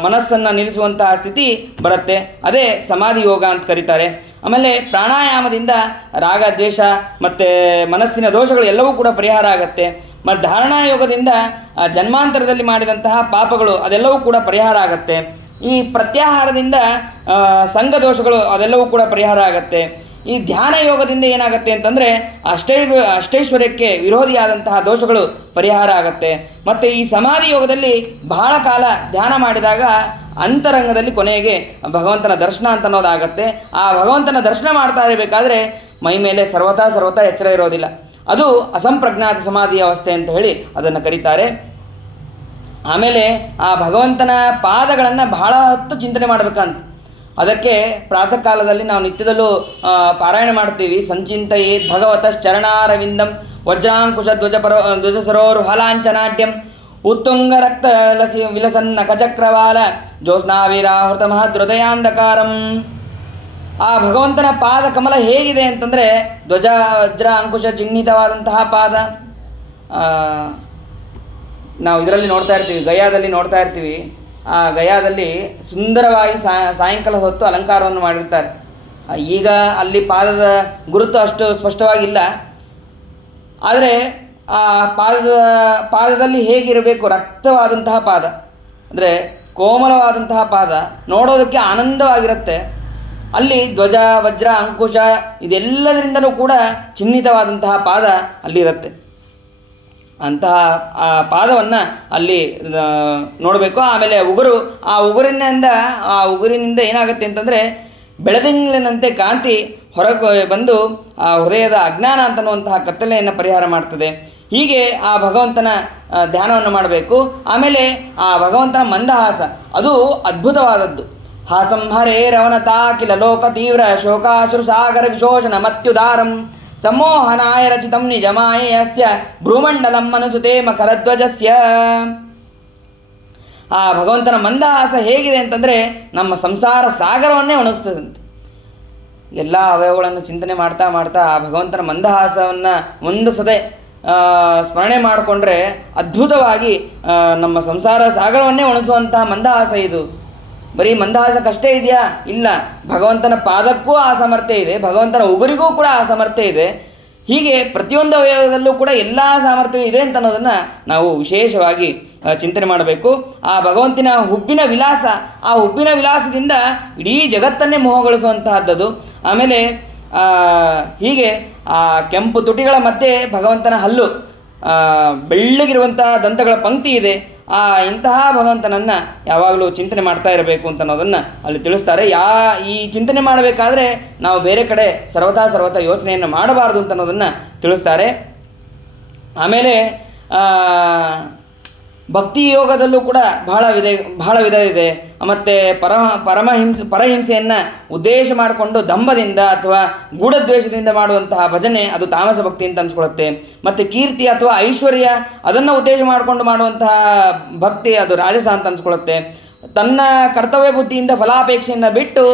ಮನಸ್ಸನ್ನು ನಿಲ್ಲಿಸುವಂತಹ ಸ್ಥಿತಿ ಬರುತ್ತೆ. ಅದೇ ಸಮಾಧಿ ಯೋಗ ಅಂತ ಕರೀತಾರೆ. ಆಮೇಲೆ ಪ್ರಾಣಾಯಾಮದಿಂದ ರಾಗ ದ್ವೇಷ ಮತ್ತು ಮನಸ್ಸಿನ ದೋಷಗಳು ಎಲ್ಲವೂ ಕೂಡ ಪರಿಹಾರ ಆಗುತ್ತೆ. ಮತ್ತು ಧಾರಣಾ ಯೋಗದಿಂದ ಜನ್ಮಾಂತರದಲ್ಲಿ ಮಾಡಿದಂತಹ ಪಾಪಗಳು ಅದೆಲ್ಲವೂ ಕೂಡ ಪರಿಹಾರ ಆಗುತ್ತೆ. ಈ ಪ್ರತ್ಯಾಹಾರದಿಂದ ಸಂಘ ದೋಷಗಳು ಅದೆಲ್ಲವೂ ಕೂಡ ಪರಿಹಾರ ಆಗುತ್ತೆ. ಈ ಧ್ಯಾನ ಯೋಗದಿಂದ ಏನಾಗುತ್ತೆ ಅಂತಂದರೆ ಅಷ್ಟೈಶ್ವರ್ಯಕ್ಕೆ ವಿರೋಧಿಯಾದಂತಹ ದೋಷಗಳು ಪರಿಹಾರ ಆಗುತ್ತೆ. ಮತ್ತು ಈ ಸಮಾಧಿ ಯೋಗದಲ್ಲಿ ಬಹಳ ಕಾಲ ಧ್ಯಾನ ಮಾಡಿದಾಗ ಅಂತರಂಗದಲ್ಲಿ ಕೊನೆಗೆ ಭಗವಂತನ ದರ್ಶನ ಅಂತ ಅನ್ನೋದಾಗತ್ತೆ. ಆ ಭಗವಂತನ ದರ್ಶನ ಮಾಡ್ತಾ ಇರಬೇಕಾದ್ರೆ ಮೈ ಮೇಲೆ ಸರ್ವತಾ ಎಚ್ಚರ ಇರೋದಿಲ್ಲ. ಅದು ಅಸಂಪ್ರಜ್ಞಾತ ಸಮಾಧಿ ಅವಸ್ಥೆ ಅಂತ ಹೇಳಿ ಅದನ್ನು ಕರೀತಾರೆ. ಆಮೇಲೆ ಆ ಭಗವಂತನ ಪಾದಗಳನ್ನು ಬಹಳ ಹೊತ್ತು ಚಿಂತನೆ ಮಾಡಬೇಕಂತ. ಅದಕ್ಕೆ ಪ್ರಾತಃ ಕಾಲದಲ್ಲಿ ನಾವು ನಿತ್ಯದಲ್ಲೂ ಪಾರಾಯಣ ಮಾಡ್ತೀವಿ. ಸಂಚಿಂತೆಯೇ ಭಗವತಶ್ಚರಣಾರವಿಂದಂ ವಜ್ರಾಂಕುಶ ಧ್ವಜಸರೋರುಹಲಾಂಚನಾಟ್ಯಂ ಉತ್ತುಂಗ ರಕ್ತ ಲಸಿ ವಿಲಸನ್ನ ಕಚಕ್ರವಾಲ ಜ್ಯೋತ್ಸ್ನಾವೀರಾಹೃತ ಮಹದೃದಯಾಂಧಕಾರಂ. ಆ ಭಗವಂತನ ಪಾದ ಕಮಲ ಹೇಗಿದೆ ಅಂತಂದರೆ ಧ್ವಜ ವಜ್ರ ಅಂಕುಶ ಚಿಹ್ನಿತವಾದಂತಹ ಪಾದ. ನಾವು ಇದರಲ್ಲಿ ನೋಡ್ತಾ ಇರ್ತೀವಿ, ಗಯಾದಲ್ಲಿ ನೋಡ್ತಾ ಇರ್ತೀವಿ. ಆ ಗಯಾದಲ್ಲಿ ಸುಂದರವಾಗಿ ಸಾಯಂಕಾಲ ಹೊತ್ತು ಅಲಂಕಾರವನ್ನು ಮಾಡಿರ್ತಾರೆ. ಈಗ ಅಲ್ಲಿ ಪಾದದ ಗುರುತು ಅಷ್ಟು ಸ್ಪಷ್ಟವಾಗಿಲ್ಲ. ಆದರೆ ಆ ಪಾದದಲ್ಲಿ ಹೇಗಿರಬೇಕು, ರಕ್ತವಾದಂತಹ ಪಾದ, ಅಂದರೆ ಕೋಮಲವಾದಂತಹ ಪಾದ, ನೋಡೋದಕ್ಕೆ ಆನಂದವಾಗಿರುತ್ತೆ. ಅಲ್ಲಿ ಧ್ವಜ ವಜ್ರ ಅಂಕುಶ ಇದೆಲ್ಲದರಿಂದಲೂ ಕೂಡ ಚಿಹ್ನಿತವಾದಂತಹ ಪಾದ ಅಲ್ಲಿರುತ್ತೆ. ಅಂತಹ ಆ ಪಾದವನ್ನು ಅಲ್ಲಿ ನೋಡಬೇಕು. ಆಮೇಲೆ ಆ ಉಗುರಿನಿಂದ ಏನಾಗುತ್ತೆ ಅಂತಂದರೆ ಬೆಳದಿಂಗಳಿನಂತೆ ಕಾಂತಿ ಹೊರಗೆ ಬಂದು ಆ ಹೃದಯದ ಅಜ್ಞಾನ ಅಂತನ್ನುವಂತಹ ಕತ್ತಲೆಯನ್ನು ಪರಿಹಾರ ಮಾಡ್ತದೆ. ಹೀಗೆ ಆ ಭಗವಂತನ ಧ್ಯಾನವನ್ನು ಮಾಡಬೇಕು. ಆಮೇಲೆ ಆ ಭಗವಂತನ ಮಂದಹಾಸ ಅದು ಅದ್ಭುತವಾದದ್ದು. ಹಾಸಂ ಹರೇರವನತಾ ಕಿಲ ಲೋಕ ತೀವ್ರ ಶೋಕಾಶ್ರು ಸಾಗರ ವಿಶೋಷಣ ಮತ್ಯುದಾರಂ ಸಮೋಹನಾಯ ರಚಿತಂ ನಿಜಮಾಯಸ್ಯ ಭ್ರೂಮಂಡಲಂ ಮನುಸುತೆ ಮಕರಧ್ವಜಸ್ಯ. ಆ ಭಗವಂತನ ಮಂದಹಾಸ ಹೇಗಿದೆ ಅಂತಂದರೆ ನಮ್ಮ ಸಂಸಾರ ಸಾಗರವನ್ನೇ ಒಣಗಿಸ್ತದಂತೆ. ಎಲ್ಲ ಅವಯವಗಳನ್ನು ಚಿಂತನೆ ಮಾಡ್ತಾ ಮಾಡ್ತಾ ಆ ಭಗವಂತನ ಮಂದಹಾಸವನ್ನು ಒಂದು ಸದೆ ಸ್ಮರಣೆ ಮಾಡಿಕೊಂಡ್ರೆ ಅದ್ಭುತವಾಗಿ ನಮ್ಮ ಸಂಸಾರ ಸಾಗರವನ್ನೇ ಒಣಗಿಸುವಂತಹ ಮಂದಹಾಸ ಇದು. ಬರೀ ಮಂದಹಾಸಕ್ಕಷ್ಟೇ ಇದೆಯಾ? ಇಲ್ಲ, ಭಗವಂತನ ಪಾದಕ್ಕೂ ಆ ಸಾಮರ್ಥ್ಯ ಇದೆ, ಭಗವಂತನ ಉಗುರಿಗೂ ಕೂಡ ಆ ಸಾಮರ್ಥ್ಯ ಇದೆ. ಹೀಗೆ ಪ್ರತಿಯೊಂದು ಅವಯವದಲ್ಲೂ ಕೂಡ ಎಲ್ಲ ಸಾಮರ್ಥ್ಯ ಇದೆ ಅಂತ ಅನ್ನೋದನ್ನು ನಾವು ವಿಶೇಷವಾಗಿ ಚಿಂತನೆ ಮಾಡಬೇಕು. ಆ ಭಗವಂತನ ಹುಬ್ಬಿನ ವಿಲಾಸ, ಆ ಹುಬ್ಬಿನ ವಿಲಾಸದಿಂದ ಇಡೀ ಜಗತ್ತನ್ನೇ ಮೋಹಗೊಳಿಸುವಂತಹದ್ದು. ಆಮೇಲೆ ಹೀಗೆ ಆ ಕೆಂಪು ತುಟಿಗಳ ಮಧ್ಯೆ ಭಗವಂತನ ಹಲ್ಲು, ಬೆಳ್ಳಗಿರುವಂತಹ ದಂತಗಳ ಪಂಕ್ತಿ ಇದೆ. ಇಂತಹ ಭಗವಂತನನ್ನು ಯಾವಾಗಲೂ ಚಿಂತನೆ ಮಾಡ್ತಾ ಇರಬೇಕು ಅಂತ ಅನ್ನೋದನ್ನು ಅಲ್ಲಿ ತಿಳಿಸ್ತಾರೆ. ಈ ಚಿಂತನೆ ಮಾಡಬೇಕಾದ್ರೆ ನಾವು ಬೇರೆ ಕಡೆ ಸರ್ವತಾ ಯೋಚನೆಯನ್ನು ಮಾಡಬಾರ್ದು ಅಂತ ಅನ್ನೋದನ್ನು ತಿಳಿಸ್ತಾರೆ. ಆಮೇಲೆ ಭಕ್ತಿ ಯೋಗದಲ್ಲೂ ಕೂಡ ಬಹಳ ವಿಧ ಇದೆ. ಮತ್ತು ಪರಹಿಂಸೆಯನ್ನು ಉದ್ದೇಶ ಮಾಡಿಕೊಂಡು ದಂಭದಿಂದ ಅಥವಾ ಗೂಢದ್ವೇಷದಿಂದ ಮಾಡುವಂತಹ ಭಜನೆ ಅದು ತಾಮಸ ಭಕ್ತಿ ಅಂತ ಅನ್ಸ್ಕೊಳ್ಳುತ್ತೆ. ಮತ್ತು ಕೀರ್ತಿ ಅಥವಾ ಐಶ್ವರ್ಯ ಅದನ್ನು ಉದ್ದೇಶ ಮಾಡಿಕೊಂಡು ಮಾಡುವಂತಹ ಭಕ್ತಿ ಅದು ರಾಜಸ ಅಂತ ಅನ್ಸ್ಕೊಳ್ಳುತ್ತೆ. ತನ್ನ ಕರ್ತವ್ಯ ಬುದ್ಧಿಯಿಂದ ಫಲಾಪೇಕ್ಷೆಯನ್ನು ಬಿಟ್ಟು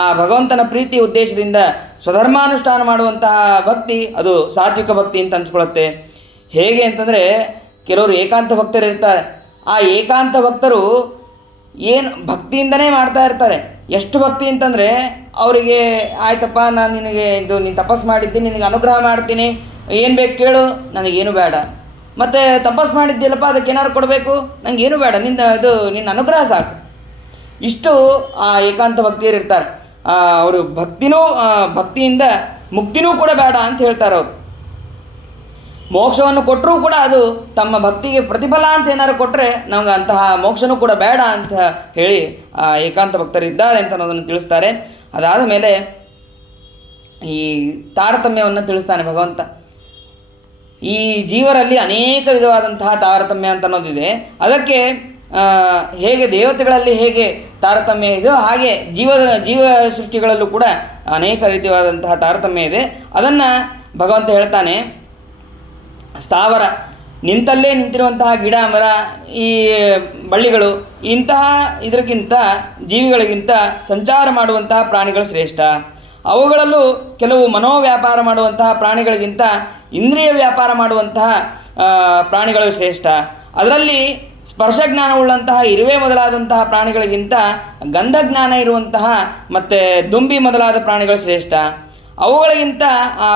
ಆ ಭಗವಂತನ ಪ್ರೀತಿ ಉದ್ದೇಶದಿಂದ ಸ್ವಧರ್ಮಾನುಷ್ಠಾನ ಮಾಡುವಂತಹ ಭಕ್ತಿ ಅದು ಸಾತ್ವಿಕ ಭಕ್ತಿ ಅಂತ ಅನ್ಸ್ಕೊಳ್ಳುತ್ತೆ. ಹೇಗೆ ಅಂತಂದರೆ ಕೆಲವರು ಏಕಾಂತ ಭಕ್ತರು ಇರ್ತಾರೆ. ಆ ಏಕಾಂತ ಭಕ್ತರು ಏನು ಭಕ್ತಿಯಿಂದನೇ ಮಾಡ್ತಾ ಇರ್ತಾರೆ. ಎಷ್ಟು ಭಕ್ತಿ ಅಂತಂದರೆ ಅವರಿಗೆ ಆಯ್ತಪ್ಪ, ನಾನು ನೀನು ತಪಸ್ಸು ಮಾಡಿದ್ದೀನಿ, ನಿನಗೆ ಅನುಗ್ರಹ ಮಾಡ್ತೀನಿ, ಏನು ಬೇಕು ಕೇಳು, ನನಗೇನು ಬೇಡ. ಮತ್ತು ತಪಸ್ಸು ಮಾಡಿದ್ದಿಲ್ಲಪ್ಪ, ಅದಕ್ಕೆ ಏನಾದ್ರು ಕೊಡಬೇಕು, ನನಗೇನು ಬೇಡ, ನಿನ್ನ ಅನುಗ್ರಹ ಸಾಕು. ಇಷ್ಟು ಆ ಏಕಾಂತ ಭಕ್ತಿಯರು ಇರ್ತಾರೆ. ಅವರು ಭಕ್ತಿಯಿಂದ ಮುಕ್ತಿನೂ ಕೂಡ ಬೇಡ ಅಂತ ಹೇಳ್ತಾರೆ. ಅವರು ಮೋಕ್ಷವನ್ನು ಕೊಟ್ಟರೂ ಕೂಡ ಅದು ತಮ್ಮ ಭಕ್ತಿಗೆ ಪ್ರತಿಫಲ ಅಂತ ಏನಾದ್ರು ಕೊಟ್ಟರೆ ನಮ್ಗೆ ಅಂತಹ ಮೋಕ್ಷನೂ ಕೂಡ ಬೇಡ ಅಂತ ಹೇಳಿ ಆ ಏಕಾಂತ ಭಕ್ತರಿದ್ದಾರೆ ಅಂತ ಅನ್ನೋದನ್ನು ತಿಳಿಸ್ತಾರೆ. ಅದಾದ ಮೇಲೆ ಈ ತಾರತಮ್ಯವನ್ನು ತಿಳಿಸ್ತಾನೆ ಭಗವಂತ. ಈ ಜೀವರಲ್ಲಿ ಅನೇಕ ವಿಧವಾದಂತಹ ತಾರತಮ್ಯ ಅಂತ ಅನ್ನೋದಿದೆ. ಅದಕ್ಕೆ ಹೇಗೆ ದೇವತೆಗಳಲ್ಲಿ ಹೇಗೆ ತಾರತಮ್ಯ ಇದೆಯೋ ಹಾಗೆ ಜೀವ ಸೃಷ್ಟಿಗಳಲ್ಲೂ ಕೂಡ ಅನೇಕ ರೀತಿಯಾದಂತಹ ತಾರತಮ್ಯ ಇದೆ. ಅದನ್ನು ಭಗವಂತ ಹೇಳ್ತಾನೆ. ಸ್ಥಾವರ, ನಿಂತಲ್ಲೇ ನಿಂತಿರುವಂತಹ ಗಿಡ ಮರ ಈ ಬಳ್ಳಿಗಳು ಇಂತಹ ಇದಕ್ಕಿಂತ ಜೀವಿಗಳಿಗಿಂತ ಸಂಚಾರ ಮಾಡುವಂತಹ ಪ್ರಾಣಿಗಳು ಶ್ರೇಷ್ಠ. ಅವುಗಳಲ್ಲೂ ಕೆಲವು ಮನೋವ್ಯಾಪಾರ ಮಾಡುವಂತಹ ಪ್ರಾಣಿಗಳಿಗಿಂತ ಇಂದ್ರಿಯ ವ್ಯಾಪಾರ ಮಾಡುವಂತಹ ಪ್ರಾಣಿಗಳು ಶ್ರೇಷ್ಠ. ಅದರಲ್ಲಿ ಸ್ಪರ್ಶಜ್ಞಾನವುಳ್ಳಂತಹ ಇರುವೆ ಮೊದಲಾದಂತಹ ಪ್ರಾಣಿಗಳಿಗಿಂತ ಗಂಧಜ್ಞಾನ ಇರುವಂತಹ ಮತ್ತು ದುಂಬಿ ಮೊದಲಾದ ಪ್ರಾಣಿಗಳು ಶ್ರೇಷ್ಠ. ಅವುಗಳಿಗಿಂತ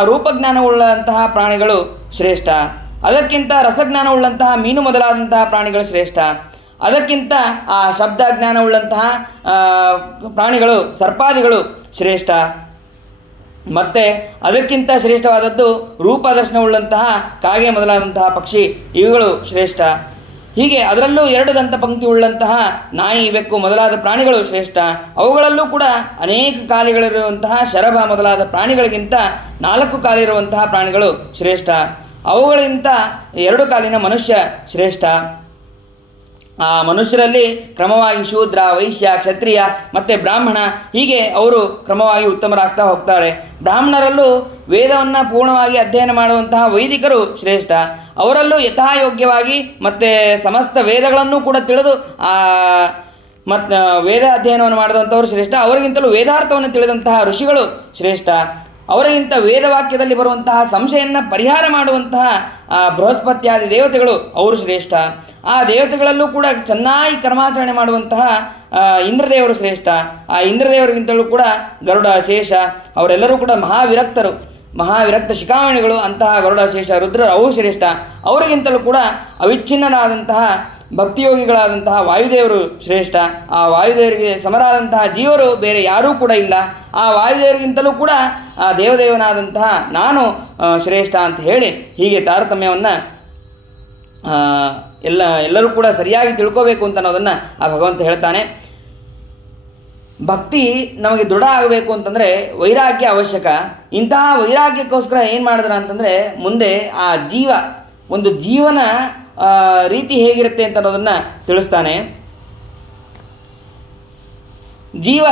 ರೂಪಜ್ಞಾನವುಳ್ಳಂತಹ ಪ್ರಾಣಿಗಳು ಶ್ರೇಷ್ಠ. ಅದಕ್ಕಿಂತ ರಸಜ್ಞಾನವುಳ್ಳಂತಹ ಮೀನು ಮೊದಲಾದಂತಹ ಪ್ರಾಣಿಗಳು ಶ್ರೇಷ್ಠ. ಅದಕ್ಕಿಂತ ಶಬ್ದಜ್ಞಾನವುಳ್ಳಂತಹ ಪ್ರಾಣಿಗಳು ಸರ್ಪಾದಿಗಳು ಶ್ರೇಷ್ಠ. ಮತ್ತು ಅದಕ್ಕಿಂತ ಶ್ರೇಷ್ಠವಾದದ್ದು ರೂಪದರ್ಶನವುಳ್ಳಂತಹ ಕಾಗೆ ಮೊದಲಾದಂತಹ ಪಕ್ಷಿ, ಇವುಗಳು ಶ್ರೇಷ್ಠ. ಹೀಗೆ ಅದರಲ್ಲೂ 2 ದಂತ ಪಂಕ್ತಿ ಉಳ್ಳಂತಹ ನಾಯಿ, ಬೆಕ್ಕು ಮೊದಲಾದ ಪ್ರಾಣಿಗಳು ಶ್ರೇಷ್ಠ. ಅವುಗಳಲ್ಲೂ ಕೂಡ ಅನೇಕ ಕಾಲಿಗಳಿರುವಂತಹ ಶರಭ ಮೊದಲಾದ ಪ್ರಾಣಿಗಳಿಗಿಂತ 4 ಕಾಲಿರುವಂತಹ ಪ್ರಾಣಿಗಳು ಶ್ರೇಷ್ಠ. ಅವುಗಳಿಗಿಂತ 2 ಕಾಲಿನ ಮನುಷ್ಯ ಶ್ರೇಷ್ಠ. ಆ ಮನುಷ್ಯರಲ್ಲಿ ಕ್ರಮವಾಗಿ ಶೂದ್ರ, ವೈಶ್ಯ, ಕ್ಷತ್ರಿಯ ಮತ್ತು ಬ್ರಾಹ್ಮಣ ಹೀಗೆ ಅವರು ಕ್ರಮವಾಗಿ ಉತ್ತಮರಾಗ್ತಾ ಹೋಗ್ತಾರೆ. ಬ್ರಾಹ್ಮಣರಲ್ಲೂ ವೇದವನ್ನು ಪೂರ್ಣವಾಗಿ ಅಧ್ಯಯನ ಮಾಡುವಂತಹ ವೈದಿಕರು ಶ್ರೇಷ್ಠ. ಅವರಲ್ಲೂ ಯಥಾಯೋಗ್ಯವಾಗಿ ಮತ್ತು ಸಮಸ್ತ ವೇದಗಳನ್ನು ಕೂಡ ತಿಳಿದು ಮತ್ತು ವೇದ ಅಧ್ಯಯನವನ್ನು ಮಾಡಿದಂಥವರು ಶ್ರೇಷ್ಠ. ಅವರಿಗಿಂತಲೂ ವೇದಾರ್ಥವನ್ನು ತಿಳಿದಂತಹ ಋಷಿಗಳು ಶ್ರೇಷ್ಠ. ಅವರಿಗಿಂತ ವೇದವಾಕ್ಯದಲ್ಲಿ ಬರುವಂತಹ ಸಂಶಯವನ್ನು ಪರಿಹಾರ ಮಾಡುವಂತಹ ಬೃಹಸ್ಪತ್ಯಾದಿ ದೇವತೆಗಳು ಅವರು ಶ್ರೇಷ್ಠ. ಆ ದೇವತೆಗಳಲ್ಲೂ ಕೂಡ ಚೆನ್ನಾಗಿ ಕರ್ಮಾಚರಣೆ ಮಾಡುವಂತಹ ಇಂದ್ರದೇವರು ಶ್ರೇಷ್ಠ. ಆ ಇಂದ್ರದೇವರಿಗಿಂತಲೂ ಕೂಡ ಗರುಡ, ಶೇಷ ಅವರೆಲ್ಲರೂ ಕೂಡ ಮಹಾವಿರಕ್ತ ಶಿಖಾಮಣಿಗಳು. ಅಂತಹ ಗರುಡ, ಶೇಷ, ರುದ್ರ ಅವು ಶ್ರೇಷ್ಠ. ಅವರಿಗಿಂತಲೂ ಕೂಡ ಅವಿಚ್ಛಿನ್ನರಾದಂತಹ ಭಕ್ತಿಯೋಗಿಗಳಾದಂತಹ ವಾಯುದೇವರು ಶ್ರೇಷ್ಠ. ಆ ವಾಯುದೇವರಿಗೆ ಸಮರಾದಂತಹ ಜೀವರು ಬೇರೆ ಯಾರೂ ಕೂಡ ಇಲ್ಲ. ಆ ವಾಯುದೇವರಿಗಿಂತಲೂ ಕೂಡ ಆ ದೇವದೇವನಾದಂತಹ ನಾನು ಶ್ರೇಷ್ಠ ಅಂತ ಹೇಳಿ ಹೀಗೆ ತಾರತಮ್ಯವನ್ನು ಎಲ್ಲರೂ ಕೂಡ ಸರಿಯಾಗಿ ತಿಳ್ಕೋಬೇಕು ಅಂತ ಅನ್ನೋದನ್ನು ಆ ಭಗವಂತ ಹೇಳ್ತಾನೆ. ಭಕ್ತಿ ನಮಗೆ ದೃಢ ಆಗಬೇಕು ಅಂತಂದರೆ ವೈರಾಗ್ಯ ಅವಶ್ಯಕ. ಇಂತಹ ವೈರಾಗ್ಯಕ್ಕೋಸ್ಕರ ಏನು ಮಾಡಿದ್ರ ಅಂತಂದರೆ ಮುಂದೆ ಆ ಒಂದು ಜೀವನ ರೀತಿ ಹೇಗಿರುತ್ತೆ ಅಂತ ಅನ್ನೋದನ್ನು ತಿಳಿಸ್ತಾನೆ. ಜೀವ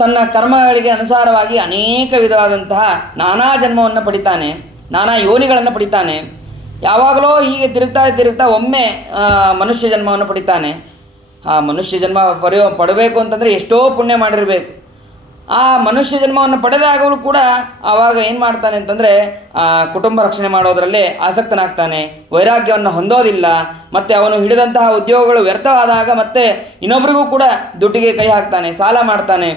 ತನ್ನ ಕರ್ಮಗಳಿಗೆ ಅನುಸಾರವಾಗಿ ಅನೇಕ ವಿಧವಾದಂತಹ ನಾನಾ ಜನ್ಮವನ್ನು ಪಡಿತಾನೆ, ನಾನಾ ಯೋನಿಗಳನ್ನು ಪಡಿತಾನೆ. ಯಾವಾಗಲೂ ಹೀಗೆ ತಿರುಗ್ತಾ ಒಮ್ಮೆ ಮನುಷ್ಯ ಜನ್ಮವನ್ನು ಪಡಿತಾನೆ. ಆ ಮನುಷ್ಯ ಜನ್ಮ ಪಡಬೇಕು ಅಂತಂದರೆ ಎಷ್ಟೋ ಪುಣ್ಯ ಮಾಡಿರಬೇಕು. ಆ ಮನುಷ್ಯ ಜನ್ಮವನ್ನು ಪಡೆದಾಗಲೂ ಕೂಡ ಆವಾಗ ಏನು ಮಾಡ್ತಾನೆ ಅಂತಂದರೆ ಕುಟುಂಬ ರಕ್ಷಣೆ ಮಾಡೋದರಲ್ಲೇ ಆಸಕ್ತನಾಗ್ತಾನೆ, ವೈರಾಗ್ಯವನ್ನು ಹೊಂದೋದಿಲ್ಲ. ಮತ್ತು ಅವನು ಹಿಡಿದಂತಹ ಉದ್ಯೋಗಗಳು ವ್ಯರ್ಥವಾದಾಗ ಮತ್ತೆ ಇನ್ನೊಬ್ಬರಿಗೂ ಕೂಡ ದುಡ್ಡಿಗೆ ಕೈ ಹಾಕ್ತಾನೆ, ಸಾಲ ಮಾಡ್ತಾನೆ.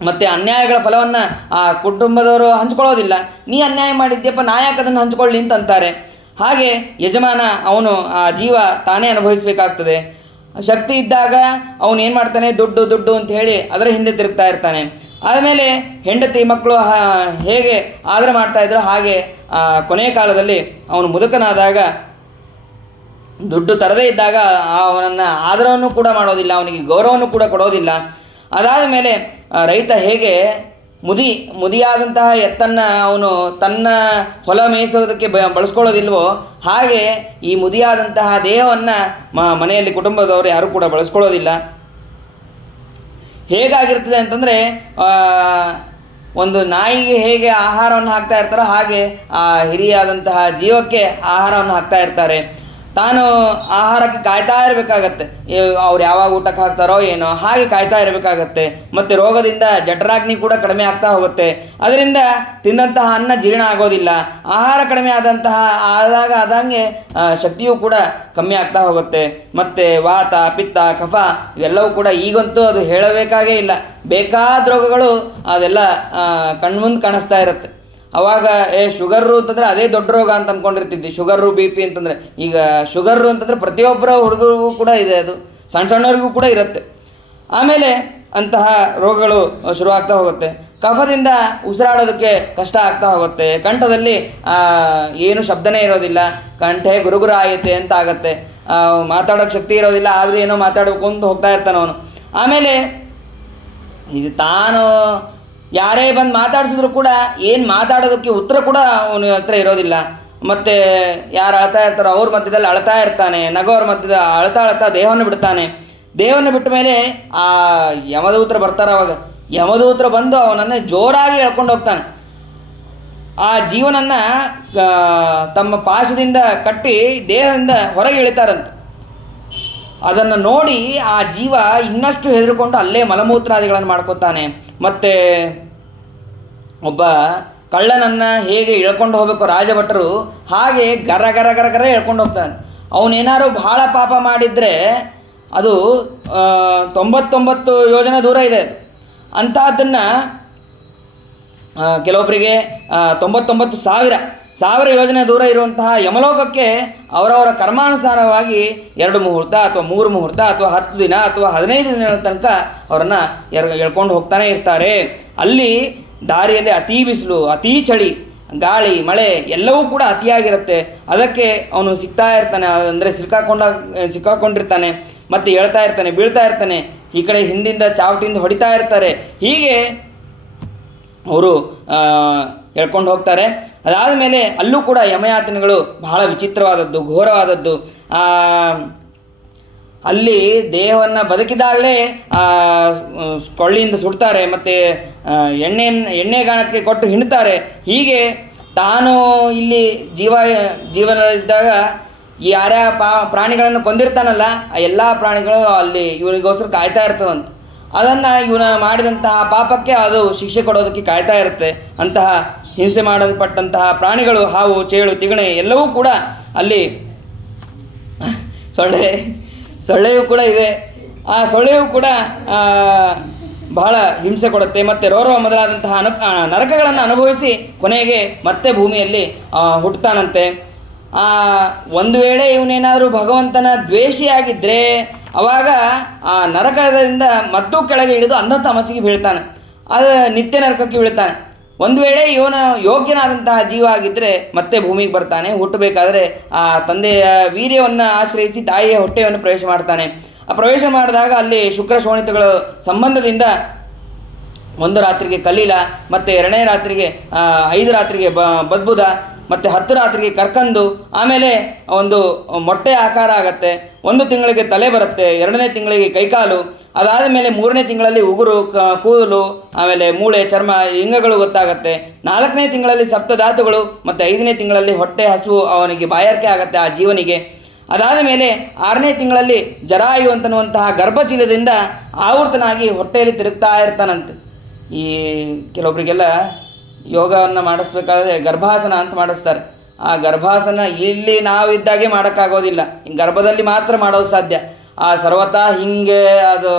ಮತ್ತು ಅನ್ಯಾಯಗಳ ಫಲವನ್ನು ಆ ಕುಟುಂಬದವರು ಹಂಚ್ಕೊಳ್ಳೋದಿಲ್ಲ. ನೀ ಅನ್ಯಾಯ ಮಾಡಿದ್ಯಪ್ಪ, ನಾ ಯಾಕೆ ಅದನ್ನು ಹಂಚ್ಕೊಳ್ಳಿ ಅಂತಾರೆ. ಹಾಗೆ ಯಜಮಾನ ಅವನು ಆ ಜೀವ ತಾನೇ ಅನುಭವಿಸಬೇಕಾಗ್ತದೆ. ಶಕ್ತಿ ಇದ್ದಾಗ ಅವನು ಏನು ಮಾಡ್ತಾನೆ, ದುಡ್ಡು ಅಂತ ಹೇಳಿ ಅದರ ಹಿಂದೆ ತಿರುಗ್ತಾ ಇರ್ತಾನೆ. ಆದಮೇಲೆ ಹೆಂಡತಿ ಮಕ್ಕಳು ಹೇಗೆ ಆದರ ಮಾಡ್ತಾಯಿದ್ರು ಹಾಗೆ ಕೊನೆಯ ಕಾಲದಲ್ಲಿ ಅವನು ಮುದುಕನಾದಾಗ ದುಡ್ಡು ತರದೇ ಇದ್ದಾಗ ಅವನನ್ನು ಆದರವನ್ನು ಕೂಡ ಮಾಡೋದಿಲ್ಲ, ಅವನಿಗೆ ಗೌರವವನ್ನು ಕೂಡ ಕೊಡೋದಿಲ್ಲ. ಅದಾದ ಮೇಲೆ ರೈತ ಹೇಗೆ ಮುದಿಯಾದಂತಹ ಎತ್ತನ್ನು ಅವನು ತನ್ನ ಹೊಲ ಮೇಯಿಸೋದಕ್ಕೆ ಬಳಸ್ಕೊಳ್ಳೋದಿಲ್ವೋ ಹಾಗೆ ಈ ಮುದಿಯಾದಂತಹ ದೇಹವನ್ನು ಮನೆಯಲ್ಲಿ ಕುಟುಂಬದವರು ಯಾರೂ ಕೂಡ ಬಳಸ್ಕೊಳ್ಳೋದಿಲ್ಲ. ಹೇಗಾಗಿರ್ತದೆ ಅಂತಂದರೆ ಒಂದು ನಾಯಿಗೆ ಹೇಗೆ ಆಹಾರವನ್ನು ಹಾಕ್ತಾ ಇರ್ತಾರೋ ಹಾಗೆ ಆ ಹಿರಿಯಾದಂತಹ ಜೀವಕ್ಕೆ ಆಹಾರವನ್ನು ಹಾಕ್ತಾ ಇರ್ತಾರೆ. ತಾನು ಆಹಾರಕ್ಕೆ ಕಾಯ್ತಾ ಇರಬೇಕಾಗತ್ತೆ. ಅವ್ರು ಯಾವಾಗ ಊಟಕ್ಕೆ ಹಾಕ್ತಾರೋ ಏನೋ ಹಾಗೆ ಕಾಯ್ತಾ ಇರಬೇಕಾಗತ್ತೆ. ಮತ್ತು ರೋಗದಿಂದ ಜಠರಾಗ್ನಿ ಕೂಡ ಕಡಿಮೆ ಆಗ್ತಾ ಹೋಗುತ್ತೆ. ಅದರಿಂದ ತಿಂದಂತಹ ಅನ್ನ ಜೀರ್ಣ ಆಗೋದಿಲ್ಲ. ಆಹಾರ ಕಡಿಮೆ ಆದಂಗೆ ಶಕ್ತಿಯೂ ಕೂಡ ಕಮ್ಮಿ ಆಗ್ತಾ ಹೋಗುತ್ತೆ. ಮತ್ತು ವಾತ, ಪಿತ್ತ, ಕಫ ಇವೆಲ್ಲವೂ ಕೂಡ ಈಗಂತೂ ಅದು ಹೇಳಬೇಕಾಗೇ ಇಲ್ಲ. ಬೇಕಾದ ರೋಗಗಳು ಅದೆಲ್ಲ ಕಣ್ಮುಂದೆ ಕಾಣಿಸ್ತಾ ಇರುತ್ತೆ. ಅವಾಗ ಶುಗರ್ರು ಅಂತಂದರೆ ಅದೇ ದೊಡ್ಡ ರೋಗ ಅಂತ ಅಂದ್ಕೊಂಡಿರ್ತಿದ್ವಿ. ಶುಗರ್ರು, BP ಅಂತಂದರೆ ಈಗ ಶುಗರ್ರು ಅಂತಂದರೆ ಪ್ರತಿಯೊಬ್ಬರ ಹುಡುಗರಿಗೂ ಕೂಡ ಇದೆ, ಅದು ಸಣ್ಣವ್ರಿಗೂ ಕೂಡ ಇರುತ್ತೆ. ಆಮೇಲೆ ಅಂತಹ ರೋಗಗಳು ಶುರುವಾಗ್ತಾ ಹೋಗುತ್ತೆ. ಕಫದಿಂದ ಉಸಿರಾಡೋದಕ್ಕೆ ಕಷ್ಟ ಆಗ್ತಾ ಹೋಗುತ್ತೆ. ಕಂಠದಲ್ಲಿ ಏನು ಶಬ್ದನೇ ಇರೋದಿಲ್ಲ, ಕಂಠೆ ಗುರುಗುರ ಆಯತೆ ಅಂತ ಆಗುತ್ತೆ. ಮಾತಾಡೋಕ್ಕೆ ಶಕ್ತಿ ಇರೋದಿಲ್ಲ, ಆದರೂ ಏನೋ ಮಾತಾಡಬೇಕು ಅಂತ ಹೋಗ್ತಾ ಇರ್ತಾನೆ ಅವನು. ಆಮೇಲೆ ಇದು ತಾನು ಯಾರೇ ಬಂದು ಮಾತಾಡಿಸಿದ್ರು ಕೂಡ ಏನು ಮಾತಾಡೋದಕ್ಕೆ ಉತ್ತರ ಕೂಡ ಅವನ ಹತ್ರ ಇರೋದಿಲ್ಲ. ಮತ್ತು ಯಾರು ಅಳ್ತಾ ಇರ್ತಾರೋ ಅವ್ರ ಮಧ್ಯದಲ್ಲಿ ಅಳ್ತಾ ಇರ್ತಾನೆ, ನಗೋರ ಮಧ್ಯದ ಅಳ್ತಾ ಅಳ್ತಾ ದೇಹವನ್ನು ಬಿಡ್ತಾನೆ. ದೇಹವನ್ನು ಬಿಟ್ಟ ಮೇಲೆ ಆ ಯಮದೂತರು ಬರ್ತಾರೆ. ಅವಾಗ ಯಮದೂತರು ಬಂದು ಅವನನ್ನು ಜೋರಾಗಿ ಎಳ್ಕೊಂಡು ಹೋಗ್ತಾನೆ. ಆ ಜೀವನನ್ನು ತಮ್ಮ ಪಾಶದಿಂದ ಕಟ್ಟಿ ದೇಹದಿಂದ ಹೊರಗೆ ಇಳಿತಾರಂತೆ. ಅದನ್ನು ನೋಡಿ ಆ ಜೀವ ಇನ್ನಷ್ಟು ಹೆದರಿಕೊಂಡು ಅಲ್ಲೇ ಮಲಮೂತ್ರಾದಿಗಳನ್ನು ಮಾಡ್ಕೊತಾನೆ. ಮತ್ತು ಒಬ್ಬ ಕಳ್ಳನನ್ನು ಹೇಗೆ ಎಳ್ಕೊಂಡು ಹೋಗಬೇಕು ರಾಜಭಟರು, ಹಾಗೆ ಗರ ಗರ ಗರ ಗರ ಎಳ್ಕೊಂಡು ಹೋಗ್ತಾನೆ. ಅವನೇನಾದ್ರು ಭಾಳ ಪಾಪ ಮಾಡಿದರೆ ಅದು 99 ಯೋಜನೆ ದೂರ ಇದೆ. ಅಂಥದ್ದನ್ನು ಕೆಲವೊಬ್ಬರಿಗೆ 99,000 ಯೋಜನೆ ದೂರ ಇರುವಂತಹ ಯಮಲೋಕಕ್ಕೆ ಅವರವರ ಕರ್ಮಾನುಸಾರವಾಗಿ 2 ಮುಹೂರ್ತ ಅಥವಾ 3 ಮುಹೂರ್ತ ಅಥವಾ 10 ದಿನ ಅಥವಾ 15 ದಿನಗಳ ತನಕ ಅವರನ್ನು ಎಳ್ಕೊಂಡು ಹೋಗ್ತಾನೆ ಇರ್ತಾರೆ. ಅಲ್ಲಿ ದಾರಿಯಲ್ಲಿ ಅತೀ ಬಿಸಿಲು, ಅತೀ ಚಳಿ, ಗಾಳಿ, ಮಳೆ ಎಲ್ಲವೂ ಕೂಡ ಅತಿಯಾಗಿರುತ್ತೆ. ಅದಕ್ಕೆ ಅವನು ಸಿಗ್ತಾ ಇರ್ತಾನೆ, ಅಂದರೆ ಸಿಕ್ಕಾಕೊಂಡಿರ್ತಾನೆ. ಮತ್ತು ಹೇಳ್ತಾ ಇರ್ತಾನೆ, ಬೀಳ್ತಾ ಇರ್ತಾನೆ, ಈ ಕಡೆ ಹಿಂದಿಂದ ಚಾವಟಿಯಿಂದ ಹೊಡಿತಾ ಇರ್ತಾರೆ. ಹೀಗೆ ಅವರು ಹೇಳ್ಕೊಂಡು ಹೋಗ್ತಾರೆ. ಅದಾದ ಮೇಲೆ ಅಲ್ಲೂ ಕೂಡ ಯಮಯಾತನೆಗಳು ಬಹಳ ವಿಚಿತ್ರವಾದದ್ದು, ಘೋರವಾದದ್ದು. ಅಲ್ಲಿ ದೇಹವನ್ನು ಬದುಕಿದಾಗಲೇ ಕೊಳ್ಳಿಯಿಂದ ಸುಡ್ತಾರೆ, ಮತ್ತು ಎಣ್ಣೆಗಾಣಕ್ಕೆ ಕೊಟ್ಟು ಹಿಂಡ್ತಾರೆ. ಹೀಗೆ ತಾನು ಇಲ್ಲಿ ಜೀವನದಲ್ಲಿದ್ದಾಗ ಯಾರ್ಯಾವ ಪ್ರಾಣಿಗಳನ್ನು ಕೊಂದಿರ್ತಾನಲ್ಲ, ಆ ಎಲ್ಲ ಪ್ರಾಣಿಗಳು ಅಲ್ಲಿ ಇವನಿಗೋಸ್ಕರ ಕಾಯ್ತಾ ಇರ್ತವಂತೆ. ಅದನ್ನು ಇವನ ಮಾಡಿದಂತಹ ಪಾಪಕ್ಕೆ ಅದು ಶಿಕ್ಷೆ ಕೊಡೋದಕ್ಕೆ ಕಾಯ್ತಾ ಇರುತ್ತೆ. ಅಂತಹ ಹಿಂಸೆ ಮಾಡಲ್ಪಟ್ಟಂತಹ ಪ್ರಾಣಿಗಳು, ಹಾವು, ಚೇಳು, ತಿಗಣೆ ಎಲ್ಲವೂ ಕೂಡ ಅಲ್ಲಿ, ಸೊಳ್ಳೆಯೂ ಕೂಡ ಇದೆ. ಆ ಸೊಳ್ಳೆಯೂ ಕೂಡ ಬಹಳ ಹಿಂಸೆ ಕೊಡುತ್ತೆ. ಮತ್ತು ರೋರ್ವ ಮೊದಲಾದಂತಹ ನರಕಗಳನ್ನು ಅನುಭವಿಸಿ ಕೊನೆಗೆ ಮತ್ತೆ ಭೂಮಿಯಲ್ಲಿ ಹುಟ್ಟುತ್ತಾನಂತೆ. ಒಂದು ವೇಳೆ ಇವನೇನಾದರೂ ಭಗವಂತನ ದ್ವೇಷಿಯಾಗಿದ್ದರೆ ಆವಾಗ ಆ ನರಕದಿಂದ ಮತ್ತೂ ಕೆಳಗೆ ಇಳಿದು ಅಂಧ ತಮಸ್ಸಿಗೆ ಬೀಳ್ತಾನೆ, ಅದು ನಿತ್ಯ ನರಕಕ್ಕೆ ಬೀಳ್ತಾನೆ. ಒಂದು ವೇಳೆ ಇವನು ಯೋಗ್ಯನಾದಂತಹ ಜೀವ ಆಗಿದ್ದರೆ ಮತ್ತೆ ಭೂಮಿಗೆ ಬರ್ತಾನೆ. ಹುಟ್ಟಬೇಕಾದ್ರೆ ಆ ತಂದೆಯ ವೀರ್ಯವನ್ನು ಆಶ್ರಯಿಸಿ ತಾಯಿಯ ಹೊಟ್ಟೆಯನ್ನು ಪ್ರವೇಶ ಮಾಡ್ತಾನೆ. ಆ ಪ್ರವೇಶ ಮಾಡಿದಾಗ ಅಲ್ಲಿ ಶುಕ್ರ ಶೋಣಿತಗಳ ಸಂಬಂಧದಿಂದ ಒಂದು ರಾತ್ರಿಗೆ ಕಲೀಲ, ಮತ್ತು 2ನೇ ರಾತ್ರಿಗೆ 5 ರಾತ್ರಿಗೆ ಬದ್ಬುದ, ಮತ್ತು 10 ರಾತ್ರಿಗೆ ಕರ್ಕಂದು, ಆಮೇಲೆ ಒಂದು ಮೊಟ್ಟೆ ಆಕಾರ ಆಗತ್ತೆ. 1 ತಿಂಗಳಿಗೆ ತಲೆ ಬರುತ್ತೆ, 2ನೇ ತಿಂಗಳಿಗೆ ಕೈಕಾಲು, ಅದಾದ ಮೇಲೆ 3ನೇ ತಿಂಗಳಲ್ಲಿ ಉಗುರು, ಕೂದಲು, ಆಮೇಲೆ ಮೂಳೆ, ಚರ್ಮ, ಲಿಂಗಗಳು ಗೊತ್ತಾಗತ್ತೆ. 4ನೇ ತಿಂಗಳಲ್ಲಿ ಸಪ್ತಧಾತುಗಳು, ಮತ್ತು 5ನೇ ತಿಂಗಳಲ್ಲಿ ಹೊಟ್ಟೆ ಹಸುವು ಅವನಿಗೆ ಬಾಯಾರಿಕೆ ಆಗತ್ತೆ ಆ ಜೀವನಿಗೆ. ಅದಾದ ಮೇಲೆ 6ನೇ ತಿಂಗಳಲ್ಲಿ ಜರಾಯು ಅಂತನ್ನುವಂತಹ ಗರ್ಭಚೀಲದಿಂದ ಆವೃತನಾಗಿ ಹೊಟ್ಟೆಯಲ್ಲಿ ತಿರುಗ್ತಾ ಇರ್ತಾನಂತೆ. ಈ ಕೆಲವೊಬ್ಬರಿಗೆಲ್ಲ ಯೋಗವನ್ನು ಮಾಡಿಸ್ಬೇಕಾದ್ರೆ ಗರ್ಭಾಸನ ಅಂತ ಮಾಡಿಸ್ತಾರೆ. ಆ ಗರ್ಭಾಸನ ಇಲ್ಲಿ ನಾವಿದ್ದಾಗೆ ಮಾಡೋಕ್ಕಾಗೋದಿಲ್ಲ, ಗರ್ಭದಲ್ಲಿ ಮಾತ್ರ ಮಾಡೋದು ಸಾಧ್ಯ. ಆ ಸರ್ವತಾ ಹಿಂಗೆ ಅದು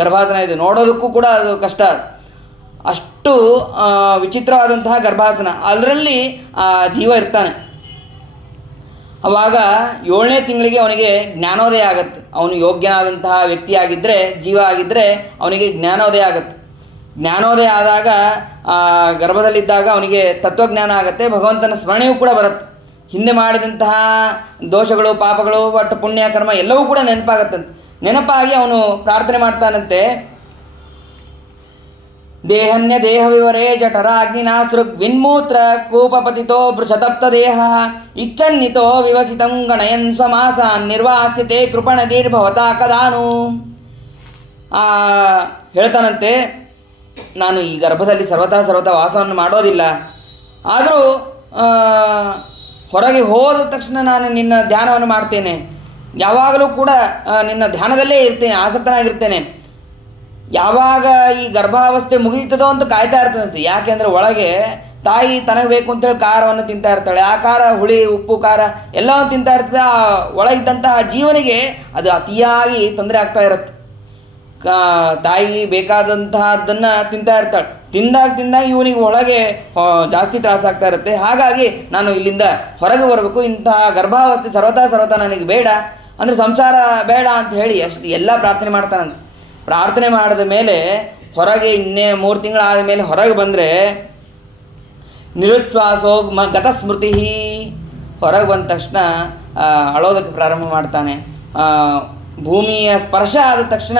ಗರ್ಭಾಸನ ಇದೆ, ನೋಡೋದಕ್ಕೂ ಕೂಡ ಅದು ಕಷ್ಟ. ಅಷ್ಟು ವಿಚಿತ್ರವಾದಂತಹ ಗರ್ಭಾಸನ, ಅದರಲ್ಲಿ ಆ ಜೀವ ಇರ್ತಾನೆ. ಆವಾಗ 7ನೇ ತಿಂಗಳಿಗೆ ಅವನಿಗೆ ಜ್ಞಾನೋದಯ ಆಗತ್ತೆ. ಅವನು ಯೋಗ್ಯನಾದಂತಹ ವ್ಯಕ್ತಿಯಾಗಿದ್ದರೆ, ಜೀವ ಆಗಿದ್ದರೆ ಅವನಿಗೆ ಜ್ಞಾನೋದಯ ಆಗತ್ತೆ. ಜ್ಞಾನೋದಯ ಆದಾಗ ಗರ್ಭದಲ್ಲಿದ್ದಾಗ ಅವನಿಗೆ ತತ್ವಜ್ಞಾನ ಆಗುತ್ತೆ, ಭಗವಂತನ ಸ್ಮರಣೆಯೂ ಕೂಡ ಬರುತ್ತೆ. ಹಿಂದೆ ಮಾಡಿದಂತಹ ದೋಷಗಳು, ಪಾಪಗಳು, ಒಟ್ಟು ಪುಣ್ಯ ಕರ್ಮ ಎಲ್ಲವೂ ಕೂಡ ನೆನಪಾಗತ್ತಂತೆ. ನೆನಪಾಗಿ ಅವನು ಪ್ರಾರ್ಥನೆ ಮಾಡ್ತಾನಂತೆ, ದೇಹನ್ಯ ದೇಹ ವಿವರೇ ಜಠರಾಗ್ನಿನಾಸೃಗ್ ವಿನ್ಮೂತ್ರ ಕೂಪಪತಿತೋ ಭೃಷತಪ್ತ ದೇಹ ಇಚ್ಛನ್ನಿತೋ ವಿವಸಿತಂ ಗಣಯನ್ ಸ್ವಮಾಸಾನ್ ನಿರ್ವಾಸ್ಯತೆ ಕೃಪಣದೀರ್ಭವತಾ ಕದಾನು. ಹೇಳ್ತಾನಂತೆ, ನಾನು ಈ ಗರ್ಭದಲ್ಲಿ ಸರ್ವತಾ ವಾಸವನ್ನು ಮಾಡೋದಿಲ್ಲ, ಆದರೂ ಹೊರಗೆ ಹೋದ ತಕ್ಷಣ ನಾನು ನಿನ್ನ ಧ್ಯಾನವನ್ನು ಮಾಡ್ತೇನೆ, ಯಾವಾಗಲೂ ಕೂಡ ನಿನ್ನ ಧ್ಯಾನದಲ್ಲೇ ಇರ್ತೇನೆ, ಆಸಕ್ತನಾಗಿರ್ತೇನೆ. ಯಾವಾಗ ಈ ಗರ್ಭಾವಸ್ಥೆ ಮುಗಿಯುತ್ತದೋ ಅಂತ ಕಾಯ್ತಾ ಇರ್ತದಂತೆ. ಯಾಕೆಂದರೆ ಒಳಗೆ ತಾಯಿ ತನಗೆ ಬೇಕು ಅಂತೇಳಿ ಖಾರವನ್ನು ತಿಂತಾ ಇರ್ತಾಳೆ. ಆ ಖಾರ, ಹುಳಿ, ಉಪ್ಪು, ಖಾರ ಎಲ್ಲವನ್ನು ತಿಂತಾ ಇರ್ತದೆ. ಆ ಒಳಗಿದ್ದಂತಹ ಜೀವನಿಗೆ ಅದು ಅತಿಯಾಗಿ ತೊಂದರೆ ಆಗ್ತಾ ಇರುತ್ತೆ. ತಾಯಿ ಬೇಕಾದಂತಹದ್ದನ್ನು ತಿಂತಾ ಇರ್ತಾಳೆ. ತಿಂದಾಗ ಇವನಿಗೆ ಒಳಗೆ ಜಾಸ್ತಿ ತ್ರಾಸಾಗ್ತಾ ಇರುತ್ತೆ. ಹಾಗಾಗಿ ನಾನು ಇಲ್ಲಿಂದ ಹೊರಗೆ ಬರಬೇಕು, ಇಂತಹ ಗರ್ಭಾವಸ್ಥೆ ಸರ್ವತಾ ನನಗೆ ಬೇಡ, ಅಂದರೆ ಸಂಸಾರ ಬೇಡ ಅಂತ ಹೇಳಿ ಎಲ್ಲ ಪ್ರಾರ್ಥನೆ ಮಾಡ್ತಾನಂತೆ. ಪ್ರಾರ್ಥನೆ ಮಾಡಿದ ಮೇಲೆ ಹೊರಗೆ 3 ತಿಂಗಳಾದ ಮೇಲೆ ಹೊರಗೆ ಬಂದರೆ ನಿರುಚ್ಛ್ವಾಸೋ ಗತಸ್ಮೃತಿ, ಹೊರಗೆ ಬಂದ ತಕ್ಷಣ ಅಳೋದಕ್ಕೆ ಪ್ರಾರಂಭ ಮಾಡ್ತಾನೆ. ಭೂಮಿಯ ಸ್ಪರ್ಶ ಆದ ತಕ್ಷಣ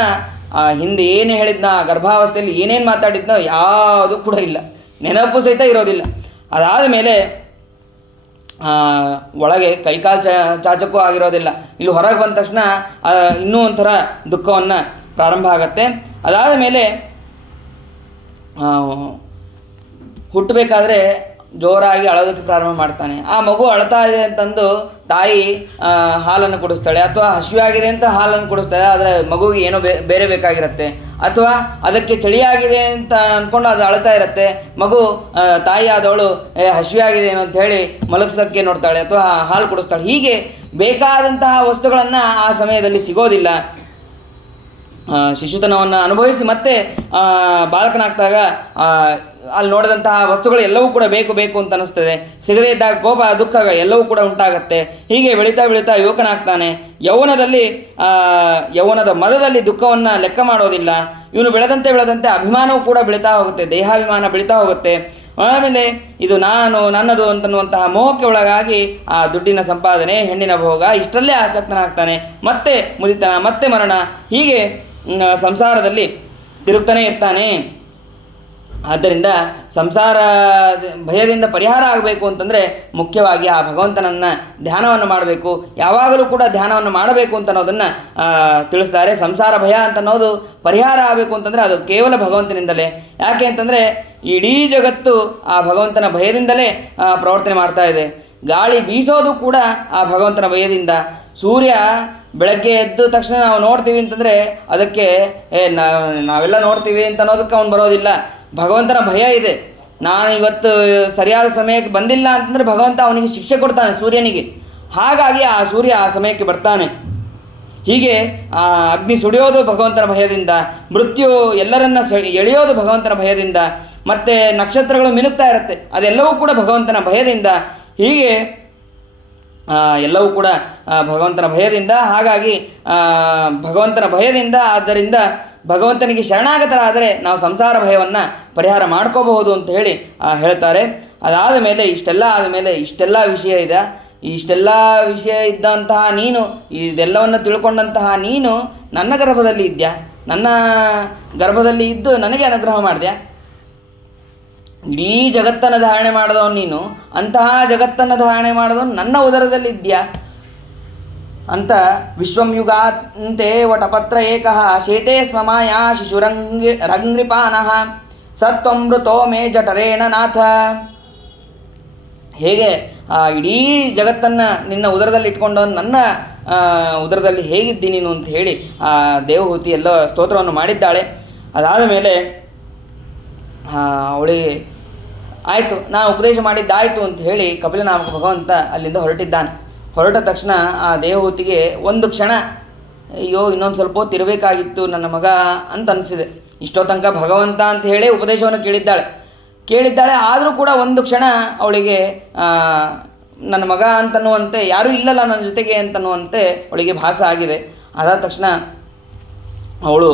ಹಿಂದೆ ಏನು ಹೇಳಿದ್ನ, ಗರ್ಭಾವಸ್ಥೆಯಲ್ಲಿ ಏನೇನು ಮಾತಾಡಿದ್ನೋ ಯಾವುದೂ ಕೂಡ ಇಲ್ಲ, ನೆನಪು ಸಹಿತ ಇರೋದಿಲ್ಲ. ಅದಾದ ಮೇಲೆ ಒಳಗೆ ಕೈಕಾಲು ಚಾಚಕ್ಕೂ ಆಗಿರೋದಿಲ್ಲ. ಇಲ್ಲಿ ಹೊರಗೆ ಬಂದ ತಕ್ಷಣ ಇನ್ನೂ ಒಂಥರ ದುಃಖವನ್ನು ಪ್ರಾರಂಭ ಆಗತ್ತೆ. ಅದಾದ ಮೇಲೆ ಹುಟ್ಟಬೇಕಾದ್ರೆ ಜೋರಾಗಿ ಅಳೋದಕ್ಕೆ ಪ್ರಾರಂಭ ಮಾಡ್ತಾನೆ. ಆ ಮಗು ಅಳ್ತಾ ಇದೆ ಅಂತಂದು ತಾಯಿ ಹಾಲನ್ನು ಕುಡಿಸ್ತಾಳೆ, ಅಥವಾ ಹಸಿವಾಗಿದೆ ಅಂತ ಹಾಲನ್ನು ಕುಡಿಸ್ತಾಳೆ. ಆದರೆ ಮಗುವಿಗೆ ಏನೋ ಬೇರೆ ಬೇಕಾಗಿರುತ್ತೆ, ಅಥವಾ ಅದಕ್ಕೆ ಚಳಿಯಾಗಿದೆ ಅಂತ ಅಂದ್ಕೊಂಡು ಅದು ಅಳ್ತಾ ಇರುತ್ತೆ. ಮಗು ತಾಯಿ ಆದವಳು ಹಸಿವಾಗಿದೆ ಏನೋ ಅಂತ ಹೇಳಿ ಮಲಗಿಸೋಕ್ಕೆ ನೋಡ್ತಾಳೆ ಅಥವಾ ಹಾಲು ಕುಡಿಸ್ತಾಳೆ. ಹೀಗೆ ಬೇಕಾದಂತಹ ವಸ್ತುಗಳನ್ನು ಆ ಸಮಯದಲ್ಲಿ ಸಿಗೋದಿಲ್ಲ. ಶಿಶುತನವನ್ನು ಅನುಭವಿಸಿ ಮತ್ತೆ ಬಾಲಕನಾಗ್ದಾಗ ಅಲ್ಲಿ ನೋಡಿದಂತಹ ವಸ್ತುಗಳು ಎಲ್ಲವೂ ಕೂಡ ಬೇಕು ಬೇಕು ಅಂತ ಅನ್ನಿಸ್ತದೆ. ಸಿಗದೇ ಇದ್ದಾಗ ಕೋಪ, ದುಃಖ ಎಲ್ಲವೂ ಕೂಡ ಉಂಟಾಗತ್ತೆ. ಹೀಗೆ ಬೆಳೀತಾ ಬೆಳೀತಾ ಯುವಕನಾಗ್ತಾನೆ. ಯೌವನದ ಮದದಲ್ಲಿ ದುಃಖವನ್ನು ಲೆಕ್ಕ ಮಾಡೋದಿಲ್ಲ. ಇವನು ಬೆಳೆದಂತೆ ಅಭಿಮಾನವೂ ಕೂಡ ಬೆಳೀತಾ ಹೋಗುತ್ತೆ, ದೇಹಾಭಿಮಾನ ಬೆಳೀತಾ ಹೋಗುತ್ತೆ. ಆಮೇಲೆ ಇದು ನನ್ನದು ಅಂತನ್ನುವಂತಹ ಮೋಹಕ್ಕೆ ಒಳಗಾಗಿ ಆ ದುಡ್ಡಿನ ಸಂಪಾದನೆ, ಹೆಣ್ಣಿನ ಭೋಗ ಇಷ್ಟರಲ್ಲೇ ಆಸಕ್ತನಾಗ್ತಾನೆ. ಮತ್ತೆ ಮುದಿತನ, ಮತ್ತೆ ಮರಣ, ಹೀಗೆ ಸಂಸಾರದಲ್ಲಿ ತಿರುಗ್ತಾನೆ ಇರ್ತಾನೆ. ಆದ್ದರಿಂದ ಸಂಸಾರ ಭಯದಿಂದ ಪರಿಹಾರ ಆಗಬೇಕು ಅಂತಂದರೆ ಮುಖ್ಯವಾಗಿ ಆ ಭಗವಂತನನ್ನು ಧ್ಯಾನವನ್ನು ಮಾಡಬೇಕು. ಯಾವಾಗಲೂ ಕೂಡ ಧ್ಯಾನವನ್ನು ಮಾಡಬೇಕು ಅಂತ ಅನ್ನೋದನ್ನು ತಿಳಿಸ್ತಾರೆ. ಸಂಸಾರ ಭಯ ಅಂತ ಅನ್ನೋದು ಪರಿಹಾರ ಆಗಬೇಕು ಅಂತಂದರೆ ಅದು ಕೇವಲ ಭಗವಂತನಿಂದಲೇ. ಯಾಕೆ ಅಂತಂದರೆ ಇಡೀ ಜಗತ್ತು ಆ ಭಗವಂತನ ಭಯದಿಂದಲೇ ಪ್ರವರ್ತನೆ ಮಾಡ್ತಾ ಇದೆ. ಗಾಳಿ ಬೀಸೋದು ಕೂಡ ಆ ಭಗವಂತನ ಭಯದಿಂದ. ಸೂರ್ಯ ಬೆಳಗ್ಗೆ ಎದ್ದ ತಕ್ಷಣ ನಾವು ನೋಡ್ತೀವಿ ಅಂತಂದರೆ ಅದಕ್ಕೆ ನಾವೆಲ್ಲ ನೋಡ್ತೀವಿ ಅಂತ ಅನ್ನೋದಕ್ಕೆ ಅವನು ಬರೋದಿಲ್ಲ. ಭಗವಂತನ ಭಯ ಇದೆ. ನಾನು ಇವತ್ತು ಸರಿಯಾದ ಸಮಯಕ್ಕೆ ಬಂದಿಲ್ಲ ಅಂತಂದರೆ ಭಗವಂತ ಅವನಿಗೆ ಶಿಕ್ಷೆ ಕೊಡ್ತಾನೆ, ಸೂರ್ಯನಿಗೆ. ಹಾಗಾಗಿ ಆ ಸೂರ್ಯ ಆ ಸಮಯಕ್ಕೆ ಬರ್ತಾನೆ. ಹೀಗೆ ಅಗ್ನಿ ಸುಡಿಯೋದು ಭಗವಂತನ ಭಯದಿಂದ, ಮೃತ್ಯು ಎಲ್ಲರನ್ನ ಎಳೆಯೋದು ಭಗವಂತನ ಭಯದಿಂದ, ಮತ್ತು ನಕ್ಷತ್ರಗಳು ಮಿನುಗ್ತಾ ಇರುತ್ತೆ, ಅದೆಲ್ಲವೂ ಕೂಡ ಭಗವಂತನ ಭಯದಿಂದ. ಹೀಗೆ ಎಲ್ಲವೂ ಕೂಡ ಭಗವಂತನ ಭಯದಿಂದ. ಹಾಗಾಗಿ ಭಗವಂತನ ಭಯದಿಂದ, ಆದ್ದರಿಂದ ಭಗವಂತನಿಗೆ ಶರಣಾಗತರಾದರೆ ನಾವು ಸಂಸಾರ ಭಯವನ್ನು ಪರಿಹಾರ ಮಾಡ್ಕೋಬಹುದು ಅಂತ ಹೇಳಿ ಹೇಳ್ತಾರೆ. ಅದಾದ ಮೇಲೆ ಇಷ್ಟೆಲ್ಲ ವಿಷಯ ಇದೆ. ಇಷ್ಟೆಲ್ಲ ವಿಷಯ ಇದ್ದಂತಹ ನೀನು, ಇದೆಲ್ಲವನ್ನು ತಿಳ್ಕೊಂಡಂತಹ ನೀನು ನನ್ನ ಗರ್ಭದಲ್ಲಿ ಇದ್ಯಾ, ನನ್ನ ಗರ್ಭದಲ್ಲಿ ಇದ್ದು ನನಗೆ ಅನುಗ್ರಹ ಮಾಡಿದ್ಯಾ. ಇಡೀ ಜಗತ್ತನ್ನು ಧಾರಣೆ ಮಾಡಿದವನು ನೀನು, ಅಂತಹ ಜಗತ್ತನ್ನು ಧಾರಣೆ ಮಾಡಿದವನು ನನ್ನ ಉದರದಲ್ಲಿ ಇದ್ಯಾ ಅಂತ. ವಿಶ್ವಂ ಯುಗಾಂತೆ ವಟಪತ್ರ ಏಕಃ ಶೇತೆ ಸ್ಮಮಾಯ ಶಿಶುರಂಗ್ರಿಪಾನಃ ಸತ್ವಮೃತೋ ಮೇ ಜಠರೇಣ ನಾಥ. ಹೇಗೆ ಇಡೀ ಜಗತ್ತನ್ನು ನಿನ್ನ ಉದರದಲ್ಲಿ ಇಟ್ಕೊಂಡವನು ನನ್ನ ಉದರದಲ್ಲಿ ಹೇಗಿದ್ದಿ ನೀನು ಅಂತ ಹೇಳಿ ದೇವಹೂತಿ ಎಲ್ಲ ಸ್ತೋತ್ರವನ್ನು ಮಾಡಿದ್ದಾಳೆ. ಅದಾದ ಮೇಲೆ ಅವಳಿಗೆ ಆಯಿತು, ನಾನು ಉಪದೇಶ ಮಾಡಿದ್ದಾಯಿತು ಅಂತ ಹೇಳಿ ಕಪಿಲನಾಮಕ ಭಗವಂತ ಅಲ್ಲಿಂದ ಹೊರಟಿದ್ದಾನೆ. ಹೊರಟ ತಕ್ಷಣ ಆ ದೇವಹೂತಿಗೆ ಒಂದು ಕ್ಷಣ ಅಯ್ಯೋ ಇನ್ನೊಂದು ಸ್ವಲ್ಪ ಹೊತ್ತು ಇರಬೇಕಾಗಿತ್ತು ನನ್ನ ಮಗ ಅಂತ ಅನಿಸಿದೆ. ಇಷ್ಟೋ ತನಕ ಭಗವಂತ ಅಂತ ಹೇಳಿ ಉಪದೇಶವನ್ನು ಕೇಳಿದ್ದಾಳೆ. ಆದರೂ ಕೂಡ ಒಂದು ಕ್ಷಣ ಅವಳಿಗೆ ನನ್ನ ಮಗ ಅಂತನ್ನುವಂತೆ, ಯಾರೂ ಇಲ್ಲಲ್ಲ ನನ್ನ ಜೊತೆಗೆ ಅಂತನ್ನುವಂತೆ ಅವಳಿಗೆ ಭಾಸ ಆಗಿದೆ. ಅದಾದ ತಕ್ಷಣ ಅವಳು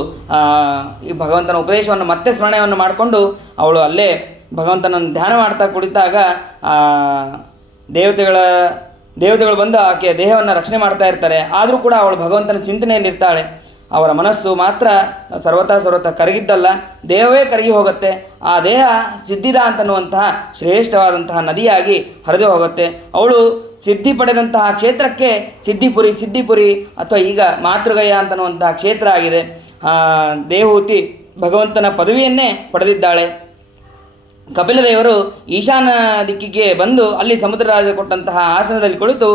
ಈ ಭಗವಂತನ ಉಪದೇಶವನ್ನು ಮತ್ತೆ ಸ್ಮರಣೆಯನ್ನು ಮಾಡಿಕೊಂಡು ಅವಳು ಅಲ್ಲೇ ಭಗವಂತನನ್ನು ಧ್ಯಾನ ಮಾಡ್ತಾ ಕುಳಿತಾಗ ದೇವತೆಗಳು ಬಂದು ಆಕೆಯ ದೇಹವನ್ನು ರಕ್ಷಣೆ ಮಾಡ್ತಾ ಇರ್ತಾರೆ. ಆದರೂ ಕೂಡ ಅವಳು ಭಗವಂತನ ಚಿಂತನೆಯಲ್ಲಿರ್ತಾಳೆ. ಅವರ ಮನಸ್ಸು ಮಾತ್ರ ಸರ್ವತಾ ಕರಗಿದ್ದಲ್ಲ, ದೇಹವೇ ಕರಗಿ ಹೋಗುತ್ತೆ. ಆ ದೇಹ ಸಿದ್ಧಿದ ಅಂತನ್ನುವಂತಹ ಶ್ರೇಷ್ಠವಾದಂತಹ ನದಿಯಾಗಿ ಹರಿದು ಹೋಗುತ್ತೆ. ಅವಳು ಸಿದ್ಧಿ ಪಡೆದಂತಹ ಕ್ಷೇತ್ರಕ್ಕೆ ಸಿದ್ಧಿಪುರಿ ಅಥವಾ ಈಗ ಮಾತೃಗಯ ಅಂತನ್ನುವಂತಹ ಕ್ಷೇತ್ರ ಆಗಿದೆ. ದೇವಹೂತಿ ಭಗವಂತನ ಪದವಿಯನ್ನೇ ಪಡೆದಿದ್ದಾಳೆ. ಕಪಿಲದೇವರು ಈಶಾನ್ಯ ದಿಕ್ಕಿಗೆ ಬಂದು ಅಲ್ಲಿ ಸಮುದ್ರರಾಜ ಕೊಟ್ಟಂತಹ ಆಸನದಲ್ಲಿ ಕುಳಿತು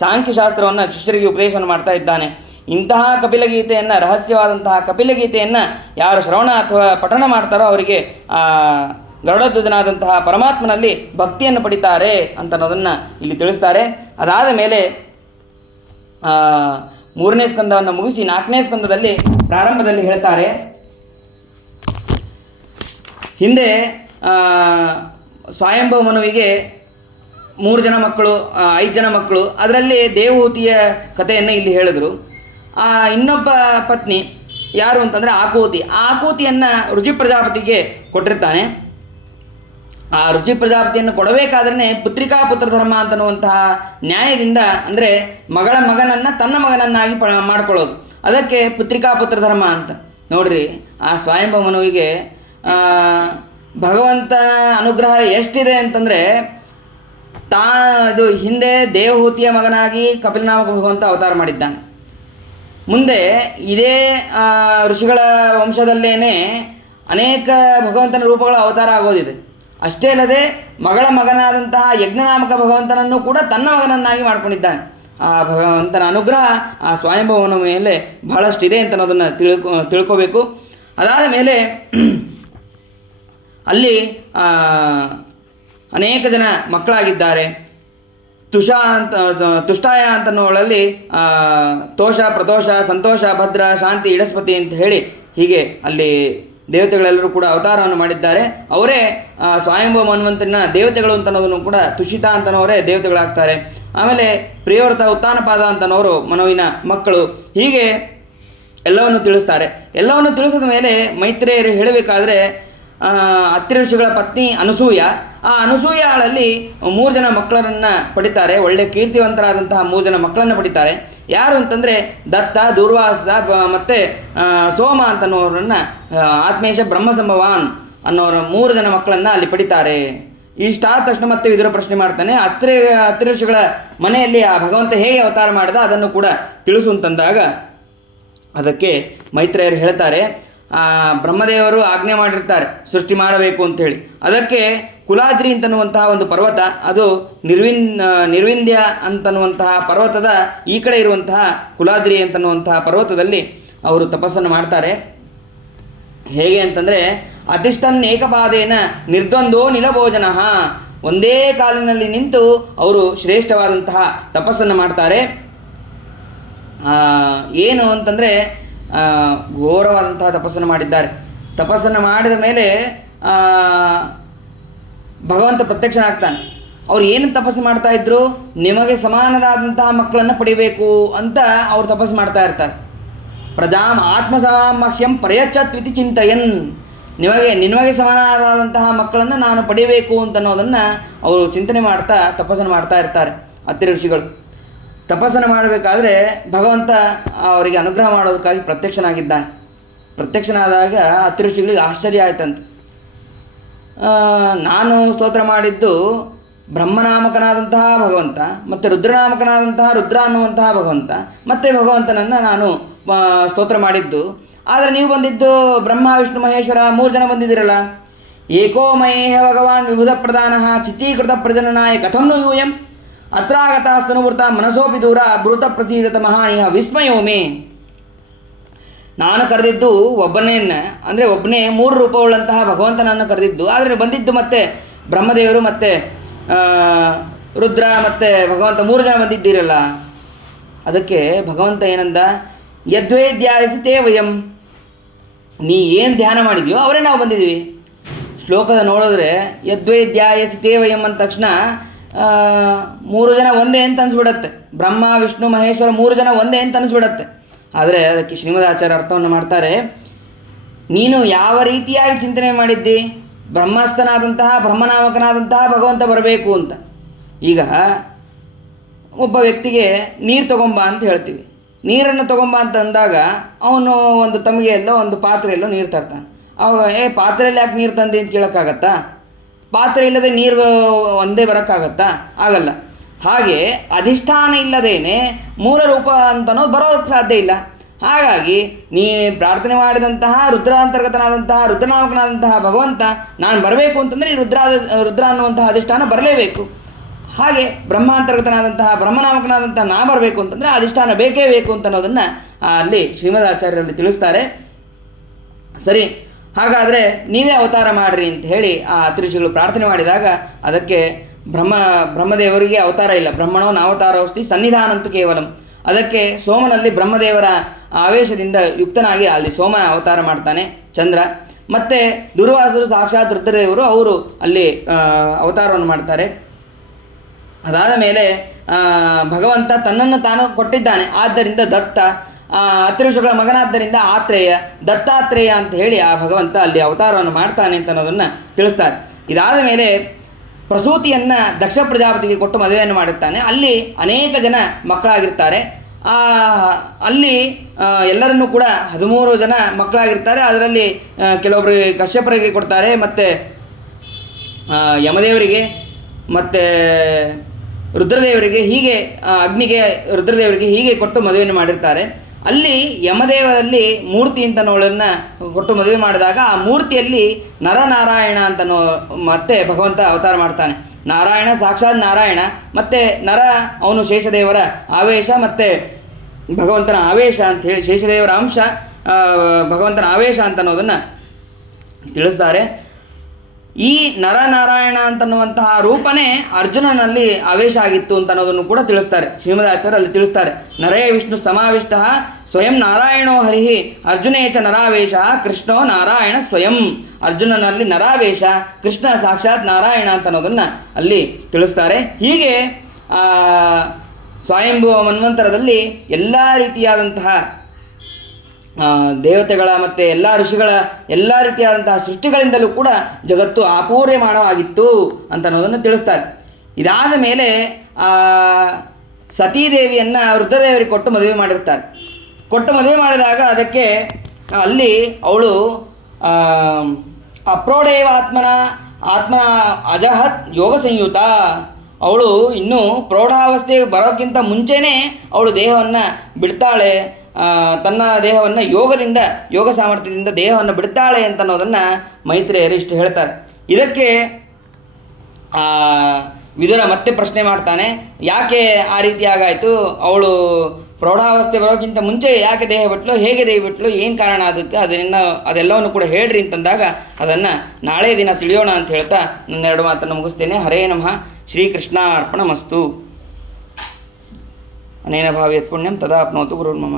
ಸಾಂಖ್ಯಶಾಸ್ತ್ರವನ್ನು ಶಿಷ್ಯರಿಗೆ ಉಪದೇಶವನ್ನು ಮಾಡ್ತಾ ಇದ್ದಾನೆ. ಇಂತಹ ಕಪಿಲಗೀತೆಯನ್ನು, ರಹಸ್ಯವಾದಂತಹ ಕಪಿಲಗೀತೆಯನ್ನು ಯಾರು ಶ್ರವಣ ಅಥವಾ ಪಠಣ ಮಾಡ್ತಾರೋ ಅವರಿಗೆ ಗರುಡಧ್ವಜನಾದಂತಹ ಪರಮಾತ್ಮನಲ್ಲಿ ಭಕ್ತಿಯನ್ನು ಪಡಿತಾರೆ ಅಂತ ಅನ್ನೋದನ್ನು ಇಲ್ಲಿ ತಿಳಿಸ್ತಾರೆ. ಅದಾದ ಮೇಲೆ 3ನೇ ಸ್ಕಂದವನ್ನು ಮುಗಿಸಿ 4ನೇ ಸ್ಕಂದದಲ್ಲಿ ಪ್ರಾರಂಭದಲ್ಲಿ ಹೇಳ್ತಾರೆ, ಹಿಂದೆ ಸ್ವಯಂಭವ ಮನುವಿಗೆ 3 ಜನ ಮಕ್ಕಳು, 5 ಜನ ಮಕ್ಕಳು, ಅದರಲ್ಲಿ ದೇವಹೂತಿಯ ಕಥೆಯನ್ನು ಇಲ್ಲಿ ಹೇಳಿದರು. ಇನ್ನೊಬ್ಬ ಪತ್ನಿ ಯಾರು ಅಂತಂದರೆ ಆಕೂತಿಯನ್ನು ರುಚಿ ಪ್ರಜಾಪತಿಗೆ ಕೊಟ್ಟಿರ್ತಾನೆ. ಆ ರುಚಿ ಪ್ರಜಾಪತಿಯನ್ನು ಕೊಡಬೇಕಾದ್ರೆ ಪುತ್ರಿಕಾ ಪುತ್ರ ಧರ್ಮ ಅಂತನ್ನುವಂತಹ ನ್ಯಾಯದಿಂದ, ಅಂದರೆ ಮಗಳ ಮಗನನ್ನು ತನ್ನ ಮಗನನ್ನಾಗಿ ಮಾಡ್ಕೊಳ್ಳೋದು, ಅದಕ್ಕೆ ಪುತ್ರಿಕಾ ಪುತ್ರ ಧರ್ಮ ಅಂತ. ನೋಡ್ರಿ, ಆ ಸ್ವಯಂಭವ ಮನುವಿಗೆ ಭಗವಂತನ ಅನುಗ್ರಹ ಎಷ್ಟಿದೆ ಅಂತಂದರೆ, ಇದು ಹಿಂದೆ ದೇವಹೂತಿಯ ಮಗನಾಗಿ ಕಪಿಲನಾಮಕ ಭಗವಂತ ಅವತಾರ ಮಾಡಿದ್ದಾನೆ. ಮುಂದೆ ಇದೇ ಋಷಿಗಳ ವಂಶದಲ್ಲೇನೆ ಅನೇಕ ಭಗವಂತನ ರೂಪಗಳ ಅವತಾರ ಆಗೋದಿದೆ. ಅಷ್ಟೇ ಅಲ್ಲದೆ ಮಗಳ ಮಗನಾದಂತಹ ಯಜ್ಞನಾಮಕ ಭಗವಂತನನ್ನು ಕೂಡ ತನ್ನ ಮಗನನ್ನಾಗಿ ಮಾಡ್ಕೊಂಡಿದ್ದಾನೆ. ಆ ಭಗವಂತನ ಅನುಗ್ರಹ ಆ ಸ್ವಯಂಭವನ ಮೇಲೆ ಬಹಳಷ್ಟಿದೆ ಅಂತ ಅನ್ನೋದನ್ನು ತಿಳ್ಕೋಬೇಕು. ಅದಾದ ಮೇಲೆ ಅಲ್ಲಿ ಅನೇಕ ಜನ ಮಕ್ಕಳಾಗಿದ್ದಾರೆ. ತುಷ್ಟಾಯ ಅಂತನ್ನುವಳಲ್ಲಿ ತೋಷ, ಪ್ರತೋಷ, ಸಂತೋಷ, ಭದ್ರ, ಶಾಂತಿ, ಇಡಸ್ಪತಿ ಅಂತ ಹೇಳಿ ಹೀಗೆ ಅಲ್ಲಿ ದೇವತೆಗಳೆಲ್ಲರೂ ಕೂಡ ಅವತಾರವನ್ನು ಮಾಡಿದ್ದಾರೆ. ಅವರೇ ಸ್ವಯಂಭವ ಮನ್ವಂತರಿನ ದೇವತೆಗಳು ಅಂತನ್ನೋದನ್ನು ಕೂಡ ತುಷಿತ ಅಂತನವರೇ ದೇವತೆಗಳಾಗ್ತಾರೆ. ಆಮೇಲೆ ಪ್ರಿಯವ್ರತ, ಉತ್ಥಾನಪಾದ ಅಂತನವರು ಮನುವಿನ ಮಕ್ಕಳು. ಹೀಗೆ ಎಲ್ಲವನ್ನು ತಿಳಿಸ್ತಾರೆ. ಎಲ್ಲವನ್ನು ತಿಳಿಸಿದ ಮೇಲೆ ಮೈತ್ರೇಯರು ಹೇಳಬೇಕಾದ್ರೆ ಅತ್ರಿ ಋಷಿಗಳ ಪತ್ನಿ ಅನಸೂಯ, ಆ ಅನಸೂಯಾಳಲ್ಲಿ 3 ಜನ ಮಕ್ಕಳನ್ನು ಪಡಿತಾರೆ. ಒಳ್ಳೆ ಕೀರ್ತಿವಂತರಾದಂತಹ 3 ಜನ ಮಕ್ಕಳನ್ನು ಪಡಿತಾರೆ. ಯಾರು ಅಂತಂದರೆ ದತ್ತ, ದೂರ್ವಾಸ ಮತ್ತು ಸೋಮ ಅಂತನ್ನೋರನ್ನು ಆತ್ಮೇಶ ಬ್ರಹ್ಮಸಂಭವಾನ್ ಅನ್ನೋರ 3 ಜನ ಮಕ್ಕಳನ್ನು ಅಲ್ಲಿ ಪಡಿತಾರೆ. ಇಷ್ಟಾದ ತಕ್ಷಣ ಮತ್ತೆ ವಿದುರ ಪ್ರಶ್ನೆ ಮಾಡ್ತಾನೆ, ಅತ್ರಿ ಋಷಿಗಳ ಮನೆಯಲ್ಲಿ ಆ ಭಗವಂತ ಹೇಗೆ ಅವತಾರ ಮಾಡಿದ ಅದನ್ನು ಕೂಡ ತಿಳಿಸು ಅಂತಂದಾಗ ಅದಕ್ಕೆ ಮೈತ್ರೇಯರು ಹೇಳ್ತಾರೆ, ಬ್ರಹ್ಮದೇವರು ಆಜ್ಞೆ ಮಾಡಿರ್ತಾರೆ ಸೃಷ್ಟಿ ಮಾಡಬೇಕು ಅಂಥೇಳಿ. ಅದಕ್ಕೆ ಕುಲಾದ್ರಿ ಅಂತನ್ನುವಂತಹ ಒಂದು ಪರ್ವತ, ಅದು ನಿರ್ವಿಂಧ್ಯ ಅಂತನ್ನುವಂತಹ ಪರ್ವತದ ಈ ಕಡೆ ಇರುವಂತಹ ಕುಲಾದ್ರಿ ಅಂತನ್ನುವಂತಹ ಪರ್ವತದಲ್ಲಿ ಅವರು ತಪಸ್ಸನ್ನು ಮಾಡ್ತಾರೆ. ಹೇಗೆ ಅಂತಂದರೆ, ಅತಿಷ್ಠನ್ ಏಕಪಾದೇನ ನಿರ್ದ್ವಂದ್ವೋ ನಿಲಭೋಜನ, ಒಂದೇ ಕಾಲಿನಲ್ಲಿ ನಿಂತು ಅವರು ಶ್ರೇಷ್ಠವಾದಂತಹ ತಪಸ್ಸನ್ನು ಮಾಡ್ತಾರೆ. ಏನು ಅಂತಂದರೆ ಘೋರವಾದಂತಹ ತಪಸ್ಸನ್ನು ಮಾಡಿದ್ದಾರೆ. ತಪಸ್ಸನ್ನು ಮಾಡಿದ ಮೇಲೆ ಭಗವಂತ ಪ್ರತ್ಯಕ್ಷನಾಗ್ತಾನೆ. ಅವ್ರು ಏನು ತಪಸ್ಸು ಮಾಡ್ತಾ ಇದ್ರು, ನಿಮಗೆ ಸಮಾನರಾದಂತಹ ಮಕ್ಕಳನ್ನು ಪಡಿಬೇಕು ಅಂತ ಅವ್ರು ತಪಸ್ಸು ಮಾಡ್ತಾ ಇರ್ತಾರೆ. ಪ್ರಜಾಂ ಆತ್ಮಸಾಮಹ್ಯಂ ಪ್ರಯಚ್ಛತ್ವಿತಿ ಚಿಂತಯನ್, ನಿಮಗೆ ಸಮಾನರಾದಂತಹ ಮಕ್ಕಳನ್ನು ನಾನು ಪಡಿಬೇಕು ಅಂತನ್ನೋದನ್ನು ಅವರು ಚಿಂತನೆ ಮಾಡ್ತಾ ತಪಸ್ಸನ್ನು ಮಾಡ್ತಾ ಇರ್ತಾರೆ ಅತ್ರಿ ಋಷಿಗಳು. ತಪಸ್ಸನ್ನು ಮಾಡಬೇಕಾದ್ರೆ ಭಗವಂತ ಅವರಿಗೆ ಅನುಗ್ರಹ ಮಾಡೋದಕ್ಕಾಗಿ ಪ್ರತ್ಯಕ್ಷನಾಗಿದ್ದಾನೆ. ಪ್ರತ್ಯಕ್ಷನಾದಾಗ ಅತ್ರಿ ಋಷಿಗಳಿಗೆ ಆಶ್ಚರ್ಯ ಆಯ್ತಂತೆ. ನಾನು ಸ್ತೋತ್ರ ಮಾಡಿದ್ದು ಬ್ರಹ್ಮನಾಮಕನಾದಂತಹ ಭಗವಂತ ಮತ್ತು ರುದ್ರನಾಮಕನಾದಂತಹ ರುದ್ರ ಅನ್ನುವಂತಹ ಭಗವಂತ, ಮತ್ತು ಭಗವಂತನನ್ನು ನಾನು ಸ್ತೋತ್ರ ಮಾಡಿದ್ದು. ಆದರೆ ನೀವು ಬಂದಿದ್ದು ಬ್ರಹ್ಮ, ವಿಷ್ಣು, ಮಹೇಶ್ವರ 3 ಜನ ಬಂದಿದ್ದೀರಲ್ಲ. ಏಕೋ ಮಹೇಹ ಭಗವಾನ್ ವಿಭುಧ ಪ್ರಧಾನ ಚಿತ್ತೀಕೃತ ಪ್ರಜನನಾಯ ಕಥಂನು ಯೂಯಂ ಅತ್ರಾಗತ ಸ್ತನುವೃತ ಮನಸೋಪಿ ದೂರ ಭೃತ ಪ್ರಸೀದತ ಮಹಾನಿಹ ವಿಸ್ಮಯೋಮೆ. ನಾನು ಕರೆದಿದ್ದು ಒಬ್ಬನೇ 3 ರೂಪವುಳ್ಳಂತಹ ಭಗವಂತನನ್ನು ಕರೆದಿದ್ದು. ಆದರೆ ಬಂದಿದ್ದು ಮತ್ತೆ ಬ್ರಹ್ಮದೇವರು ಮತ್ತು ರುದ್ರ ಮತ್ತು ಭಗವಂತ 3 ಜನ ಬಂದಿದ್ದೀರಲ್ಲ. ಅದಕ್ಕೆ ಭಗವಂತ ಏನಂದ, ಯದ್ವೇ ಧ್ಯಾಯಸಿತೇ ವಯಂ, ನೀ ಏನು ಧ್ಯಾನ ಮಾಡಿದೆಯೋ ಅವರೇ ನಾವು ಬಂದಿದ್ದೀವಿ. ಶ್ಲೋಕದ ನೋಡಿದ್ರೆ ಯದ್ವೇ ಧ್ಯಾಯಸಿತೇ ವಯಂ ಅಂದ ತಕ್ಷಣ 3 ಜನ ಒಂದೇ ಅಂತ ಅನಿಸ್ಬಿಡತ್ತೆ. ಬ್ರಹ್ಮ, ವಿಷ್ಣು, ಮಹೇಶ್ವರ 3 ಜನ ಒಂದೇ ಅಂತ ಅನಿಸ್ಬಿಡತ್ತೆ. ಆದರೆ ಅದಕ್ಕೆ ಶ್ರೀಮದಾಚಾರ್ಯ ಅರ್ಥವನ್ನು ಮಾಡ್ತಾರೆ, ನೀನು ಯಾವ ರೀತಿಯಾಗಿ ಚಿಂತನೆ ಮಾಡಿದ್ದಿ, ಬ್ರಹ್ಮಸ್ಥನಾದಂತಹ ಬ್ರಹ್ಮನಾಮಕನಾದಂತಹ ಭಗವಂತ ಬರಬೇಕು ಅಂತ. ಈಗ ಒಬ್ಬ ವ್ಯಕ್ತಿಗೆ ನೀರು ತೊಗೊಂಬ ಅಂತ ಹೇಳ್ತೀವಿ. ನೀರನ್ನು ತೊಗೊಂಬ ಅಂತ ಅಂದಾಗ ಅವನು ಒಂದು ತಮಗೆಯಲ್ಲೋ ಒಂದು ಪಾತ್ರೆಯಲ್ಲೋ ನೀರು ತರ್ತಾನೆ. ಅವಾಗ ಪಾತ್ರೆಯಲ್ಲಿ ಯಾಕೆ ನೀರು ತಂದೆ ಅಂತ ಕೇಳೋಕ್ಕಾಗತ್ತಾ? ಪಾತ್ರೆ ಇಲ್ಲದೆ ನೀರು ಒಂದೇ ಬರೋಕ್ಕಾಗತ್ತಾ? ಆಗಲ್ಲ. ಹಾಗೆ ಅಧಿಷ್ಠಾನ ಇಲ್ಲದೇನೆ ಮೂಲ ರೂಪ ಅಂತನೋದು ಬರೋದಕ್ಕೆ ಸಾಧ್ಯ ಇಲ್ಲ. ಹಾಗಾಗಿ ನೀ ಪ್ರಾರ್ಥನೆ ಮಾಡಿದಂತಹ ರುದ್ರಾಂತರ್ಗತನಾದಂತಹ ರುದ್ರನಾಮಕನಾದಂತಹ ಭಗವಂತ ನಾನು ಬರಬೇಕು ಅಂತಂದರೆ ಈ ರುದ್ರ ಅನ್ನುವಂತಹ ಅಧಿಷ್ಠಾನ ಬರಲೇಬೇಕು. ಹಾಗೆ ಬ್ರಹ್ಮಾಂತರ್ಗತನಾದಂತಹ ಬ್ರಹ್ಮನಾಮಕನಾದಂತಹ ನಾ ಬರಬೇಕು ಅಂತಂದರೆ ಅಧಿಷ್ಠಾನ ಬೇಕೇ ಬೇಕು ಅಂತ ಅನ್ನೋದನ್ನು ಅಲ್ಲಿ ಶ್ರೀಮದಾಚಾರ್ಯರಲ್ಲಿ ತಿಳಿಸ್ತಾರೆ. ಸರಿ, ಹಾಗಾದರೆ ನೀವೇ ಅವತಾರ ಮಾಡಿರಿ ಅಂತ ಹೇಳಿ ಆ ಅತ್ರಿಷಿಗಳು ಪ್ರಾರ್ಥನೆ ಮಾಡಿದಾಗ ಅದಕ್ಕೆ ಬ್ರಹ್ಮದೇವರಿಗೆ ಅವತಾರ ಇಲ್ಲ. ಬ್ರಹ್ಮಣೋ ನಾವತಾರೋಸ್ತಿ ಸನ್ನಿಧಾನಂತೂ ಕೇವಲಂ. ಅದಕ್ಕೆ ಸೋಮನಲ್ಲಿ ಬ್ರಹ್ಮದೇವರ ಆವೇಶದಿಂದ ಯುಕ್ತನಾಗಿ ಅಲ್ಲಿ ಸೋಮ ಅವತಾರ ಮಾಡ್ತಾನೆ, ಚಂದ್ರ. ಮತ್ತು ದುರ್ವಾಸರು ಸಾಕ್ಷಾತ್ ರುದ್ರದೇವರು ಅವರು ಅಲ್ಲಿ ಅವತಾರವನ್ನು ಮಾಡ್ತಾರೆ. ಅದಾದ ಮೇಲೆ ಭಗವಂತ ತನ್ನನ್ನು ತಾನು ಕೊಟ್ಟಿದ್ದಾನೆ. ಆದ್ದರಿಂದ ದತ್ತ, ಅತ್ರಿಷಿಗಳ ಮಗನಾದ್ದರಿಂದ ಆತ್ರೇಯ, ದತ್ತಾತ್ರೇಯ ಅಂತ ಹೇಳಿ ಆ ಭಗವಂತ ಅಲ್ಲಿ ಅವತಾರವನ್ನು ಮಾಡ್ತಾನೆ ಅಂತ ಅನ್ನೋದನ್ನು ತಿಳಿಸ್ತಾರೆ. ಇದಾದ ಮೇಲೆ ಪ್ರಸೂತಿಯನ್ನು ದಕ್ಷ ಪ್ರಜಾಪತಿಗೆ ಕೊಟ್ಟು ಮದುವೆಯನ್ನು ಮಾಡುತ್ತಾನೆ. ಅಲ್ಲಿ ಅನೇಕ ಜನ ಮಕ್ಕಳಾಗಿರ್ತಾರೆ. ಅಲ್ಲಿ ಎಲ್ಲರನ್ನೂ ಕೂಡ 13 ಜನ ಮಕ್ಕಳಾಗಿರ್ತಾರೆ. ಅದರಲ್ಲಿ ಕೆಲವೊಬ್ಬರಿಗೆ ಕಶ್ಯಪರಿಗೆ ಕೊಡ್ತಾರೆ, ಮತ್ತು ಯಮದೇವರಿಗೆ ಮತ್ತು ರುದ್ರದೇವರಿಗೆ, ಹೀಗೆ ಅಗ್ನಿಗೆ, ರುದ್ರದೇವರಿಗೆ ಹೀಗೆ ಕೊಟ್ಟು ಮದುವೆಯನ್ನು ಮಾಡಿರ್ತಾರೆ. ಅಲ್ಲಿ ಯಮದೇವರಲ್ಲಿ ಮೂರ್ತಿ ಅಂತನೋಳನ್ನು ಕೊಟ್ಟು ಮದುವೆ ಮಾಡಿದಾಗ ಆ ಮೂರ್ತಿಯಲ್ಲಿ ನರನಾರಾಯಣ ಅಂತನೋ ಮತ್ತೆ ಭಗವಂತ ಅವತಾರ ಮಾಡ್ತಾನೆ. ನಾರಾಯಣ ಸಾಕ್ಷಾತ್ ನಾರಾಯಣ, ಮತ್ತು ನರ ಅವನು ಶೇಷದೇವರ ಆವೇಶ ಮತ್ತು ಭಗವಂತನ ಆವೇಶ ಅಂಥೇಳಿ, ಶೇಷದೇವರ ಅಂಶ ಭಗವಂತನ ಆವೇಶ ಅಂತ ಅನ್ನೋದನ್ನು ತಿಳಿಸ್ತಾರೆ. ಈ ನರನಾರಾಯಣ ಅಂತನ್ನುವಂತಹ ರೂಪನೇ ಅರ್ಜುನನಲ್ಲಿ ಆವೇಶ ಆಗಿತ್ತು ಅಂತ ಅನ್ನೋದನ್ನು ಕೂಡ ತಿಳಿಸ್ತಾರೆ. ಶ್ರೀಮದಾಚಾರ್ಯರು ಅಲ್ಲಿ ತಿಳಿಸ್ತಾರೆ, ನರೇ ವಿಷ್ಣು ಸಮಾವಿಷ್ಟ ಸ್ವಯಂ ನಾರಾಯಣೋ ಹರಿಹಿ ಅರ್ಜುನೇ ಚ ನರಾವೇಶ ಕೃಷ್ಣೋ ನಾರಾಯಣ ಸ್ವಯಂ. ಅರ್ಜುನನಲ್ಲಿ ನರಾವೇಶ, ಕೃಷ್ಣ ಸಾಕ್ಷಾತ್ ನಾರಾಯಣ ಅಂತ ಅನ್ನೋದನ್ನು ಅಲ್ಲಿ ತಿಳಿಸ್ತಾರೆ. ಹೀಗೆ ಸ್ವಯಂಭುವ ಮನ್ವಂತರದಲ್ಲಿ ಎಲ್ಲ ರೀತಿಯಾದಂತಹ ದೇವತೆಗಳ ಮತ್ತು ಎಲ್ಲ ಋಷಿಗಳ ಎಲ್ಲ ರೀತಿಯಾದಂತಹ ಸೃಷ್ಟಿಗಳಿಂದಲೂ ಕೂಡ ಜಗತ್ತು ಅಪೂರ್ಯಮಾನವಾಗಿತ್ತು ಅಂತ ಅನ್ನೋದನ್ನು ತಿಳಿಸ್ತಾರೆ. ಇದಾದ ಮೇಲೆ ಸತೀದೇವಿಯನ್ನು ರುದ್ರದೇವರಿಗೆ ಕೊಟ್ಟು ಮದುವೆ ಮಾಡಿರ್ತಾರೆ. ಕೊಟ್ಟು ಮದುವೆ ಮಾಡಿದಾಗ ಅದಕ್ಕೆ ಅಲ್ಲಿ ಅವಳು ಅಪ್ರೋಡೇವ ಆತ್ಮನ ಅಜಹತ್ ಯೋಗ ಸಂಯುತ, ಅವಳು ಇನ್ನೂ ಪ್ರೌಢಾವಸ್ಥೆಗೆ ಬರೋಕ್ಕಿಂತ ಮುಂಚೆನೇ ಅವಳು ದೇಹವನ್ನು ಬಿಡ್ತಾಳೆ, ತನ್ನ ದೇಹವನ್ನು ಯೋಗ ಸಾಮರ್ಥ್ಯದಿಂದ ದೇಹವನ್ನು ಬಿಡ್ತಾಳೆ ಅಂತ ಅನ್ನೋದನ್ನು ಮೈತ್ರೇಯರು ಇಷ್ಟು ಹೇಳ್ತಾರೆ. ಇದಕ್ಕೆ ವಿದುರ ಮತ್ತೆ ಪ್ರಶ್ನೆ ಮಾಡ್ತಾನೆ, ಯಾಕೆ ಆ ರೀತಿ ಆಗಾಯಿತು, ಅವಳು ಪ್ರೌಢಾವಸ್ಥೆ ಬರೋಕ್ಕಿಂತ ಮುಂಚೆ ಯಾಕೆ ದೇಹ ಬಿಟ್ಲು, ಹೇಗೆ ದೇಹ ಬಿಟ್ಲು, ಏನು ಕಾರಣ ಅದಕ್ಕೆ, ಅದೆಲ್ಲವನ್ನು ಕೂಡ ಹೇಳ್ರಿ ಅಂತಂದಾಗ ಅದನ್ನು ನಾಳೆ ದಿನ ತಿಳಿಯೋಣ ಅಂತ ಹೇಳ್ತಾ ನನ್ನ 2 ಮಾತನ್ನು ಮುಗಿಸ್ತೇನೆ. ಹರೇ ನಮಃ. ಶ್ರೀಕೃಷ್ಣಾರ್ಪಣಮಸ್ತು. ಅನೇನ ಭಾವೇತ್ ಪುಣ್ಯಂ ತದಾಪ್ನೋತು ಗುರುರ್ಮಮ.